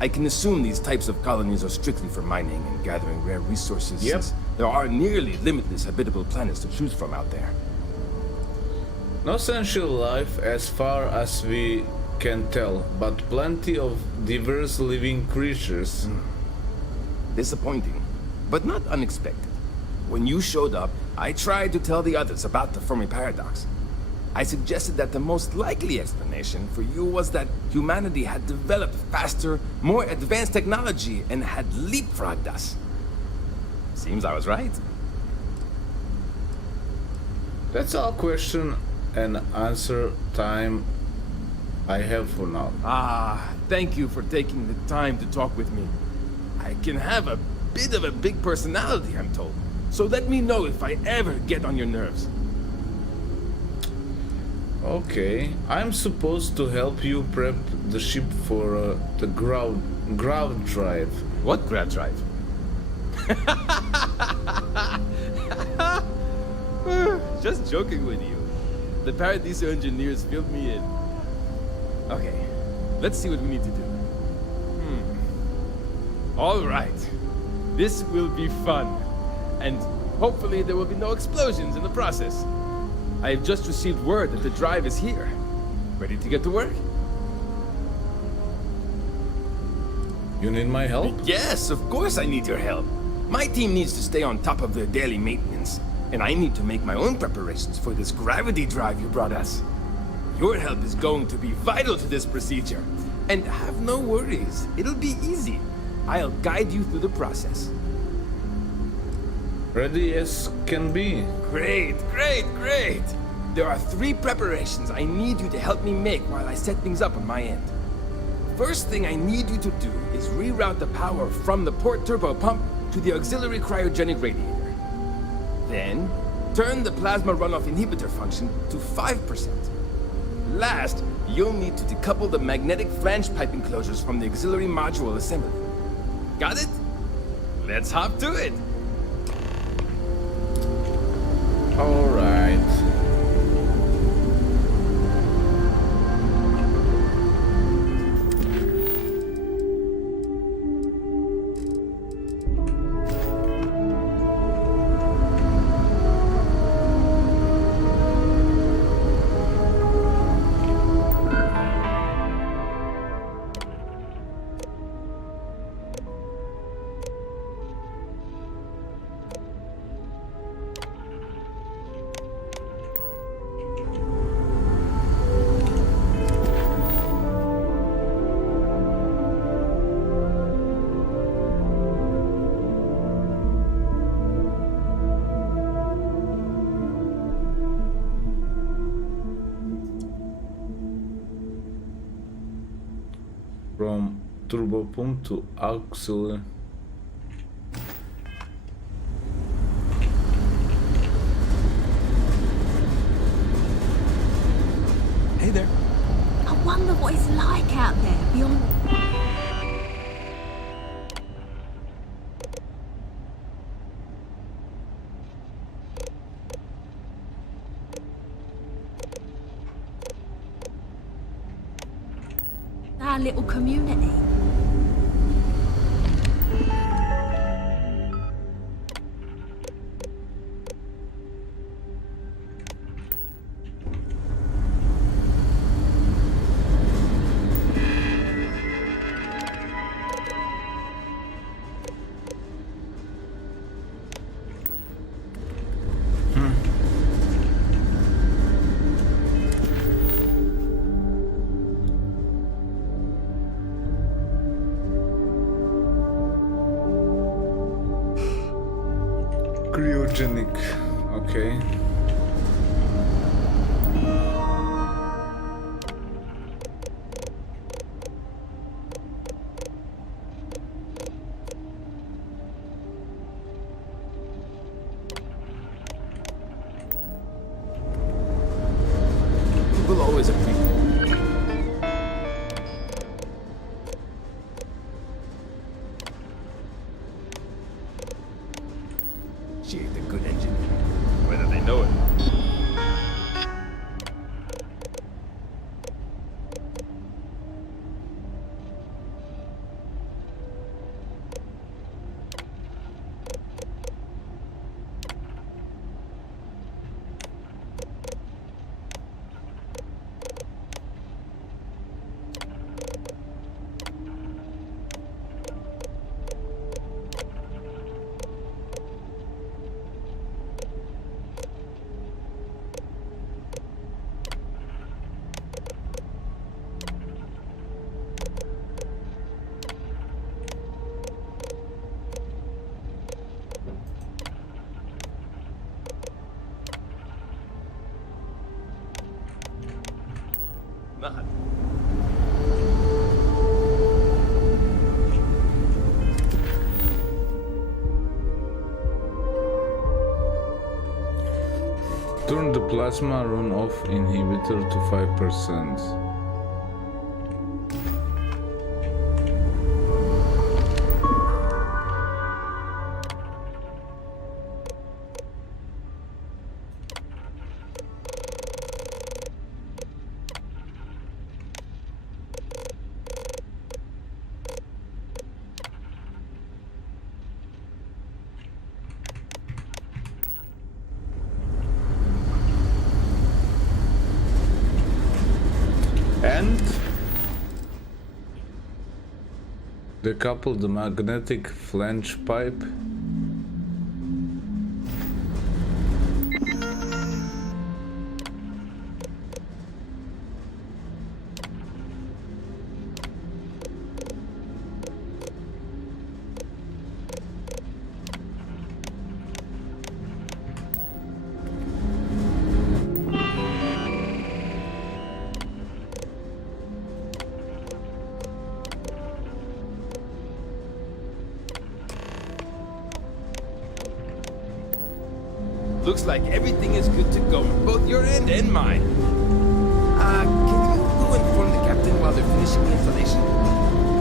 I can assume these types of colonies are strictly for mining and gathering rare resources, Yep. since there are nearly limitless habitable planets to choose from out there. No essential life as far as we can tell, but plenty of diverse living creatures. Disappointing, but not unexpected. When you showed up, I tried to tell the others about the Fermi paradox. I suggested that the most likely explanation for you was that humanity had developed faster, more advanced technology and had leapfrogged us. Seems I was right. That's all question and answer time I have for now. Thank you for taking the time to talk with me. I can have a bit of a big personality, I'm told. So let me know if I ever get on your nerves. Okay, I'm supposed to help you prep the ship for the ground drive. What ground drive? Just joking with you. The Paradiso engineers filled me in. Okay, let's see what we need to do. All right. This will be fun. And hopefully there will be no explosions in the process. I have just received word that the drive is here. Ready to get to work? You need my help? Yes, of course I need your help. My team needs to stay on top of their daily maintenance, and I need to make my own preparations for this gravity drive you brought us. Your help is going to be vital to this procedure. And have no worries, it'll be easy. I'll guide you through the process. Ready as can be. Great, great, great! There are 3 preparations I need you to help me make while I set things up on my end. First thing I need you to do is reroute the power from the port turbo pump to the auxiliary cryogenic radiator. Then, turn the plasma runoff inhibitor function to 5%. Last, you'll need to decouple the magnetic flange pipe enclosures from the auxiliary module assembly. Got it? Let's hop to it! All right. From turbo pump to auxiliary. Hey there. I wonder what it's like out there beyond. Our little community. Cryogenic. Okay. We'll always appreciate. She ain't a good engineer, whether they know it. not? Turn the plasma runoff inhibitor to 5%. And decouple the magnetic flange pipe. Looks like everything is good to go on both your end and mine. Can you go inform the captain while they're finishing the installation?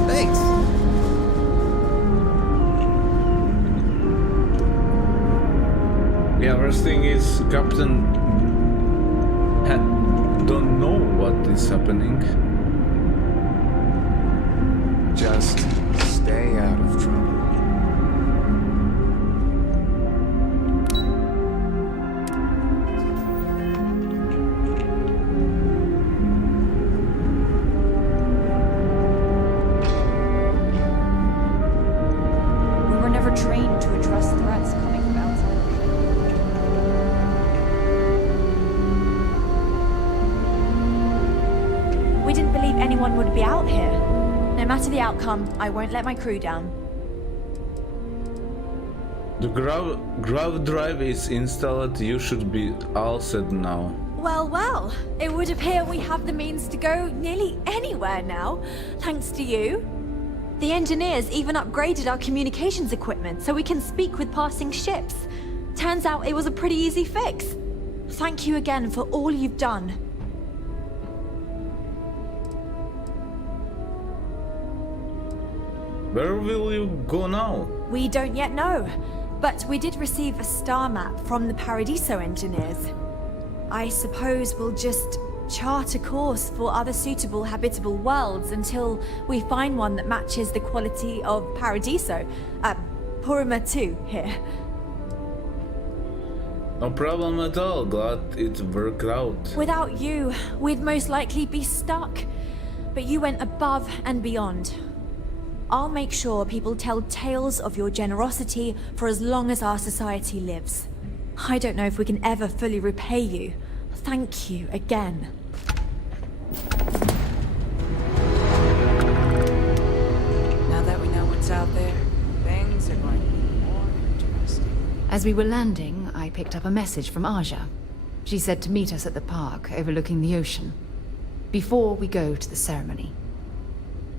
Thanks. Yeah, worst thing is Captain don't know what is happening. Just stay out of trouble. Trained to address threats coming from outside. We didn't believe anyone would be out here. No matter the outcome, I won't let my crew down. The grav drive is installed. You should be all set now. Well, well, it would appear we have the means to go nearly anywhere now, thanks to you. The engineers even upgraded our communications equipment so we can speak with passing ships. Turns out it was a pretty easy fix. Thank you again for all you've done. Where will you go now? We don't yet know, but we did receive a star map from the Paradiso engineers. I suppose we'll just chart a course for other suitable habitable worlds until we find one that matches the quality of Paradiso. Purima 2 here. No problem at all. Glad it worked out. Without you, we'd most likely be stuck. But you went above and beyond. I'll make sure people tell tales of your generosity for as long as our society lives. I don't know if we can ever fully repay you. Thank you again. Now that we know what's out there, things are going to be more interesting. As we were landing, I picked up a message from Aja. She said to meet us at the park overlooking the ocean. Before we go to the ceremony,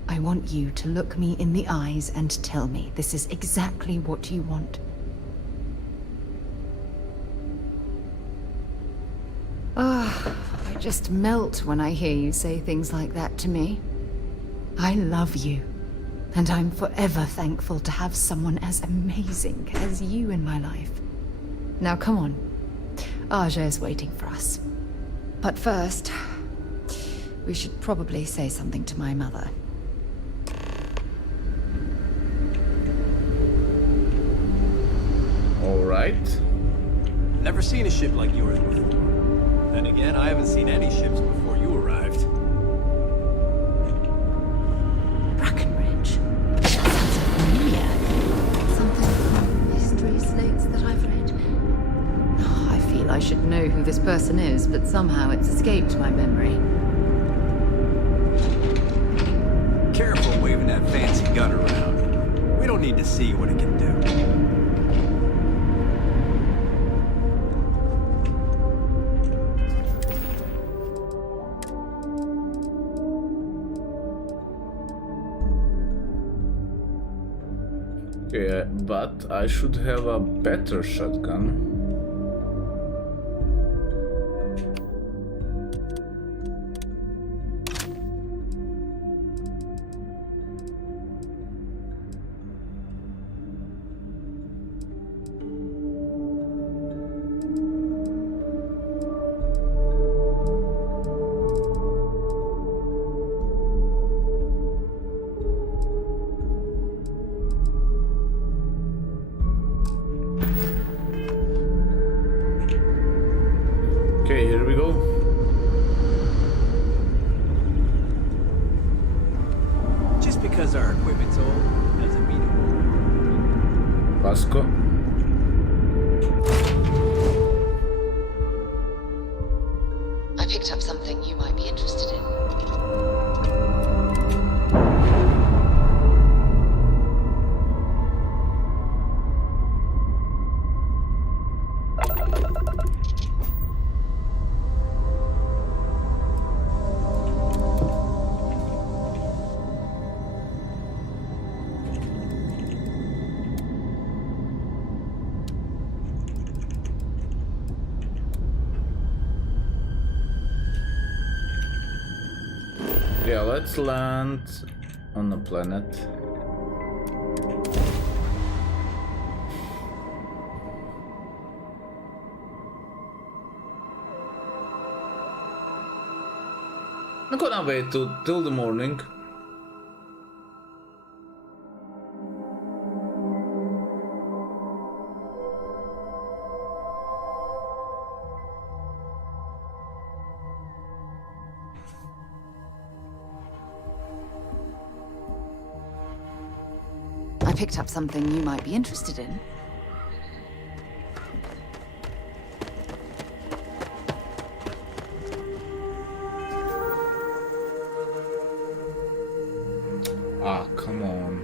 I want you to look me in the eyes and tell me this is exactly what you want. Oh, I just melt when I hear you say things like that to me. I love you, and I'm forever thankful to have someone as amazing as you in my life. Now come on, Aja is waiting for us. But first, we should probably say something to my mother. All right. Never seen a ship like yours before. Then again, I haven't seen any ships before you arrived. Brackenridge. That sounds familiar. Something from history slates that I've read. Oh, I feel I should know who this person is, but somehow it's escaped my memory. Careful waving that fancy gun around. We don't need to see what it can do. Okay, but I should have a better shotgun. Okay, here we go. Just because our equipment's old doesn't mean it won't. Vasco. I picked up something you might be interested in. Yeah, let's land on the planet. I'm gonna wait till the morning. I picked up something you might be interested in. Ah, come on.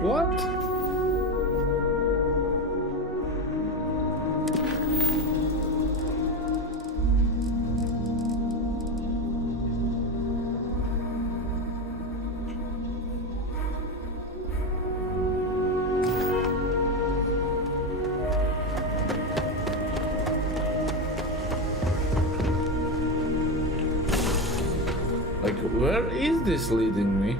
What? Like, where is this leading me?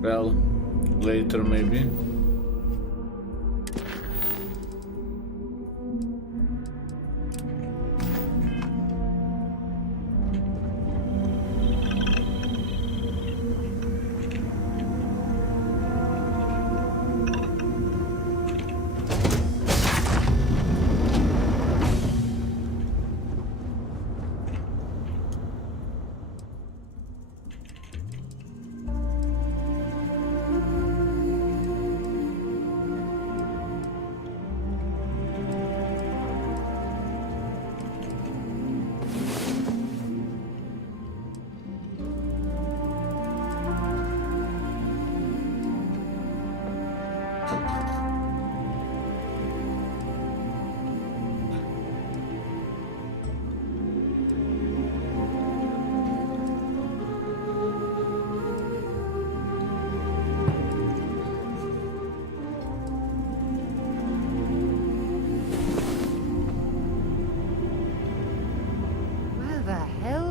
Well, later maybe.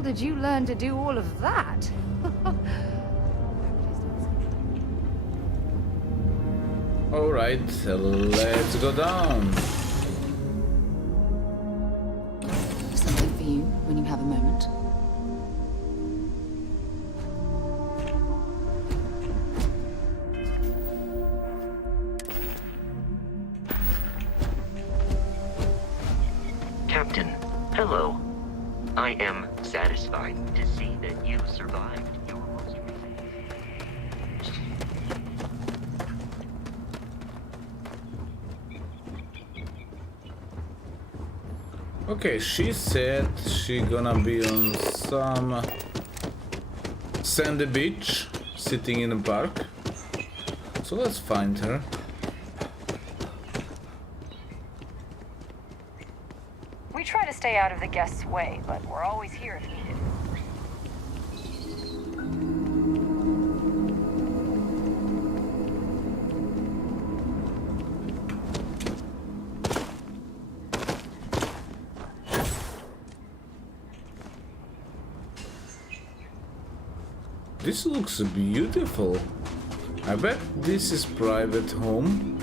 did you learn to do all of that? Alright, let's go down. Something for you when you have a moment. Captain, hello. I am satisfied to see that you survived your most Okay, she said she gonna be on some sandy beach, sitting in a park. So let's find her. We try to stay out of the guests' way, but we're always here if needed. This looks beautiful. I bet this is private home.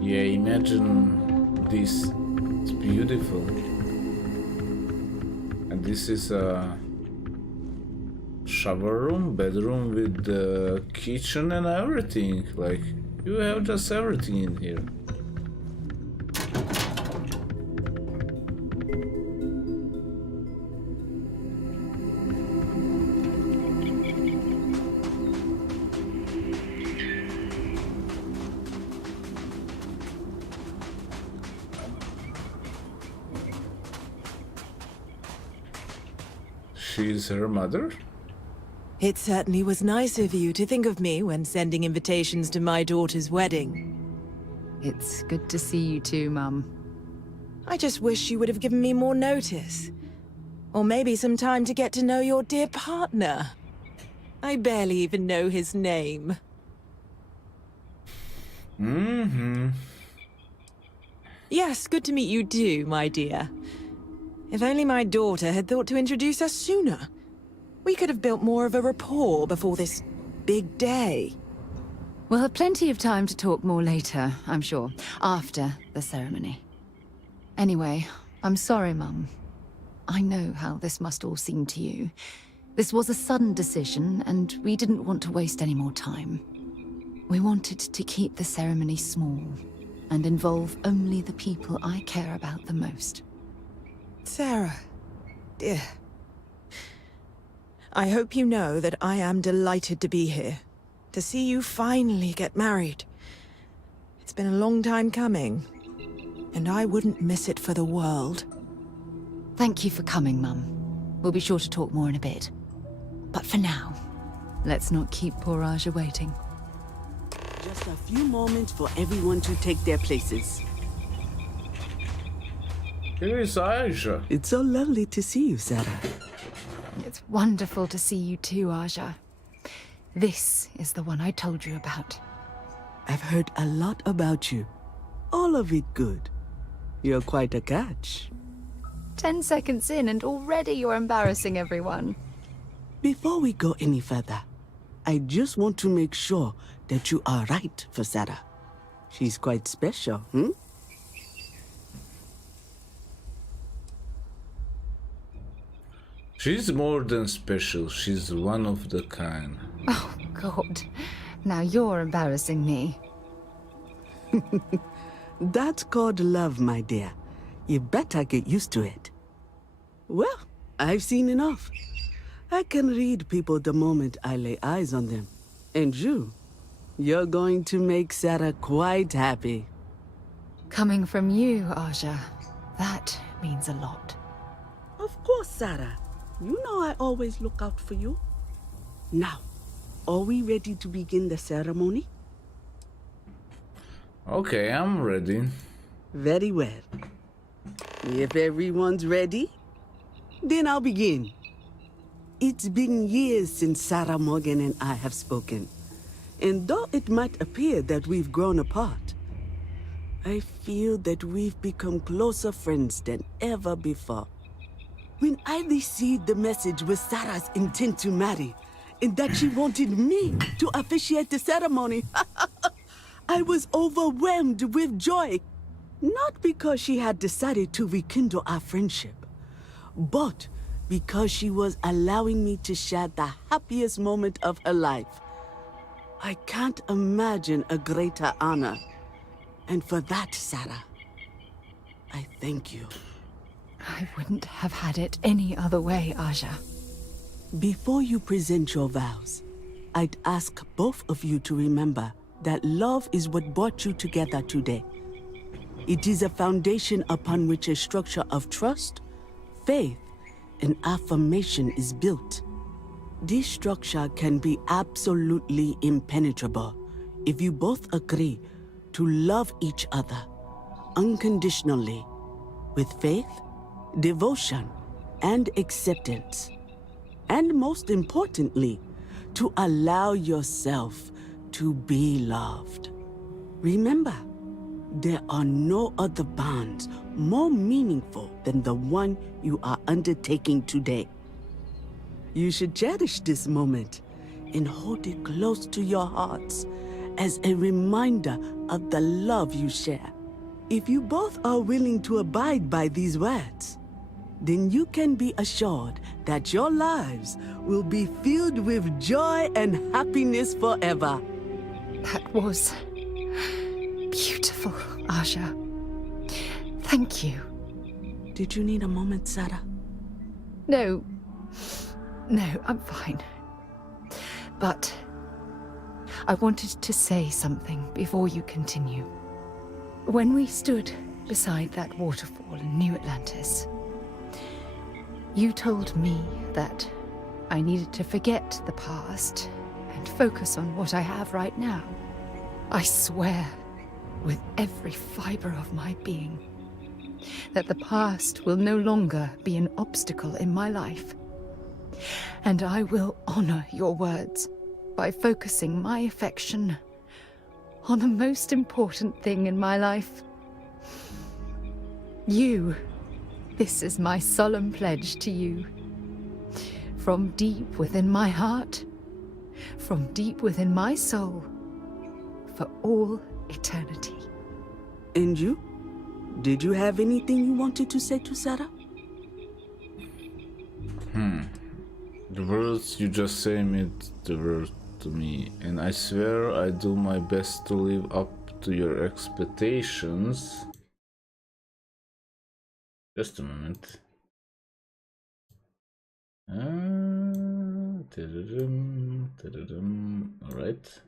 Yeah, imagine this. It's beautiful. And this is a shower room, bedroom with the kitchen and everything. Like, you have just everything in here. She's her mother? It certainly was nice of you to think of me when sending invitations to my daughter's wedding. It's good to see you too, Mum. I just wish you would have given me more notice. Or maybe some time to get to know your dear partner. I barely even know his name. Mm-hmm. Yes, good to meet you too, my dear. If only my daughter had thought to introduce us sooner. We could have built more of a rapport before this big day. We'll have plenty of time to talk more later, I'm sure, after the ceremony. Anyway, I'm sorry, Mum. I know how this must all seem to you. This was a sudden decision, and we didn't want to waste any more time. We wanted to keep the ceremony small and involve only the people I care about the most. Sarah, dear. I hope you know that I am delighted to be here, to see you finally get married. It's been a long time coming, and I wouldn't miss it for the world. Thank you for coming, Mum. We'll be sure to talk more in a bit. But for now, let's not keep poor Aja waiting. Just a few moments for everyone to take their places. Here is Aja. It's so lovely to see you, Sarah. It's wonderful to see you too, Aja. This is the one I told you about. I've heard a lot about you. All of it good. You're quite a catch. 10 seconds in and already you're embarrassing everyone. Before we go any further, I just want to make sure that you are right for Sarah. She's quite special, hmm? She's more than special. She's one of the kind. Oh, God. Now you're embarrassing me. That's called love, my dear. You better get used to it. Well, I've seen enough. I can read people the moment I lay eyes on them. And you're going to make Sarah quite happy. Coming from you, Aja, that means a lot. Of course, Sarah. You know I always look out for you. Now, are we ready to begin the ceremony? Okay, I'm ready. Very well. If everyone's ready, then I'll begin. It's been years since Sarah Morgan and I have spoken. And though it might appear that we've grown apart, I feel that we've become closer friends than ever before. When I received the message with Sarah's intent to marry, and that she wanted me to officiate the ceremony, I was overwhelmed with joy. Not because she had decided to rekindle our friendship, but because she was allowing me to share the happiest moment of her life. I can't imagine a greater honor. And for that, Sarah, I thank you. I wouldn't have had it any other way, Aja. Before you present your vows, I'd ask both of you to remember that love is what brought you together today. It is a foundation upon which a structure of trust, faith, and affirmation is built. This structure can be absolutely impenetrable if you both agree to love each other unconditionally with faith, devotion, and acceptance. And most importantly, to allow yourself to be loved. Remember, there are no other bonds more meaningful than the one you are undertaking today. You should cherish this moment and hold it close to your hearts as a reminder of the love you share. If you both are willing to abide by these words, then you can be assured that your lives will be filled with joy and happiness forever. That was beautiful, Aja. Thank you. Did you need a moment, Sarah? No, I'm fine. But I wanted to say something before you continue. When we stood beside that waterfall in New Atlantis, you told me that I needed to forget the past and focus on what I have right now. I swear, with every fiber of my being, that the past will no longer be an obstacle in my life. And I will honor your words by focusing my affection on the most important thing in my life. You. This is my solemn pledge to you. From deep within my heart, from deep within my soul, for all eternity. And you? Did you have anything you wanted to say to Sarah? The words you just say meant the word to me, and I swear I do my best to live up to your expectations. Just a moment. Alright.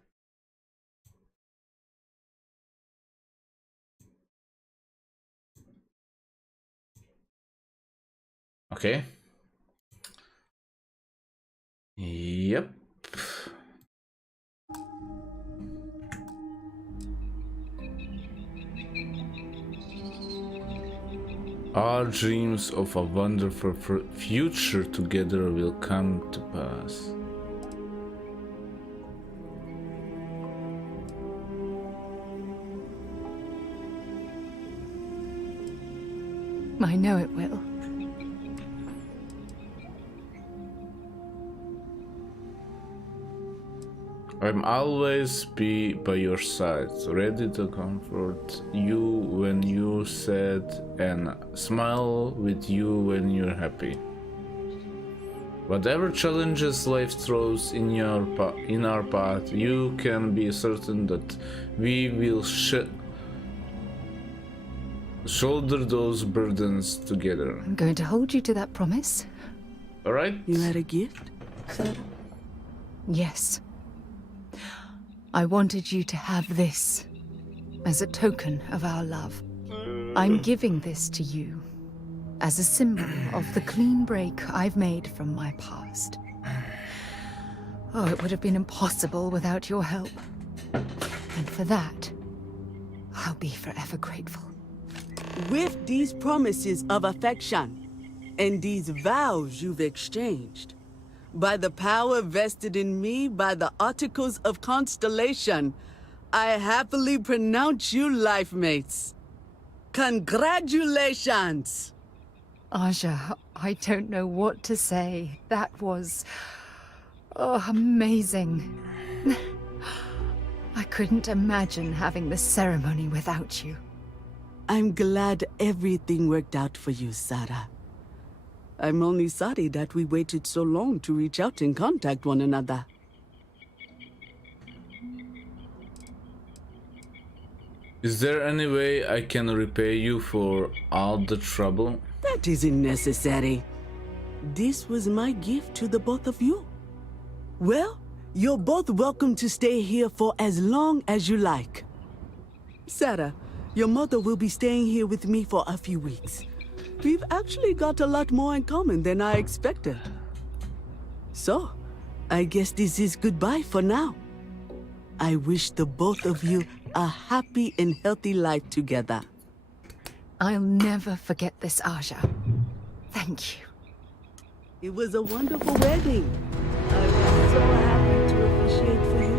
Okay. Yep. Our dreams of a wonderful future together will come to pass. I know it will. I'm always be by your side, ready to comfort you when you're sad and smile with you when you're happy. Whatever challenges life throws in our path, you can be certain that we will shoulder those burdens together. I'm going to hold you to that promise. All right? You had a gift, Sarah? Yes. I wanted you to have this as a token of our love. I'm giving this to you as a symbol of the clean break I've made from my past. Oh, it would have been impossible without your help. And for that, I'll be forever grateful. With these promises of affection and these vows you've exchanged, by the power vested in me by the Articles of Constellation, I happily pronounce you life mates. Congratulations! Aja, I don't know what to say. That was... oh, amazing. I couldn't imagine having the ceremony without you. I'm glad everything worked out for you, Sarah. I'm only sorry that we waited so long to reach out and contact one another. Is there any way I can repay you for all the trouble? That isn't necessary. This was my gift to the both of you. Well, you're both welcome to stay here for as long as you like. Sarah, your mother will be staying here with me for a few weeks. We've actually got a lot more in common than I expected. So, I guess this is goodbye for now. I wish the both of you a happy and healthy life together. I'll never forget this, Aja. Thank you. It was a wonderful wedding. I'm so happy to officiate for you.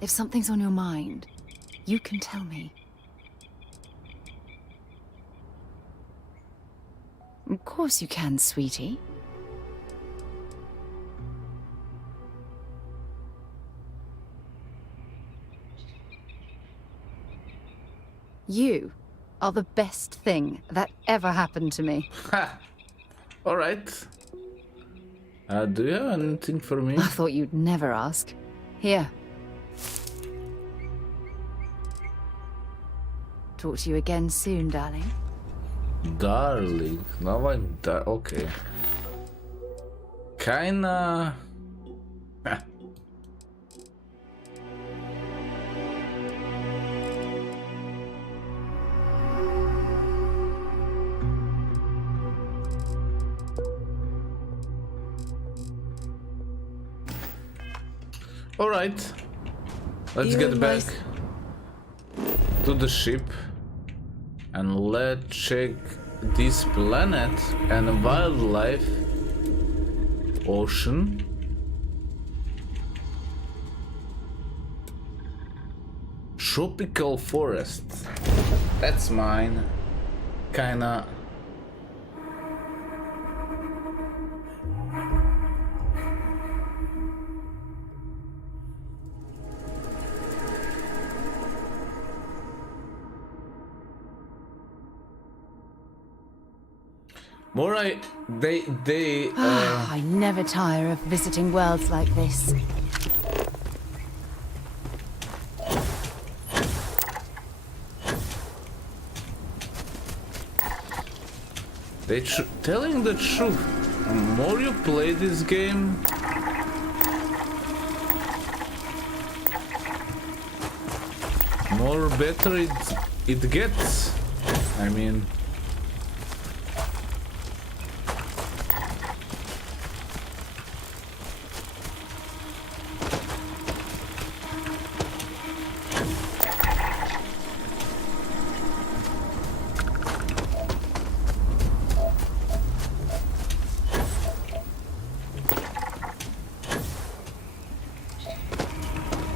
If something's on your mind, you can tell me. Of course you can, sweetie. You are the best thing that ever happened to me. Ha! Alright. Do you have anything for me? I thought you'd never ask. Here. Talk to you again soon, darling. Darling. Now I'm okay. Kinda... Alright. Let's get back to the ship. And let's check this planet and wildlife, ocean, tropical forest. That's mine. Kinda. More I never tire of visiting worlds like this. telling the truth. The more you play this game, more better it gets. I mean.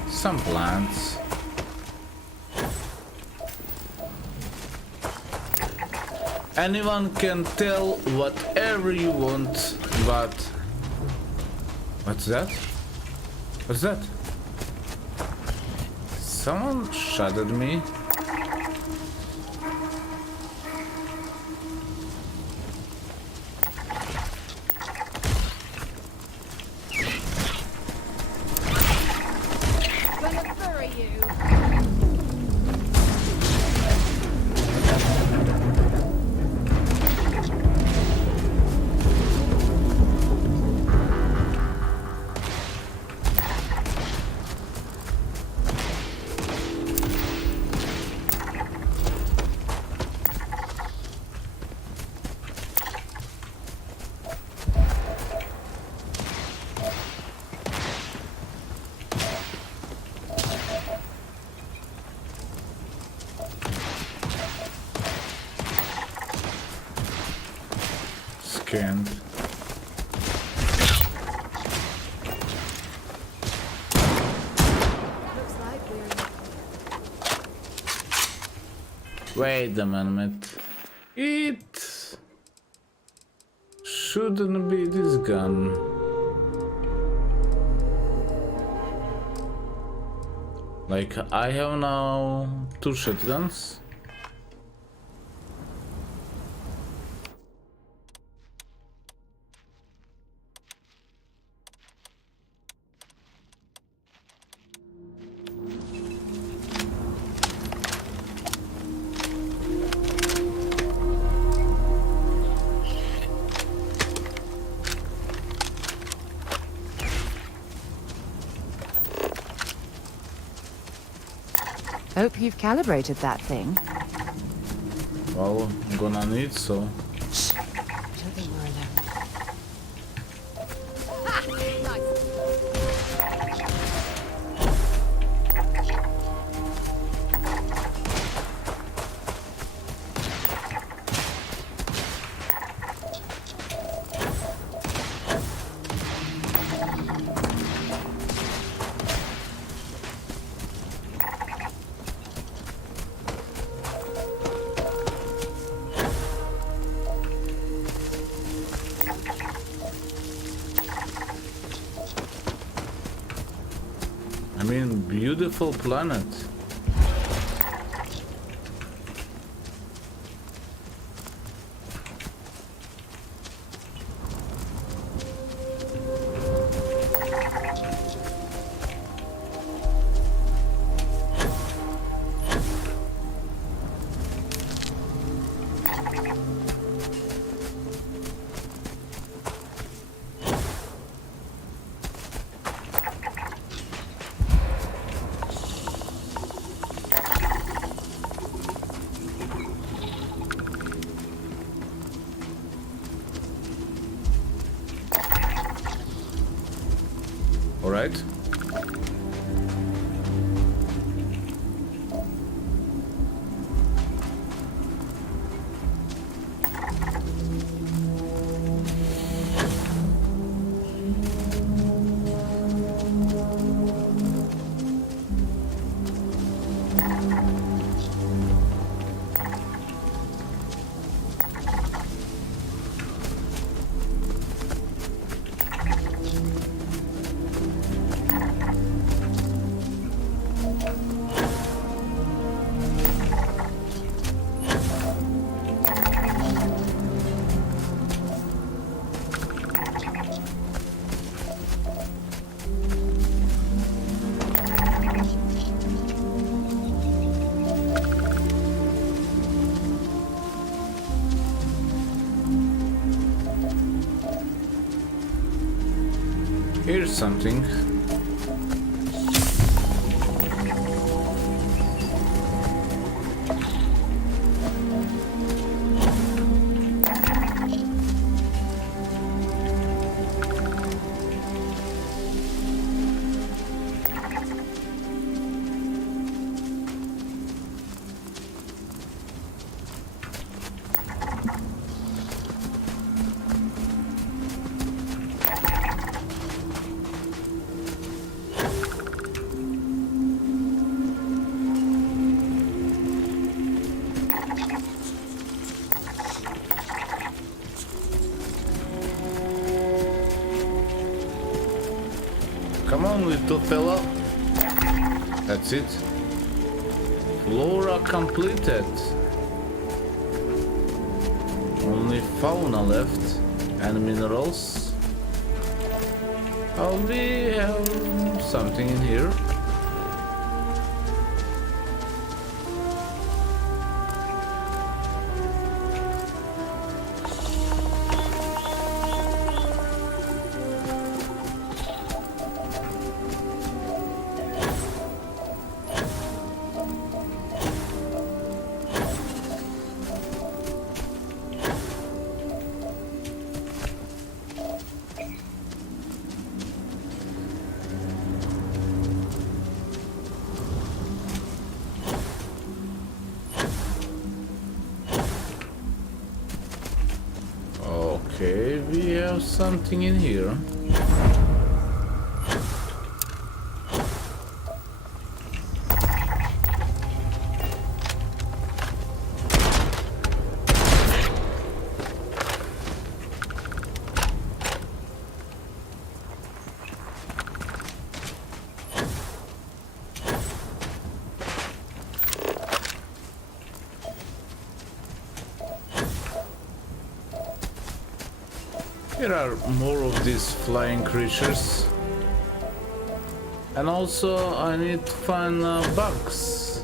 Some plants. Anyone can tell whatever you want, but... What's that? What's that? Someone shot at me. Scanned. Wait a minute. It shouldn't be this gun. Like, I have now 2 shotguns. Hope you've calibrated that thing. Well, I'm gonna need so. I mean, beautiful planet. All right. Here's something. Come on, little fella. That's it. Flora completed. Only fauna left and minerals. I'll be have something in here. Okay, we have something in here. Here are more of these flying creatures. And also I need to find bugs.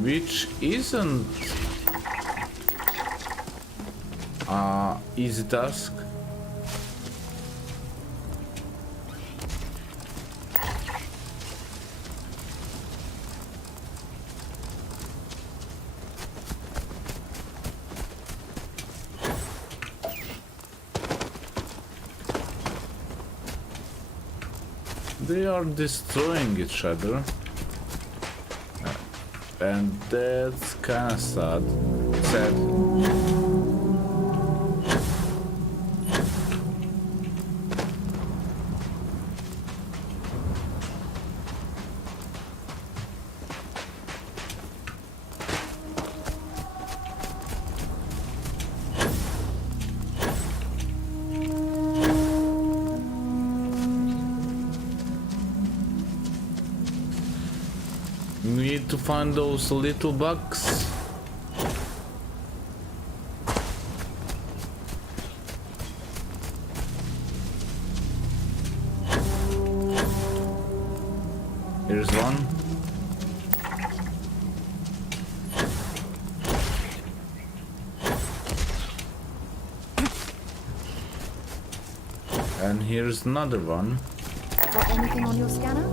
Which isn't easy task. They are destroying each other. And that's kinda sad. Need to find those little bugs. Here's one. And here's another one. Got anything on your scanner?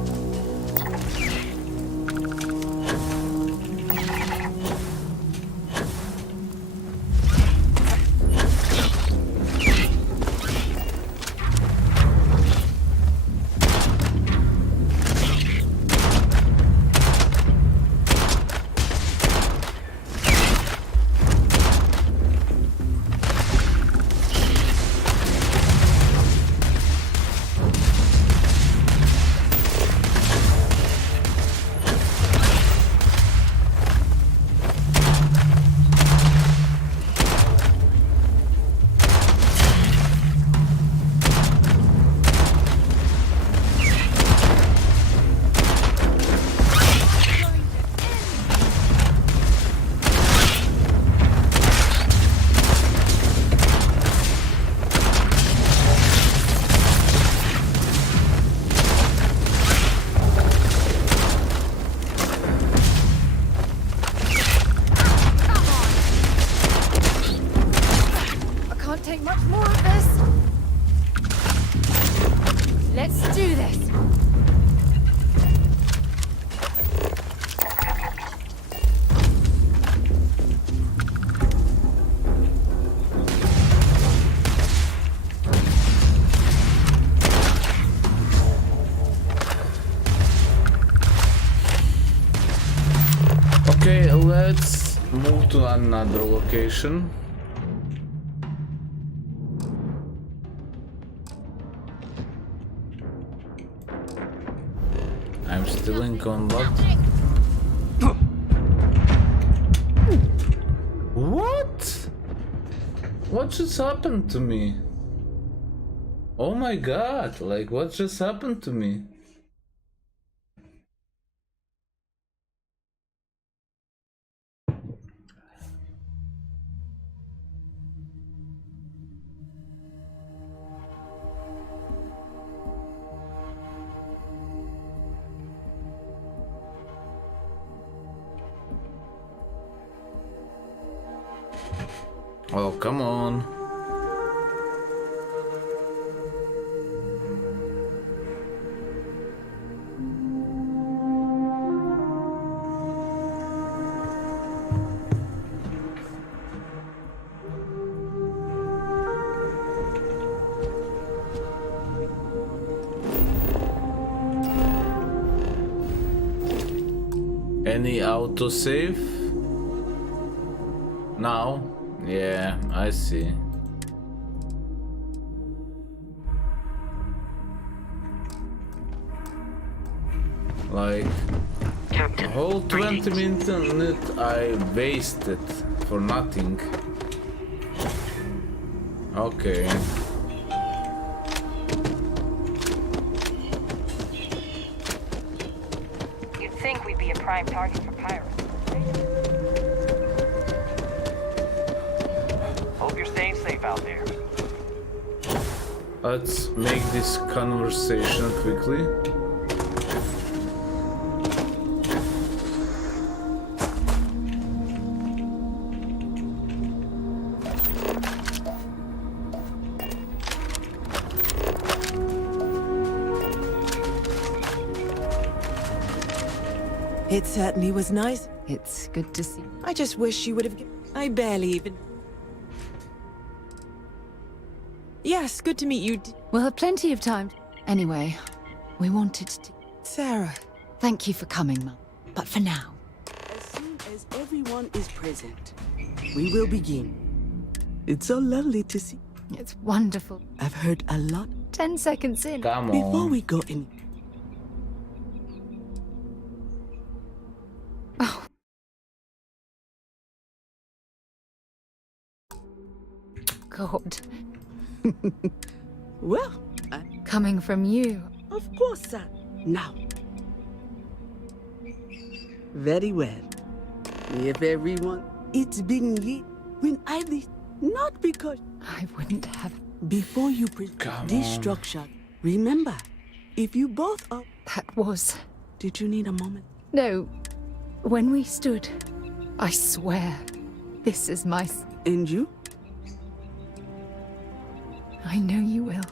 Take much more of this. Let's do this. Okay, let's move to another location. I'm still in combat. What? What just happened to me? Oh my god, like what just happened to me? Oh, come on. Any autosave? Now? Yeah, I see. Like, the whole 20 minutes I wasted for nothing. Okay. You'd think we'd prime target for pirates. Hope you're staying safe out there. Let's make this conversation quickly. It certainly was nice. It's good to see. I just wish she would have... I barely even... Yes, good to meet you. We'll have plenty of time. Anyway, we wanted to... Sarah. Thank you for coming, Mum. But for now... As soon as everyone is present, we will begin. It's so lovely to see. It's wonderful. I've heard a lot. 10 seconds in. Come Before on. we go in... God. Well, coming from you. Of course, sir. Now. Very well. If everyone... It's been lit when I leave. Not because... I wouldn't have... Before you... This on. structure. Remember, if you both are... That was... Did you need a moment? No. When we stood, I swear, this is my... And you? I know you will.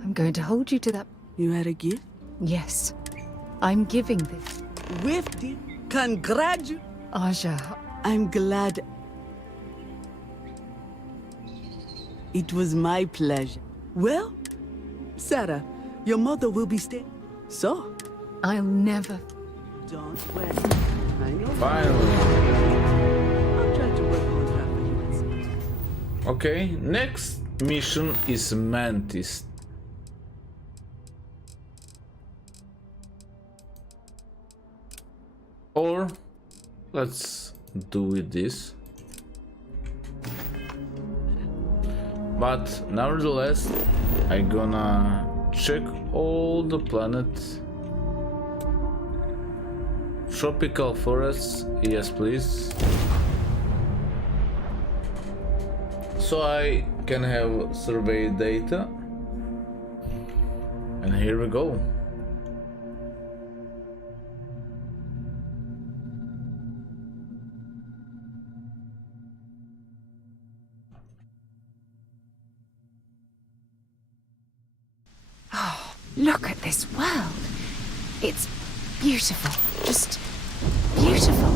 I'm going to hold you to that. You had a gift? Yes. I'm giving this. With the... Congratulations! Aja. I'm glad. It was my pleasure. Well, Sarah, your mother will be staying. So? I'll never... Don't worry. I know. Finally. I'll try to work on her for you. Okay, next mission is Mantis. Or let's do it this. But nevertheless, I'm gonna check all the planets. Tropical forests, yes please. So I can have survey data. And here we go. Oh, look at this world. It's beautiful. Just beautiful.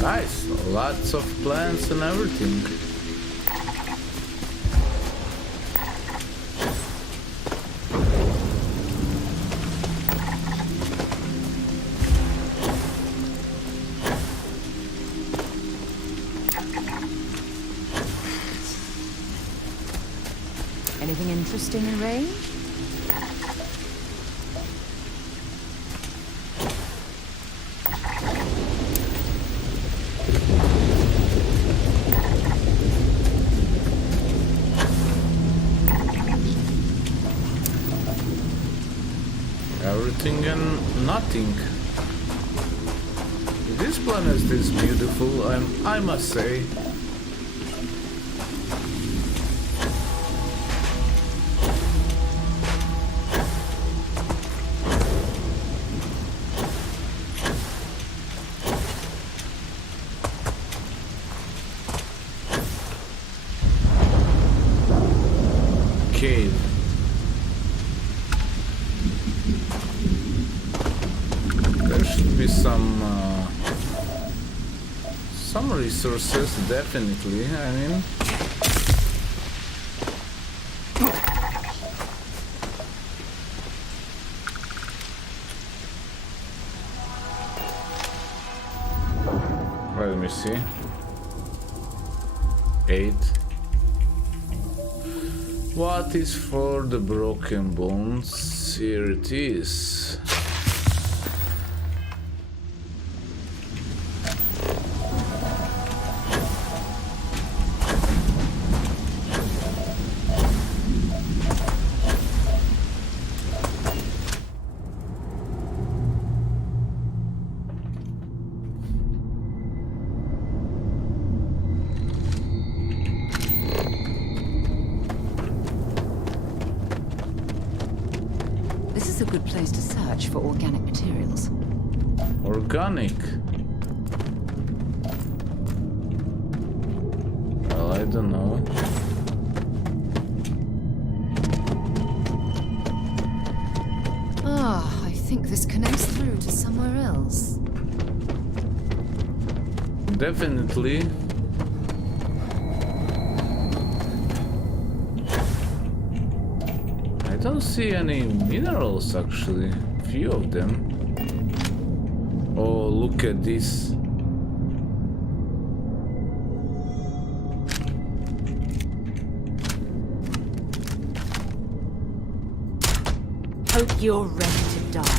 Nice, lots of plants and everything. Anything interesting in range? Everything and nothing. This planet is beautiful, I must say. Cave. There should be some resources, definitely. I mean, let me see. 8. What is for the broken bones? Here it is. This is a good place to search for organic materials. Organic? Well, I don't know. Ah, I think this connects through to somewhere else. Definitely. I don't see any minerals actually. Few of them. Oh, look at this. Hope you're ready to die.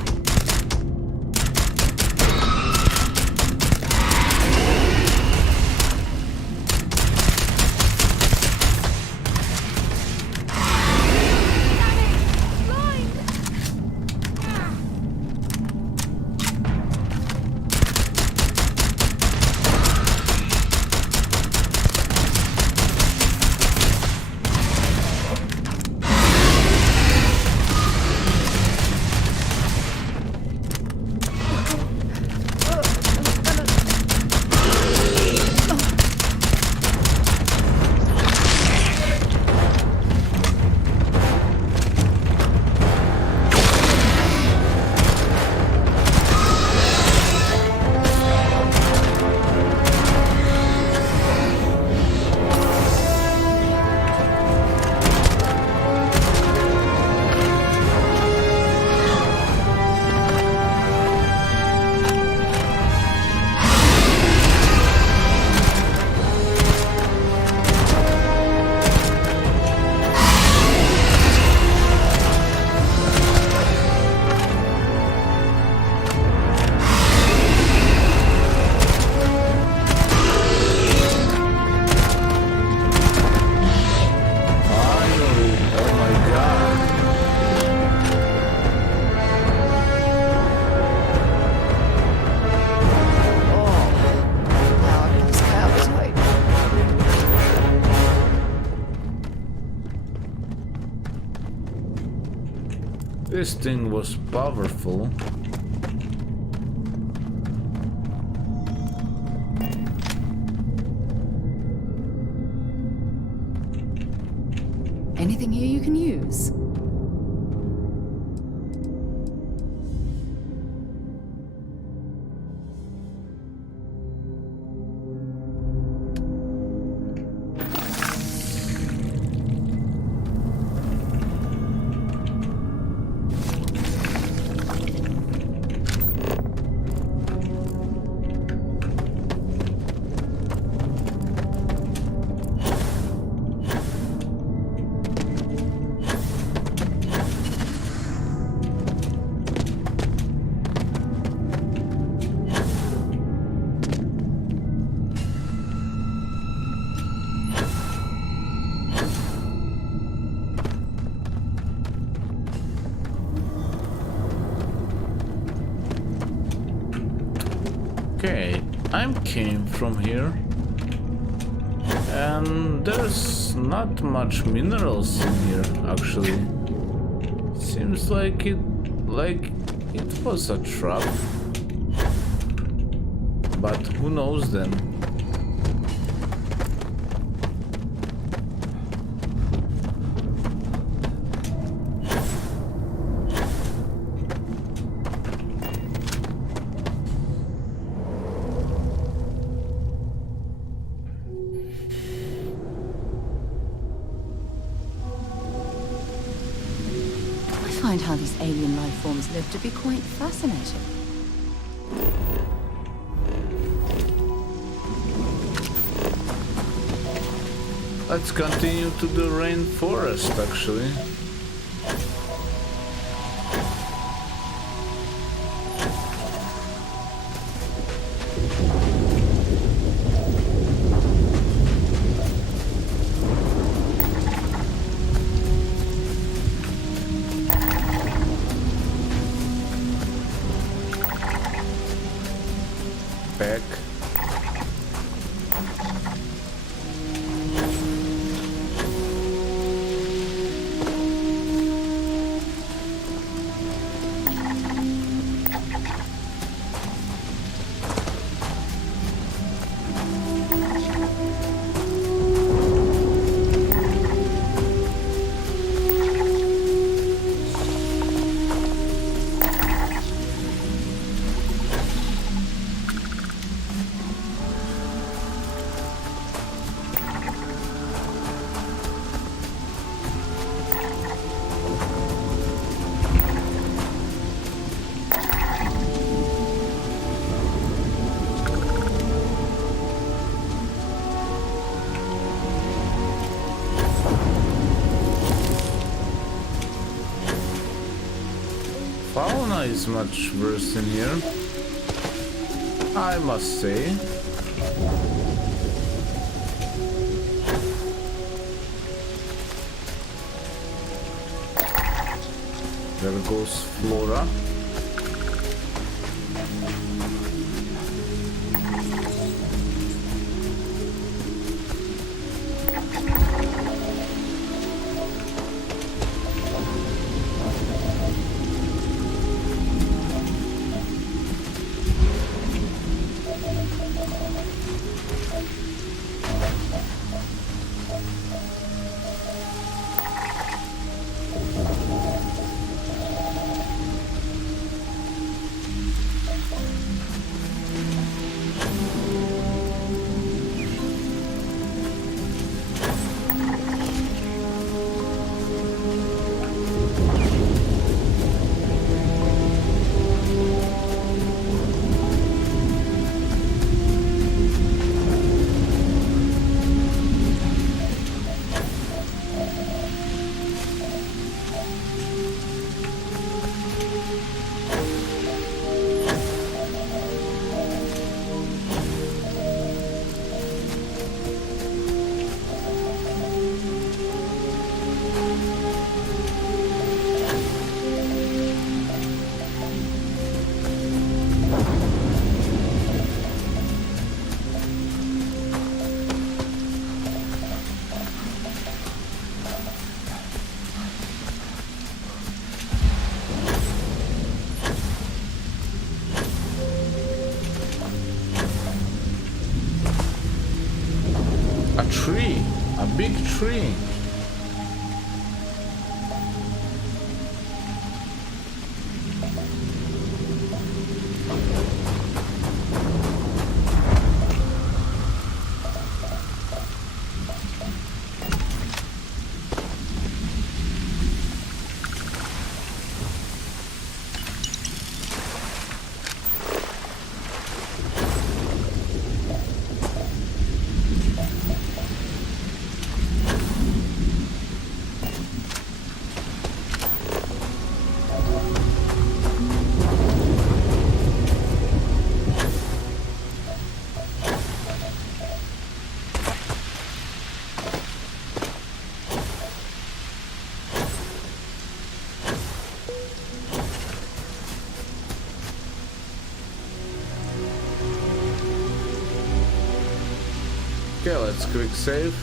This thing was powerful. Anything here you can use? Okay, I came from here. And there's not much minerals in here, actually. Seems like it was a trap. But who knows then? I find how these alien life forms live to be quite fascinating. Let's continue to the rainforest, actually. Back. Fauna is much worse in here, I must say. There goes Flora. A tree, a big tree. Okay, let's quick save.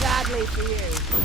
Badly for you.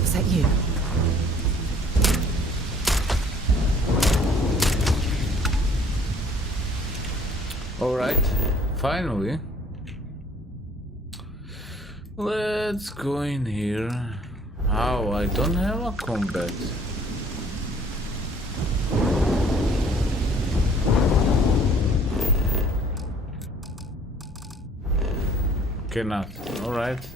Was that you? Alright, finally. Let's go in here. Oh, I don't have a combat. Cannot. Alright.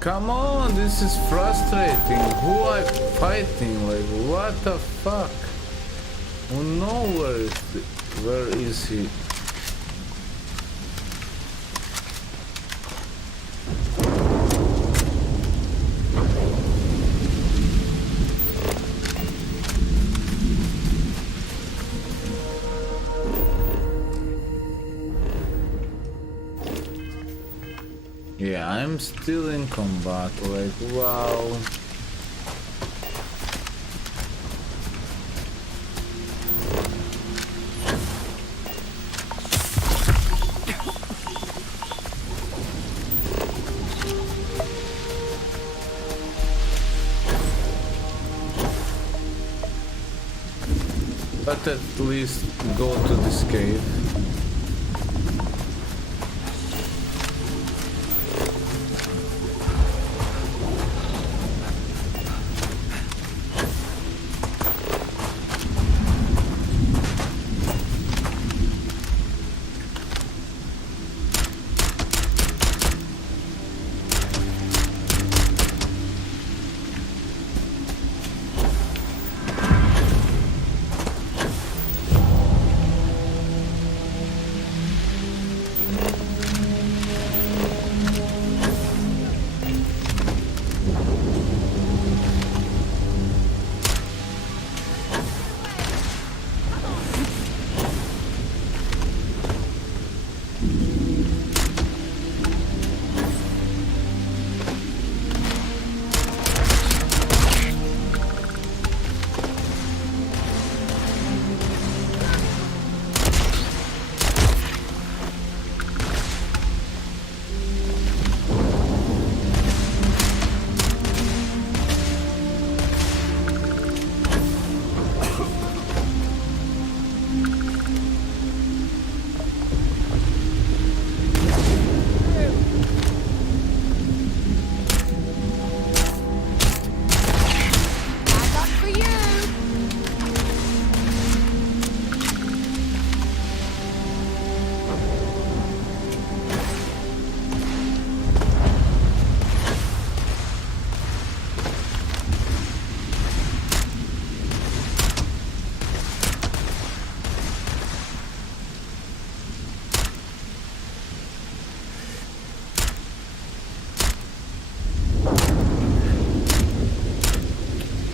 Come on, this is frustrating. Who I fighting? Like, what the fuck? Oh no, where is he? Yeah, I'm still in combat, like, wow. But at least go to this cave.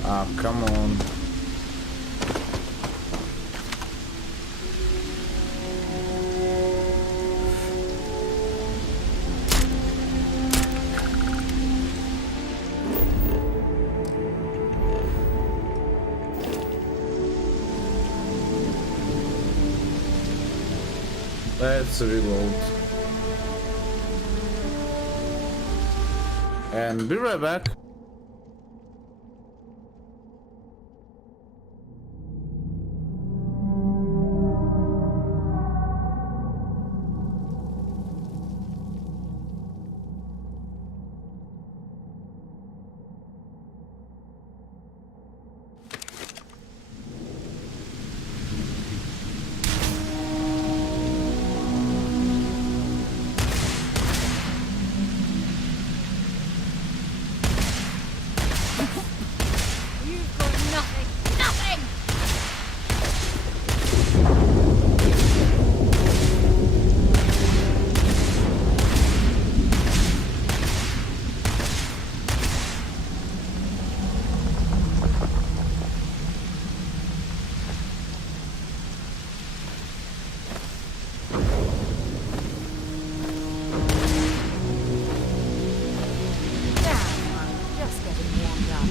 Ah, come on. Let's reload. And be right back. Nothing! Nothing! Just getting warmed up.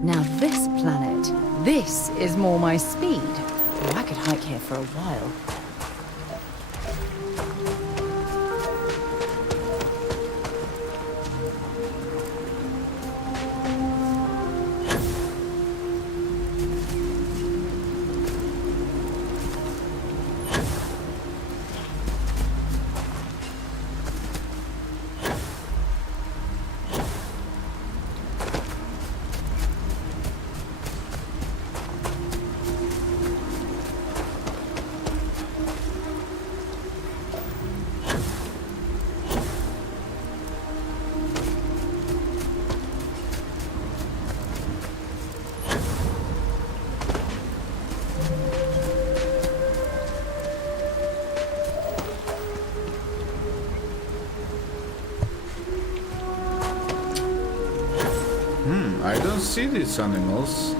Now this planet, this is more my speed. Oh, I could hike here for a while. I don't see these animals.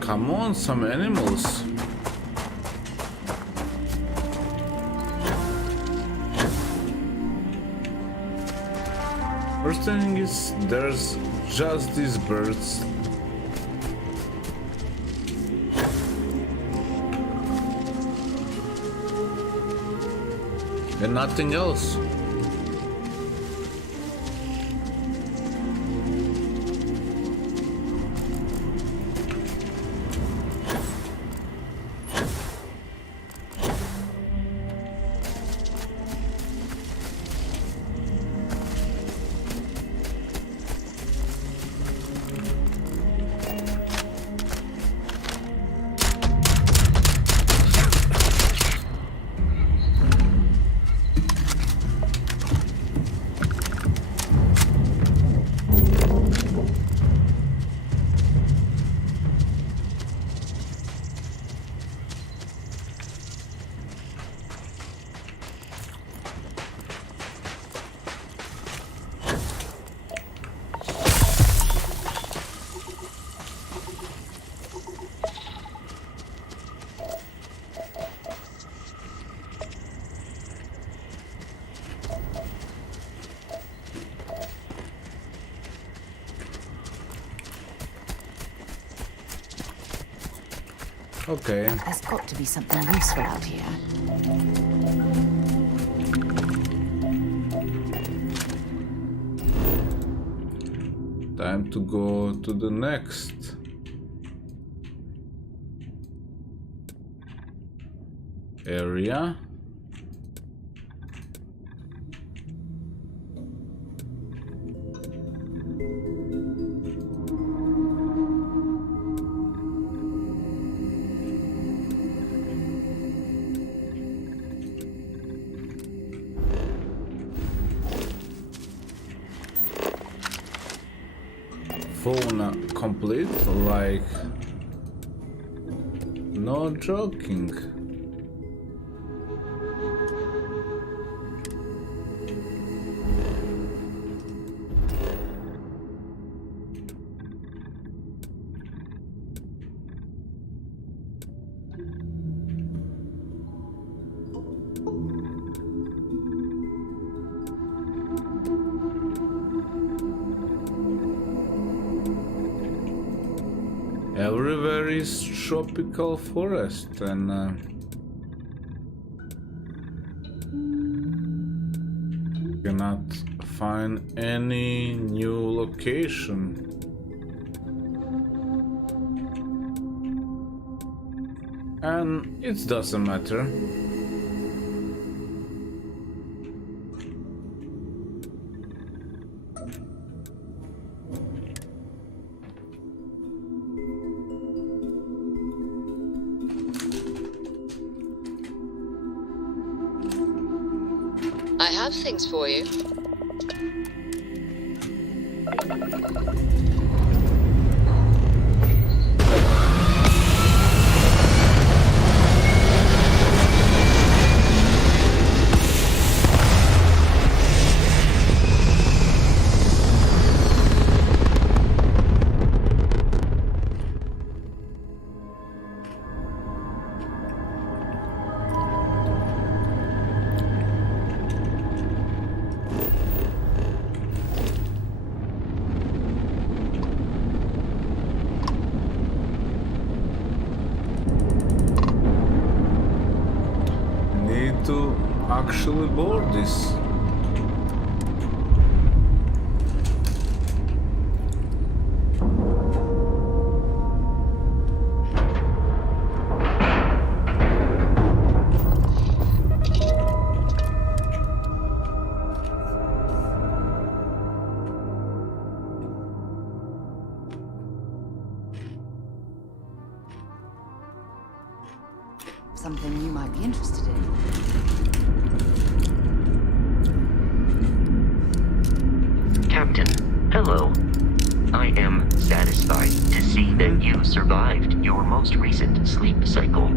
Come on, some animals. First thing is, there's just these birds. And nothing else. Okay. There's got to be something useful out here. Time to go to the next area. Phone complete, like, no joking. Everywhere is tropical forest and cannot find any new location. And it doesn't matter. I have things for you. To actually board this. Something you might be interested in. Captain, hello. I am satisfied to see that you survived your most recent sleep cycle.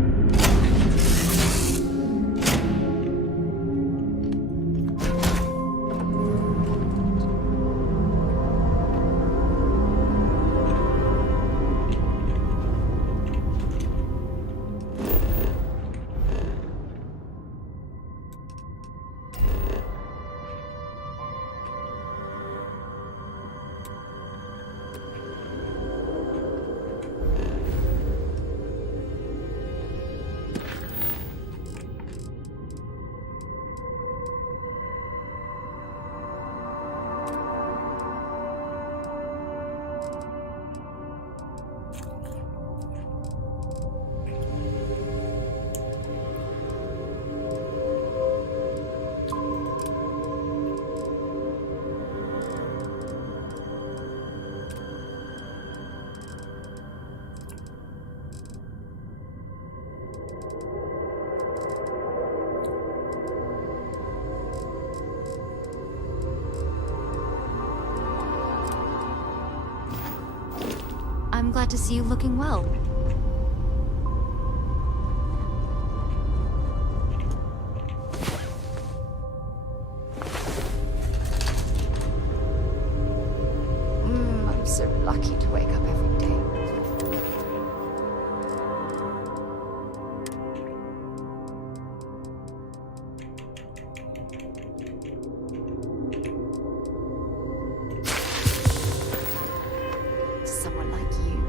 I'm glad to see you looking well. I'm so lucky to wake up every day. Someone like you.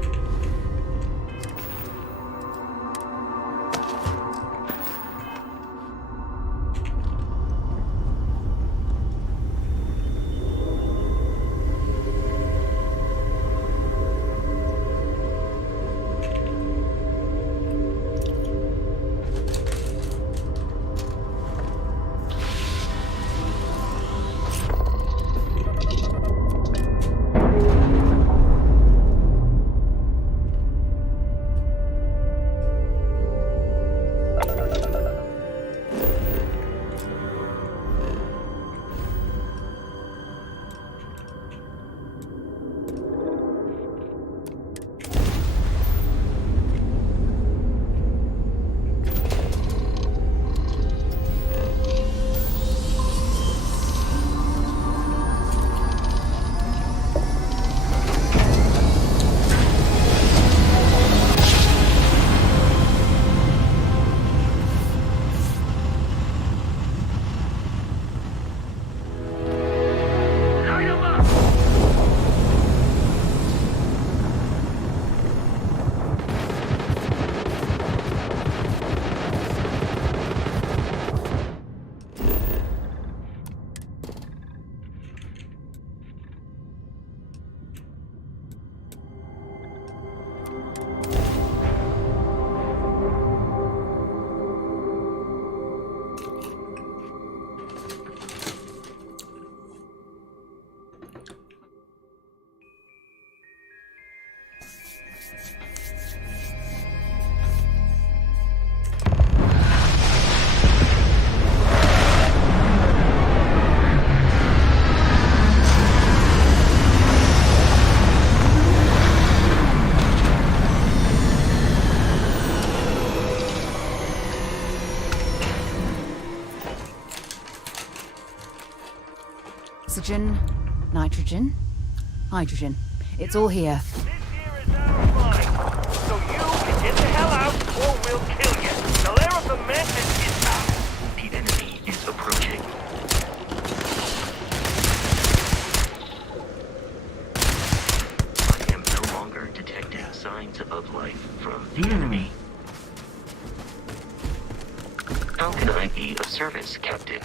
Nitrogen. Hydrogen. It's all here. So you can get the hell out or we'll kill you. The lair of the mantis is out. The enemy is approaching. I am no longer detecting signs of life from the enemy. How can I be of service, Captain?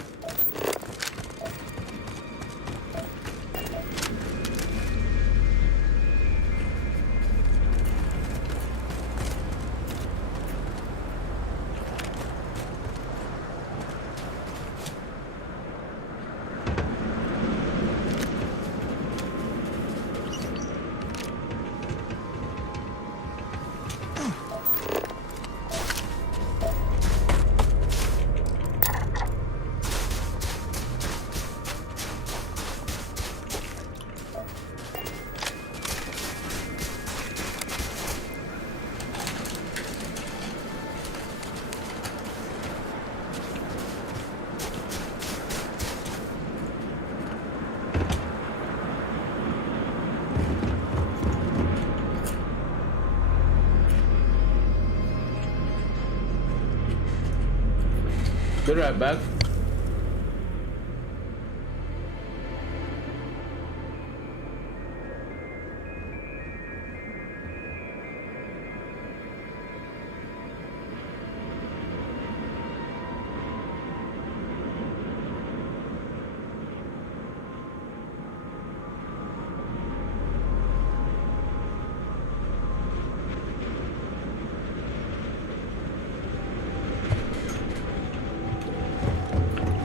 Be right back.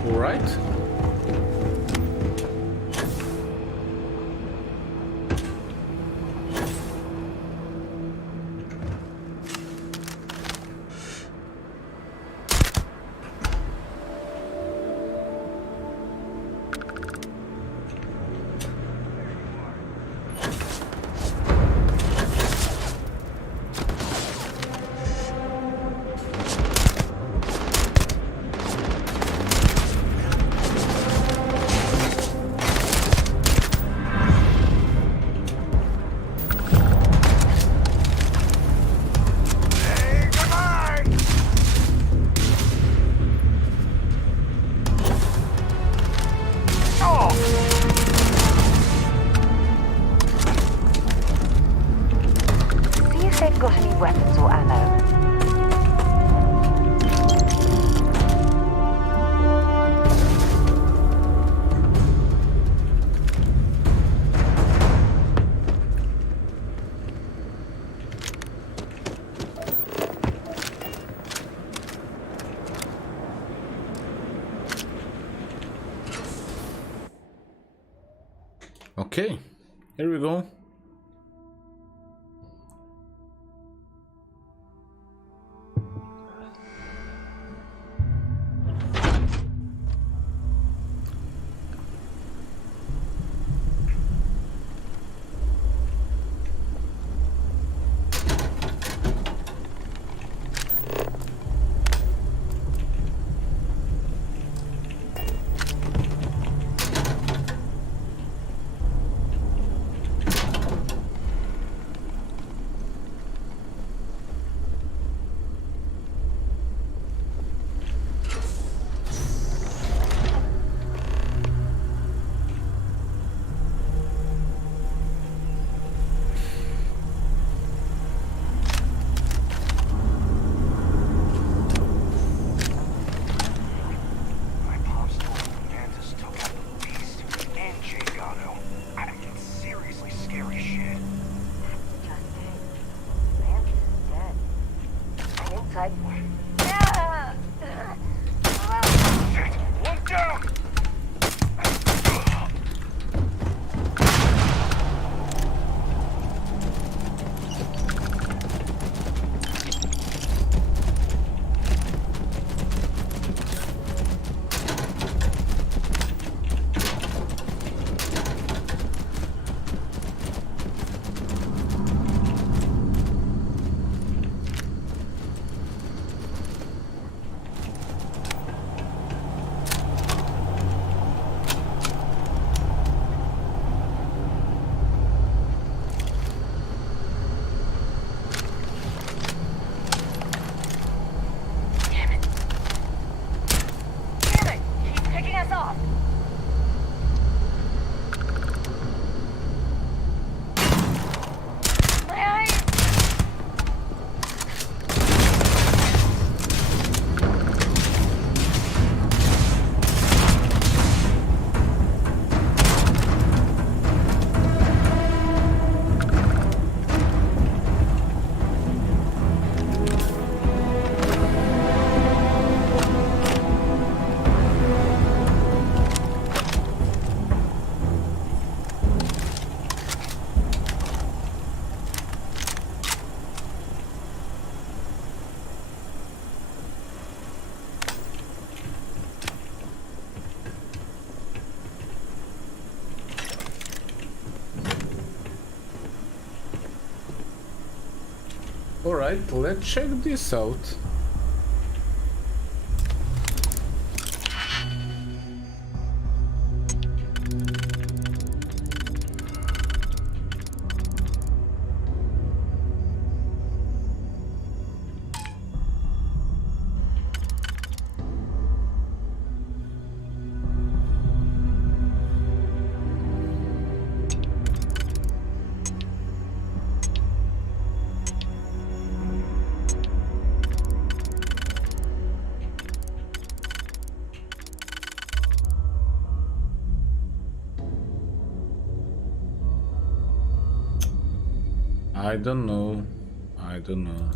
All right. See if they've got any weapons or ammo. Okay, here we go. Alright, let's check this out. I don't know. I don't know.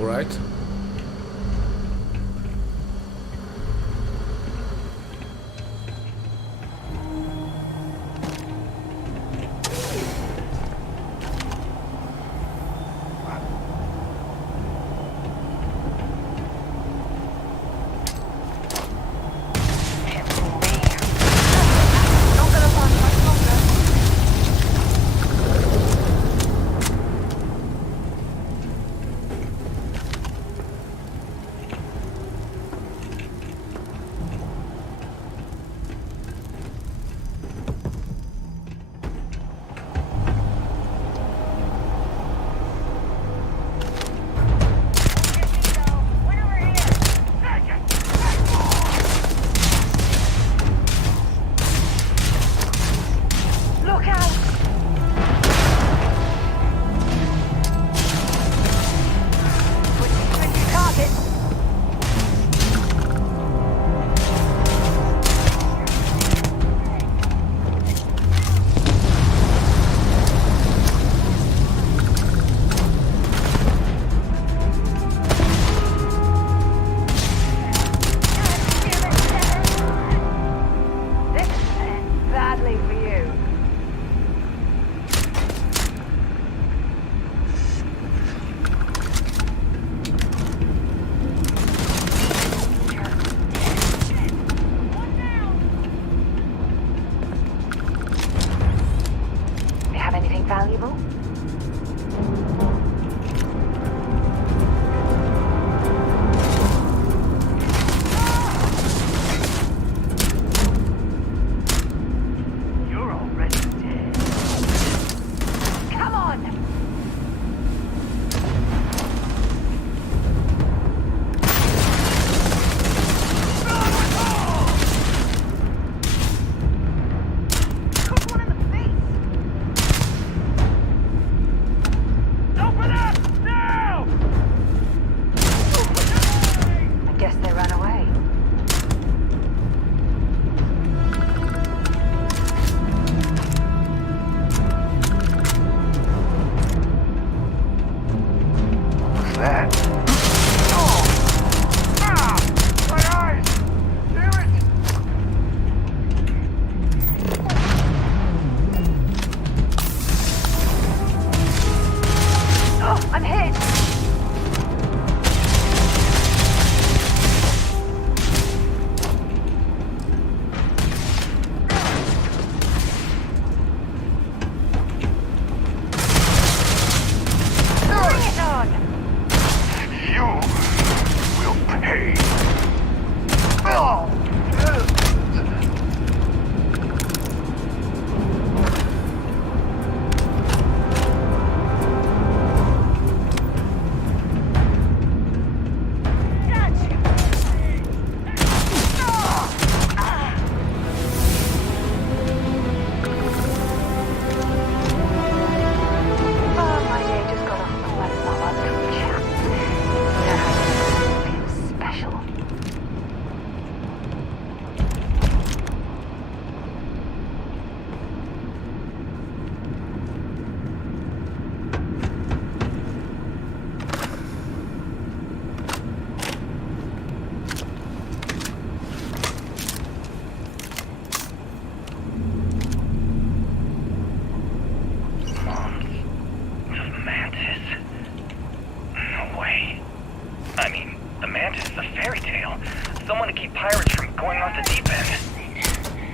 Alright.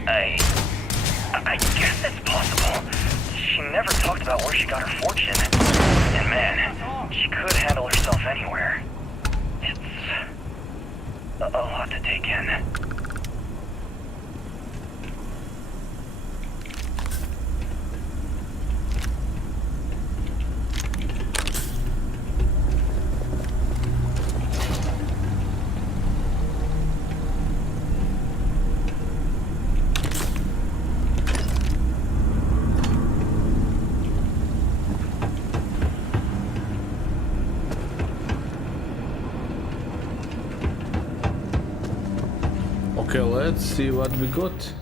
I guess it's possible. She never talked about where she got her fortune. And man, she could handle herself anywhere. It's a lot to take in. Okay, let's see what we got.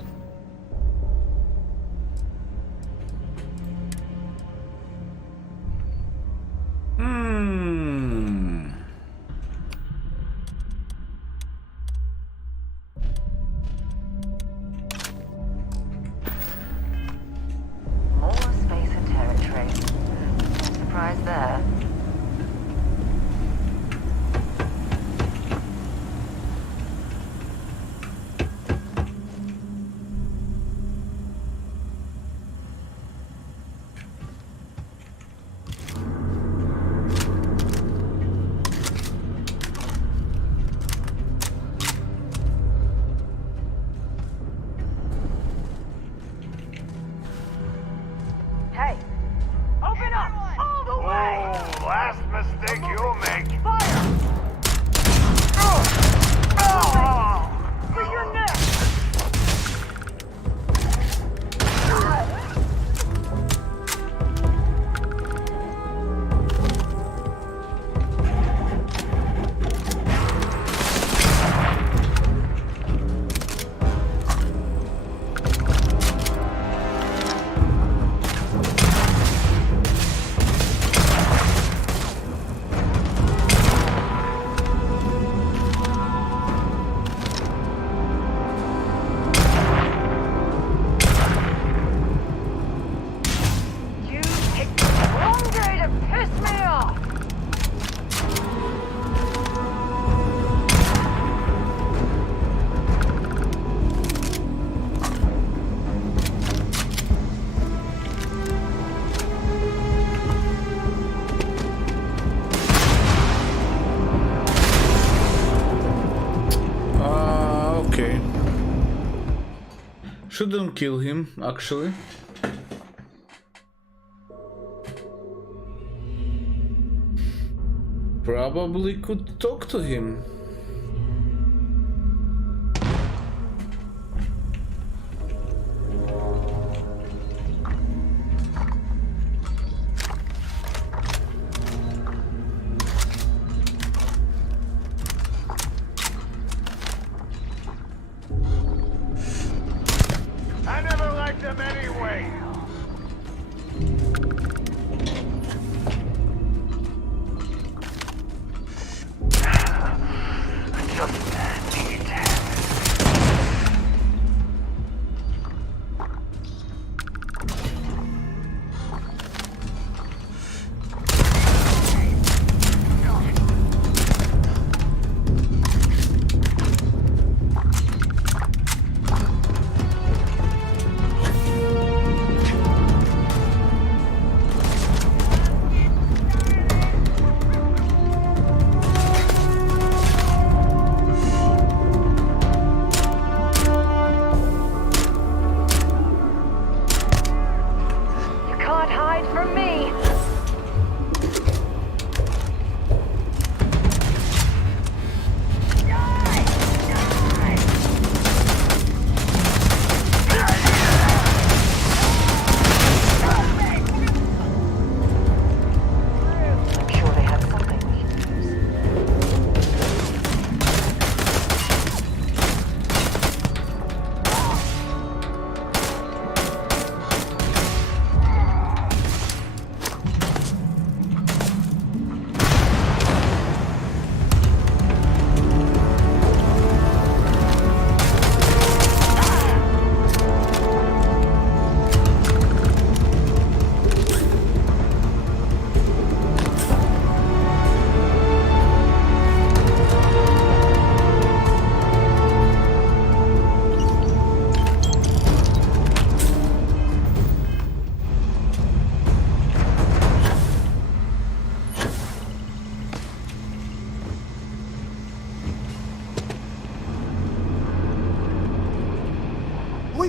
More space and territory. No surprise there. Hey, open up all the way! Oh, last mistake you'll make. Fire! For your neck! You picked the wrong day to piss me off! Okay. Shouldn't kill him, actually. Probably could talk to him. I never liked them anyway.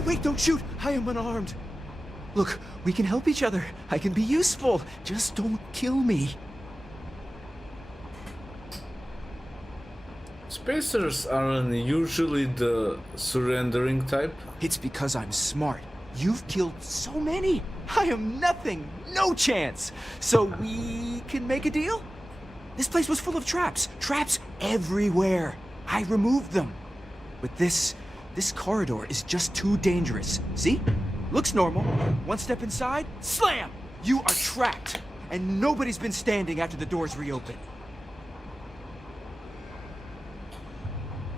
Wait, don't shoot! I am unarmed. Look, we can help each other. I can be useful. Just don't kill me. Spacers aren't usually the surrendering type. It's because I'm smart. You've killed so many. I am nothing. No chance. So we can make a deal? This place was full of traps. Traps everywhere. I removed them. But this corridor is just too dangerous. See? Looks normal. One step inside, slam! You are trapped. And nobody's been standing after the doors reopen.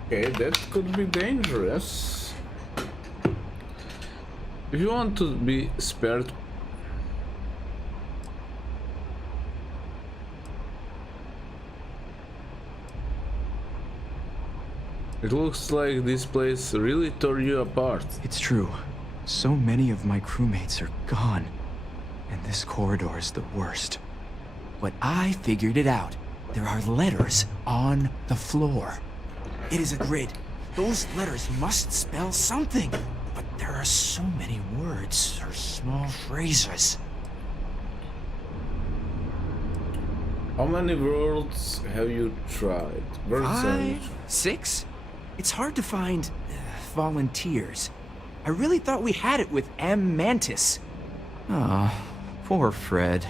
Okay, that could be dangerous. If you want to be spared, it looks like this place really tore you apart. It's true. So many of my crewmates are gone. And this corridor is the worst. But I figured it out. There are letters on the floor. It is a grid. Those letters must spell something. But there are so many words or small phrases. How many worlds have you tried? Worlds 5, 6? It's hard to find volunteers. I really thought we had it with M. Mantis. Ah, poor Fred.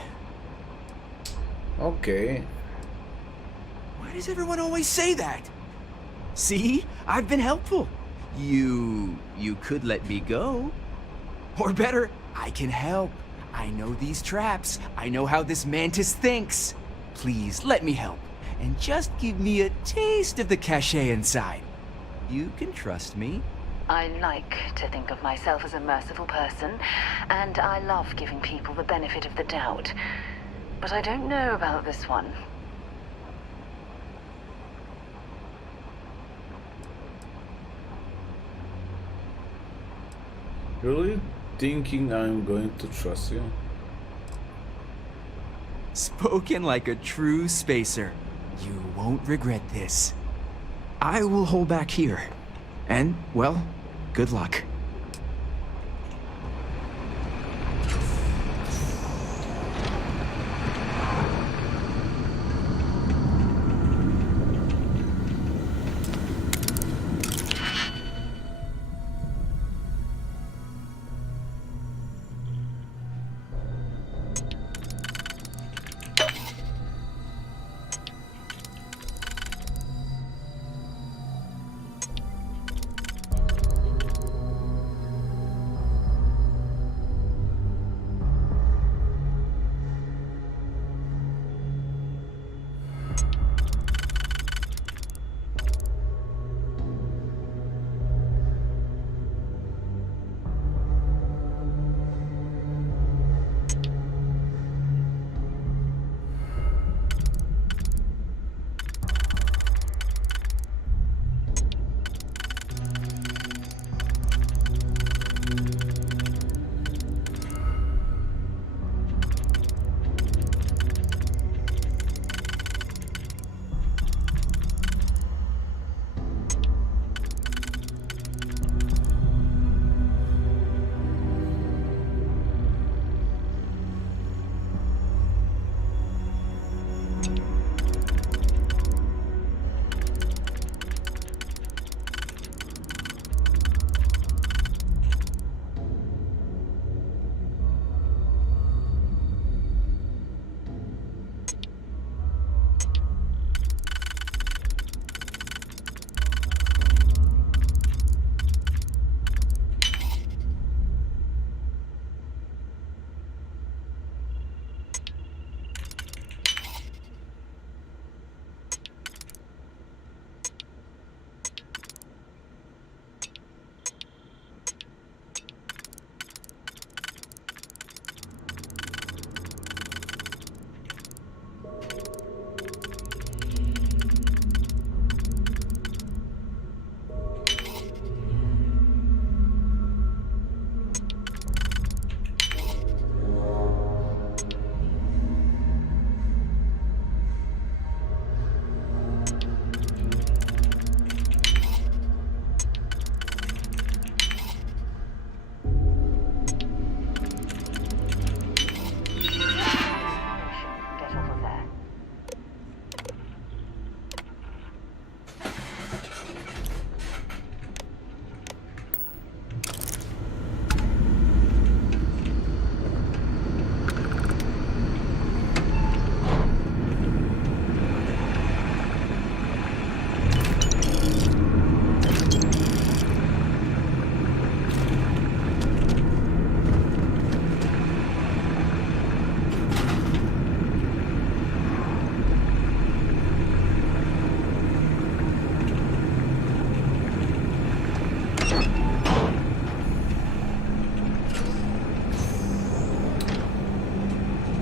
Okay. Why does everyone always say that? See? I've been helpful. You could let me go. Or better, I can help. I know these traps. I know how this Mantis thinks. Please, let me help. And just give me a taste of the cachet inside. You can trust me. I like to think of myself as a merciful person, and I love giving people the benefit of the doubt. But I don't know about this one. Really thinking I'm going to trust you? Spoken like a true spacer. You won't regret this. I will hold back here. And, well, good luck.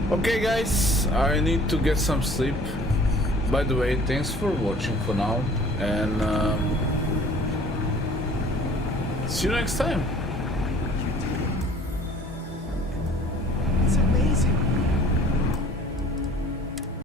Okay guys, I need to get some sleep. By the way, thanks for watching for now, and see you next time.